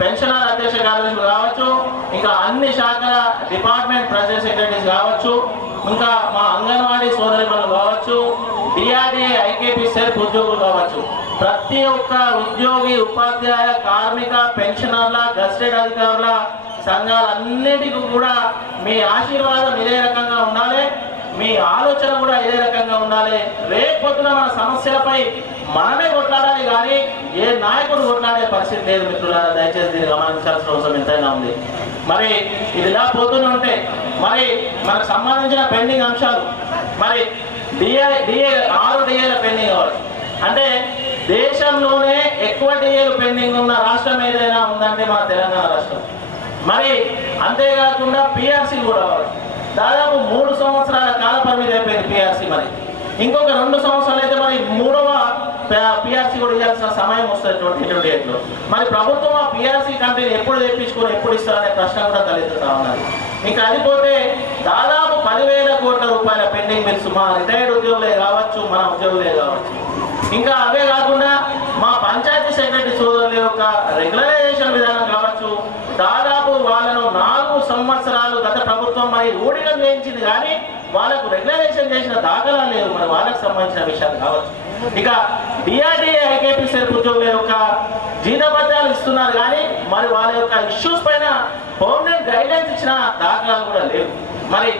పెన్షనర్ అధ్యక్ష కార్యదర్శులు కావచ్చు, ఇంకా అన్ని శాఖల డిపార్ట్మెంట్ ప్రెసిడెంట్ సెక్రటరీస్ కావచ్చు, ఇంకా మా అంగన్వాడీ సోదరిమణులు కావచ్చు, డిఆర్డీఏ ఐకేపీ సెల్ఫ్ ఉద్యోగులు కావచ్చు, ప్రతి ఒక్క ఉద్యోగి, ఉపాధ్యాయ, కార్మిక, పెన్షనర్ల, గెస్టెడ్ అధికారుల సంఘాలన్నిటికీ కూడా మీ ఆశీర్వాదం ఇదే రకంగా ఉండాలి, మీ ఆలోచన కూడా ఇదే రకంగా ఉండాలి. రేపొద్దున మన సమస్యలపై మనమే కొట్లాడాలి కానీ ఏ నాయకుడు కొట్లాడే పరిస్థితి లేదు. మిత్రులారా, దయచేసి దీన్ని గమనించాల్సిన అవసరం ఎంతైనా ఉంది. మరి ఇది ఇలా పోతూనే ఉంటే మరి మనకు సంబంధించిన పెండింగ్ అంశాలు మరి డిఏ 6 డిఏల పెండింగ్ కావచ్చు. అంటే దేశంలోనే ఎక్కువ డిఏలు పెండింగ్ ఉన్న రాష్ట్రం ఏదైనా ఉందంటే మన తెలంగాణ రాష్ట్రం. మరి అంతేకాకుండా పిఆర్సీ కూడా కావచ్చు. దాదాపు 3 సంవత్సరాల కాల పరిమితి అయిపోయింది పిఆర్సీ. మరి ఇంకొక 2 సంవత్సరాలు అయితే మరి 3వ పిఆర్సీ కూడా ఇవ్వాల్సిన సమయం వస్తుంది 2028లో. మరి ప్రభుత్వం ఆ పిఆర్సీ కంపెనీ ఎప్పుడు తెప్పించుకొని ఎప్పుడు ఇస్తారనే ప్రశ్న కూడా తలెత్తుతా ఉన్నది. ఇంకా అది పోతే దాదాపు 10,000 కోట్ల రూపాయల పెండింగ్ బిల్స్ మా రిటైర్డ్ ఉద్యోగులే కావచ్చు, మన ఉద్యోగులే కావచ్చు. ఇంకా అవే కాకుండా మా పంచాయతీ సెక్రటరీ సోదరుల యొక్క రెగ్యులరైజేషన్ విధానం కావచ్చు, దాదాపు వాళ్ళను 4 సంవత్సరాలు గత ప్రభుత్వం మరి ఊడిగం చేయించింది కానీ వాళ్ళకు రెగ్యులరైజేషన్ చేసిన దాఖలా లేదు. మరి వాళ్ళకు సంబంధించిన విషయాలు కావచ్చు. ఇక డిఆర్డీఏ ఐకేపీ సెల్ఫ్ ఉద్యోగుల యొక్క జీతభత్యాలు ఇస్తున్నారు కానీ మరి వాళ్ళ యొక్క ఇష్యూస్ పైన పర్మనెంట్ గైడ్లైన్స్ ఇచ్చిన దాఖలాలు కూడా లేవు. మరి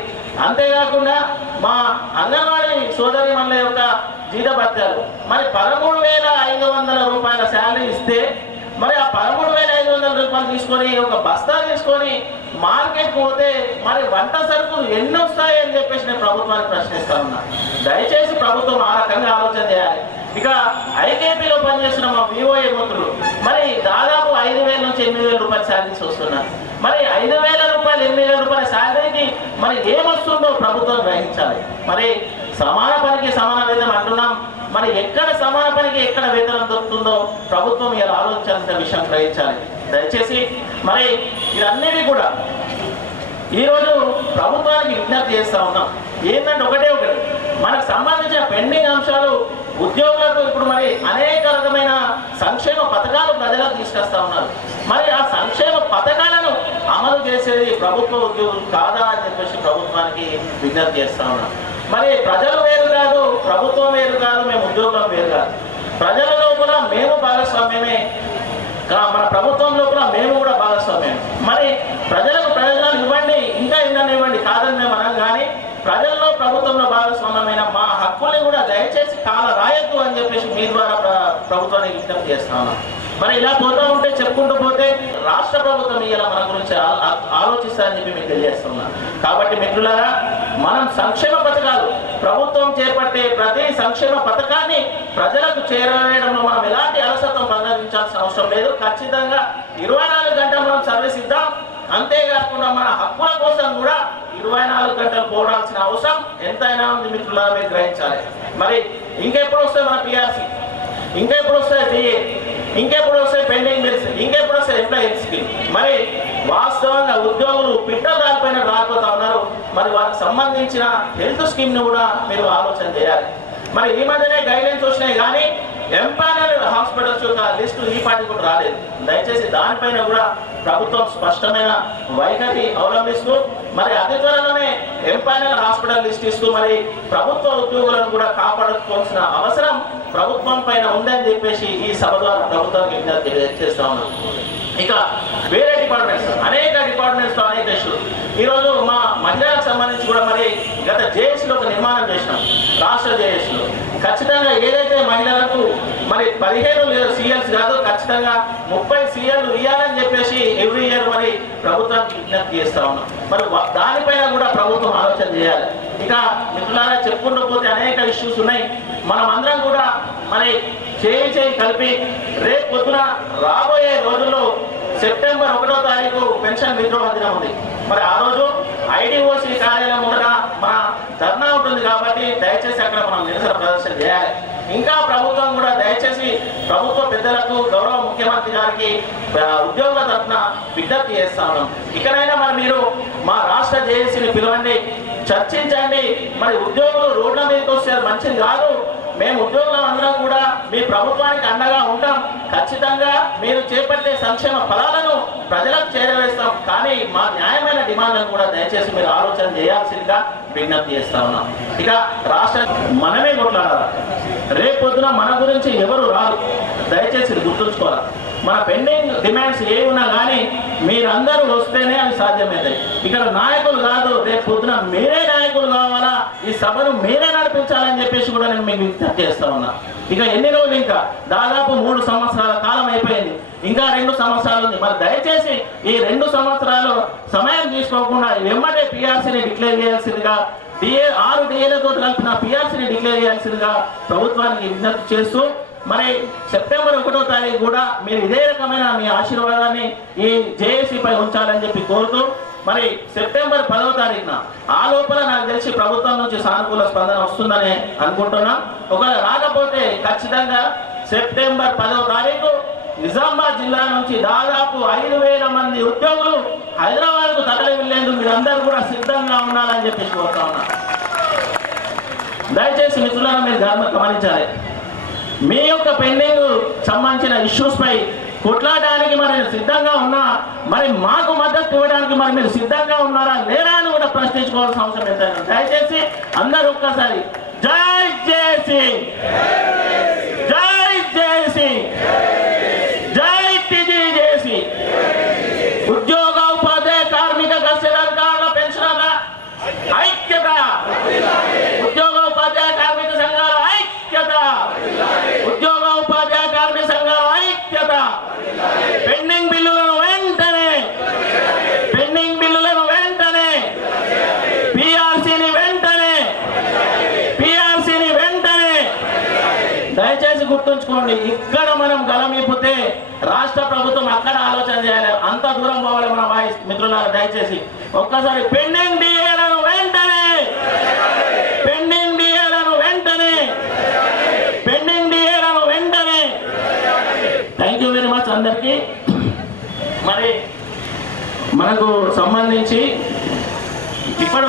అంతేకాకుండా మా అంగన్వాడీ సోదరి మనుల యొక్క జీతభత్యాలు మరి 13,500 రూపాయల శాలరీ ఇస్తే మరి ఆ 13,500 రూపాయలు తీసుకొని ఒక బస్తా తీసుకొని మార్కెట్ పోతే మరి వంట సరుకులు ఎన్ని వస్తాయి అని చెప్పేసి నేను ప్రభుత్వాన్ని ప్రశ్నిస్తా ఉన్నా. దయచేసి ప్రభుత్వం ఆ రకంగా ఆలోచన చేయాలి. ఇక ఐకేపీలో పనిచేస్తున్న మా విఓఏ మిత్రులు మరి దాదాపు 5,000 నుంచి 8,000 రూపాయల శాలరీస్ వస్తున్నారు. మరి 5,000 రూపాయలు 8,000 రూపాయల శాలరీకి మరి ఏమొస్తుందో ప్రభుత్వం గ్రహించాలి. మరి సమాన పనికి సమాన వేతనం అంటున్నాం. మరి ఎక్కడ సమాన పనికి ఎక్కడ వేతనం దొరుకుతుందో ప్రభుత్వం ఇలా ఆలోచించాల్సిన విషయం గ్రహించాలి. దయచేసి మరి ఇవన్నీ కూడా ఈరోజు ప్రభుత్వానికి విజ్ఞప్తి చేస్తూ ఉన్నాం. ఏంటంటే ఒకటి మనకు సంబంధించిన పెండింగ్ అంశాలు ఉద్యోగులకు ఇప్పుడు మరి అనేక రకమైన సంక్షేమ పథకాలు ప్రజలకు తీసుకొస్తా ఉన్నారు. మరి ఆ సంక్షేమ పథకాలను అమలు చేసేది ప్రభుత్వ ఉద్యోగులు కాదా అని చెప్పేసి ప్రభుత్వానికి విజ్ఞప్తి చేస్తా ఉన్నాం. మరి ప్రజలు వేరు కాదు, ప్రభుత్వం వేరు కాదు, మేము ఉద్యోగులం వేరు కాదు. ప్రజల లోపల మేము భాగస్వామ్యమే, మన ప్రభుత్వం లోపల మేము కూడా భాగస్వామ్యం. మరి ప్రజలకు ప్రయోజనాలు ఇవ్వండి, ఇంకా ఎన్నైనా ఇవ్వండి, కాదని మేము అనం. కానీ ప్రజల్లో ప్రభుత్వంలో భాగస్వామ్యమైన మా హక్కుల్ని కూడా దయచేసి కాల రాయొద్దు అని చెప్పేసి మీ ద్వారా ప్రభుత్వానికి విజ్ఞప్తి చేస్తా ఉన్నాం. మరి ఇలా పోతూ ఉంటే చెప్పుకుంటూ పోతే రాష్ట్ర ప్రభుత్వం ఇలా మన గురించి ఆలోచిస్తారని చెప్పి మీకు తెలియజేస్తున్నాను. కాబట్టి మిత్రులారా, మనం సంక్షేమ పథకాలు ప్రభుత్వం చేపట్టే ప్రతి సంక్షేమ పథకాన్ని ప్రజలకు చేరవేయడంలో మనం ఎలాంటి అలసత్వం ప్రదర్శించాల్సిన అవసరం లేదు. ఖచ్చితంగా 24 గంటలు మనం సర్వీస్ ఇద్దాం. అంతేకాకుండా మన హక్కుల కోసం కూడా 24 గంటలు పోరాడాల్సిన అవసరం ఎంతైనా ఉంది మిత్రులారా, మీరు గ్రహించాలి. మరి ఇంకెప్పుడు వస్తాయి మన పిఆర్సీ, ఇంకెప్పుడు వస్తాయి డిఏ, ఇంకెప్పుడు వస్తాయి పెండింగ్ బిల్స్, ఇంకెప్పుడు వస్తాయి ఎంప్లాయీస్ స్కీమ్. మరి వాస్తవంగా ఉద్యోగులు పిట్టలు దానిపైన రాకపోతా ఉన్నారు. మరి వారికి సంబంధించిన హెల్త్ స్కీమ్ని కూడా మీరు ఆలోచన చేయాలి. మరి ఈ మధ్యనే గైడ్లైన్స్ వచ్చినాయి కానీ ఎంపానల్ హాస్పిటల్స్ యొక్క లిస్టు ఈ పార్టీ కూడా రాలేదు. దయచేసి దానిపైన కూడా ప్రభుత్వం స్పష్టమైన వైఖరి అవలంబిస్తూ మరి అతి త్వరలోనే ఎంపానల్ హాస్పిటల్ లిస్ట్ ఇస్తూ మరి ప్రభుత్వ ఉద్యోగులను కూడా కాపాడుకోవాల్సిన అవసరం ప్రభుత్వం పైన ఉందని చెప్పేసి ఈ సభ ద్వారా ప్రభుత్వానికి విజ్ఞప్తి చేస్తా ఉన్నాం. ఇక వేరే డిపార్ట్మెంట్స్, అనేక డిపార్ట్మెంట్స్లో అనేక ఇష్యూస్. ఈరోజు మా మహిళలకు సంబంధించి కూడా మరి గత జేఏసీలో ఒక నిర్మాణం చేసినాం, రాష్ట్ర జేఏసీలో. ఖచ్చితంగా ఏదైతే మహిళలకు మరి 15 సీఎల్స్ కాదు, ఖచ్చితంగా 30 సీఎల్లు ఇవ్వాలని చెప్పేసి ఎవ్రీ ఇయర్ మరి ప్రభుత్వానికి విజ్ఞప్తి చేస్తా ఉన్నాం. మరి దానిపైన కూడా ప్రభుత్వం ఆలోచన చేయాలి. ఇక మిత్రులారా, చెప్పుకుంటూ పోతే అనేక ఇష్యూస్ ఉన్నాయి. మనం అందరం కూడా మరి చేయి కలిపి రేపు పొద్దున రాబోయే రోజుల్లో సెప్టెంబర్ 1వ తారీఖు తారీఖు పెన్షన్ విత్డ్రావల్ దినం ఉంది. మరి ఆ రోజు ఐడిఓసి కార్యాలయం ముందర మన ధర్నా ఉంటుంది కాబట్టి దయచేసి అక్కడ మనం నిరసన ప్రదర్శన చేయాలి. ఇంకా ప్రభుత్వం కూడా దయచేసి ప్రభుత్వ పెద్దలకు గౌరవ ముఖ్యమంత్రి గారికి ఉద్యోగుల తరఫున విజ్ఞప్తి చేస్తా ఉన్నాం. ఇకనైనా మరి మీరు మా రాష్ట్ర జేఏసీని పిలవండి, చర్చించండి. మరి ఉద్యోగులు రోడ్ల మీదకి వస్తే మంచిది కాదు. మేము ఉద్యోగులం అందరం కూడా మీ ప్రభుత్వానికి అండగా ఉంటాం. ఖచ్చితంగా మీరు చేపట్టే సంక్షేమ ఫలాలను ప్రజలకు చేరవేస్తాం. కానీ మా న్యాయమైన డిమాండ్లను కూడా దయచేసి మీరు ఆలోచన చేయాల్సిందిగా విజ్ఞప్తి చేస్తా ఉన్నాం. ఇక రాష్ట్ర మనమే కొట్లాడాలి. రేపొద్దున మన గురించి ఎవరు రారు, దయచేసి గుర్తుంచుకోవాలి. మన పెండింగ్ డిమాండ్స్ ఏ ఉన్నా కానీ మీరందరూ వస్తేనే అవి సాధ్యమవుతాయి. ఇక్కడ నాయకులు కాదు, రేపు పొద్దున మీరే నాయకులు కావాలా, ఈ సభను మీరే నడిపించాలని చెప్పేసి కూడా నేను మీకు విజ్ఞప్తి చేస్తా ఉన్నా. ఇక ఎన్ని రోజులు, ఇంకా దాదాపు 3 సంవత్సరాల కాలం అయిపోయింది, ఇంకా 2 సంవత్సరాలు ఉంది. మరి దయచేసి ఈ 2 సంవత్సరాలు సమయం తీసుకోకుండా వెంబడే పిఆర్సీని డిక్లేర్ చేయాల్సిందిగా, 6 డిఏలతో కలిపిన పిఆర్సీని డిక్లేర్ చేయాల్సిందిగా ప్రభుత్వానికి విజ్ఞప్తి చేస్తూ, మరి సెప్టెంబర్ 1వ తారీఖు కూడా మీరు ఇదే రకమైన మీ ఆశీర్వాదాన్ని ఈ జేఏసీపై ఉంచాలని చెప్పి కోరుతూ, మరి సెప్టెంబర్ 10వ తారీఖున ఆ లోపల నాకు తెలిసి ప్రభుత్వం నుంచి సానుకూల స్పందన వస్తుందని అనుకుంటున్నా. ఒకవేళ రాకపోతే ఖచ్చితంగా సెప్టెంబర్ 10వ తారీఖు నిజామాబాద్ జిల్లా నుంచి దాదాపు 5,000 మంది ఉద్యోగులు హైదరాబాద్కు తరలి వెళ్లేందుకు మీరందరూ కూడా సిద్ధంగా ఉండాలని చెప్పేసి కోరుతా ఉన్నా. దయచేసి మిత్రులను మీరు గమనించాలి. మీ యొక్క పెండింగ్ సంబంధించిన ఇష్యూస్ పై కొట్లాడడానికి మరి సిద్ధంగా ఉన్నా, మరి మాకు మద్దతు ఇవ్వడానికి మరి మీరు సిద్ధంగా ఉన్నారా లేరా అని కూడా ప్రశ్నించుకోవాల్సిన అవసరం ఎంతైనా. దయచేసి అందరూ ఒక్కసారి జై జేఏసీ, జై జేఏసీ, జై టీజీజేఏసీ. ఉద్యోగ ఉపాధ్యాయ కార్మిక గస్యదారుల పెన్షనర్ల ఐక్యత, ఉద్యోగ ఉపాధ్యాయ కార్మిక సంఘాల ఐక్యత, ఉద్యోగ ఉపాధ్యాయ కార్మిక సంఘాల ఐక్యత. పెండింగ్ బిల్లులను వెంటనే, పెండింగ్ బిల్లులను వెంటనే, పిఆర్సీని వెంటనే, పిఆర్సీని వెంటనే. దయచేసి గుర్తుంచుకోండి, ఇక్కడ మనం గలమిపోతే రాష్ట్ర ప్రభుత్వం అక్కడ ఆలోచన చేయాలి. అంత దూరం పోవాలి మన వాయిస్. మిత్రులారా దయచేసి ఒక్కసారి పెండింగ్ డిఏలను వెంటనే, పెండింగ్ డిఏలను వెంటనే, పెండింగ్ డిఏలను వెంటనే. థ్యాంక్ యూ వెరీ మచ్ అందరికీ. మరి మనకు సంబంధించి ఇప్పటి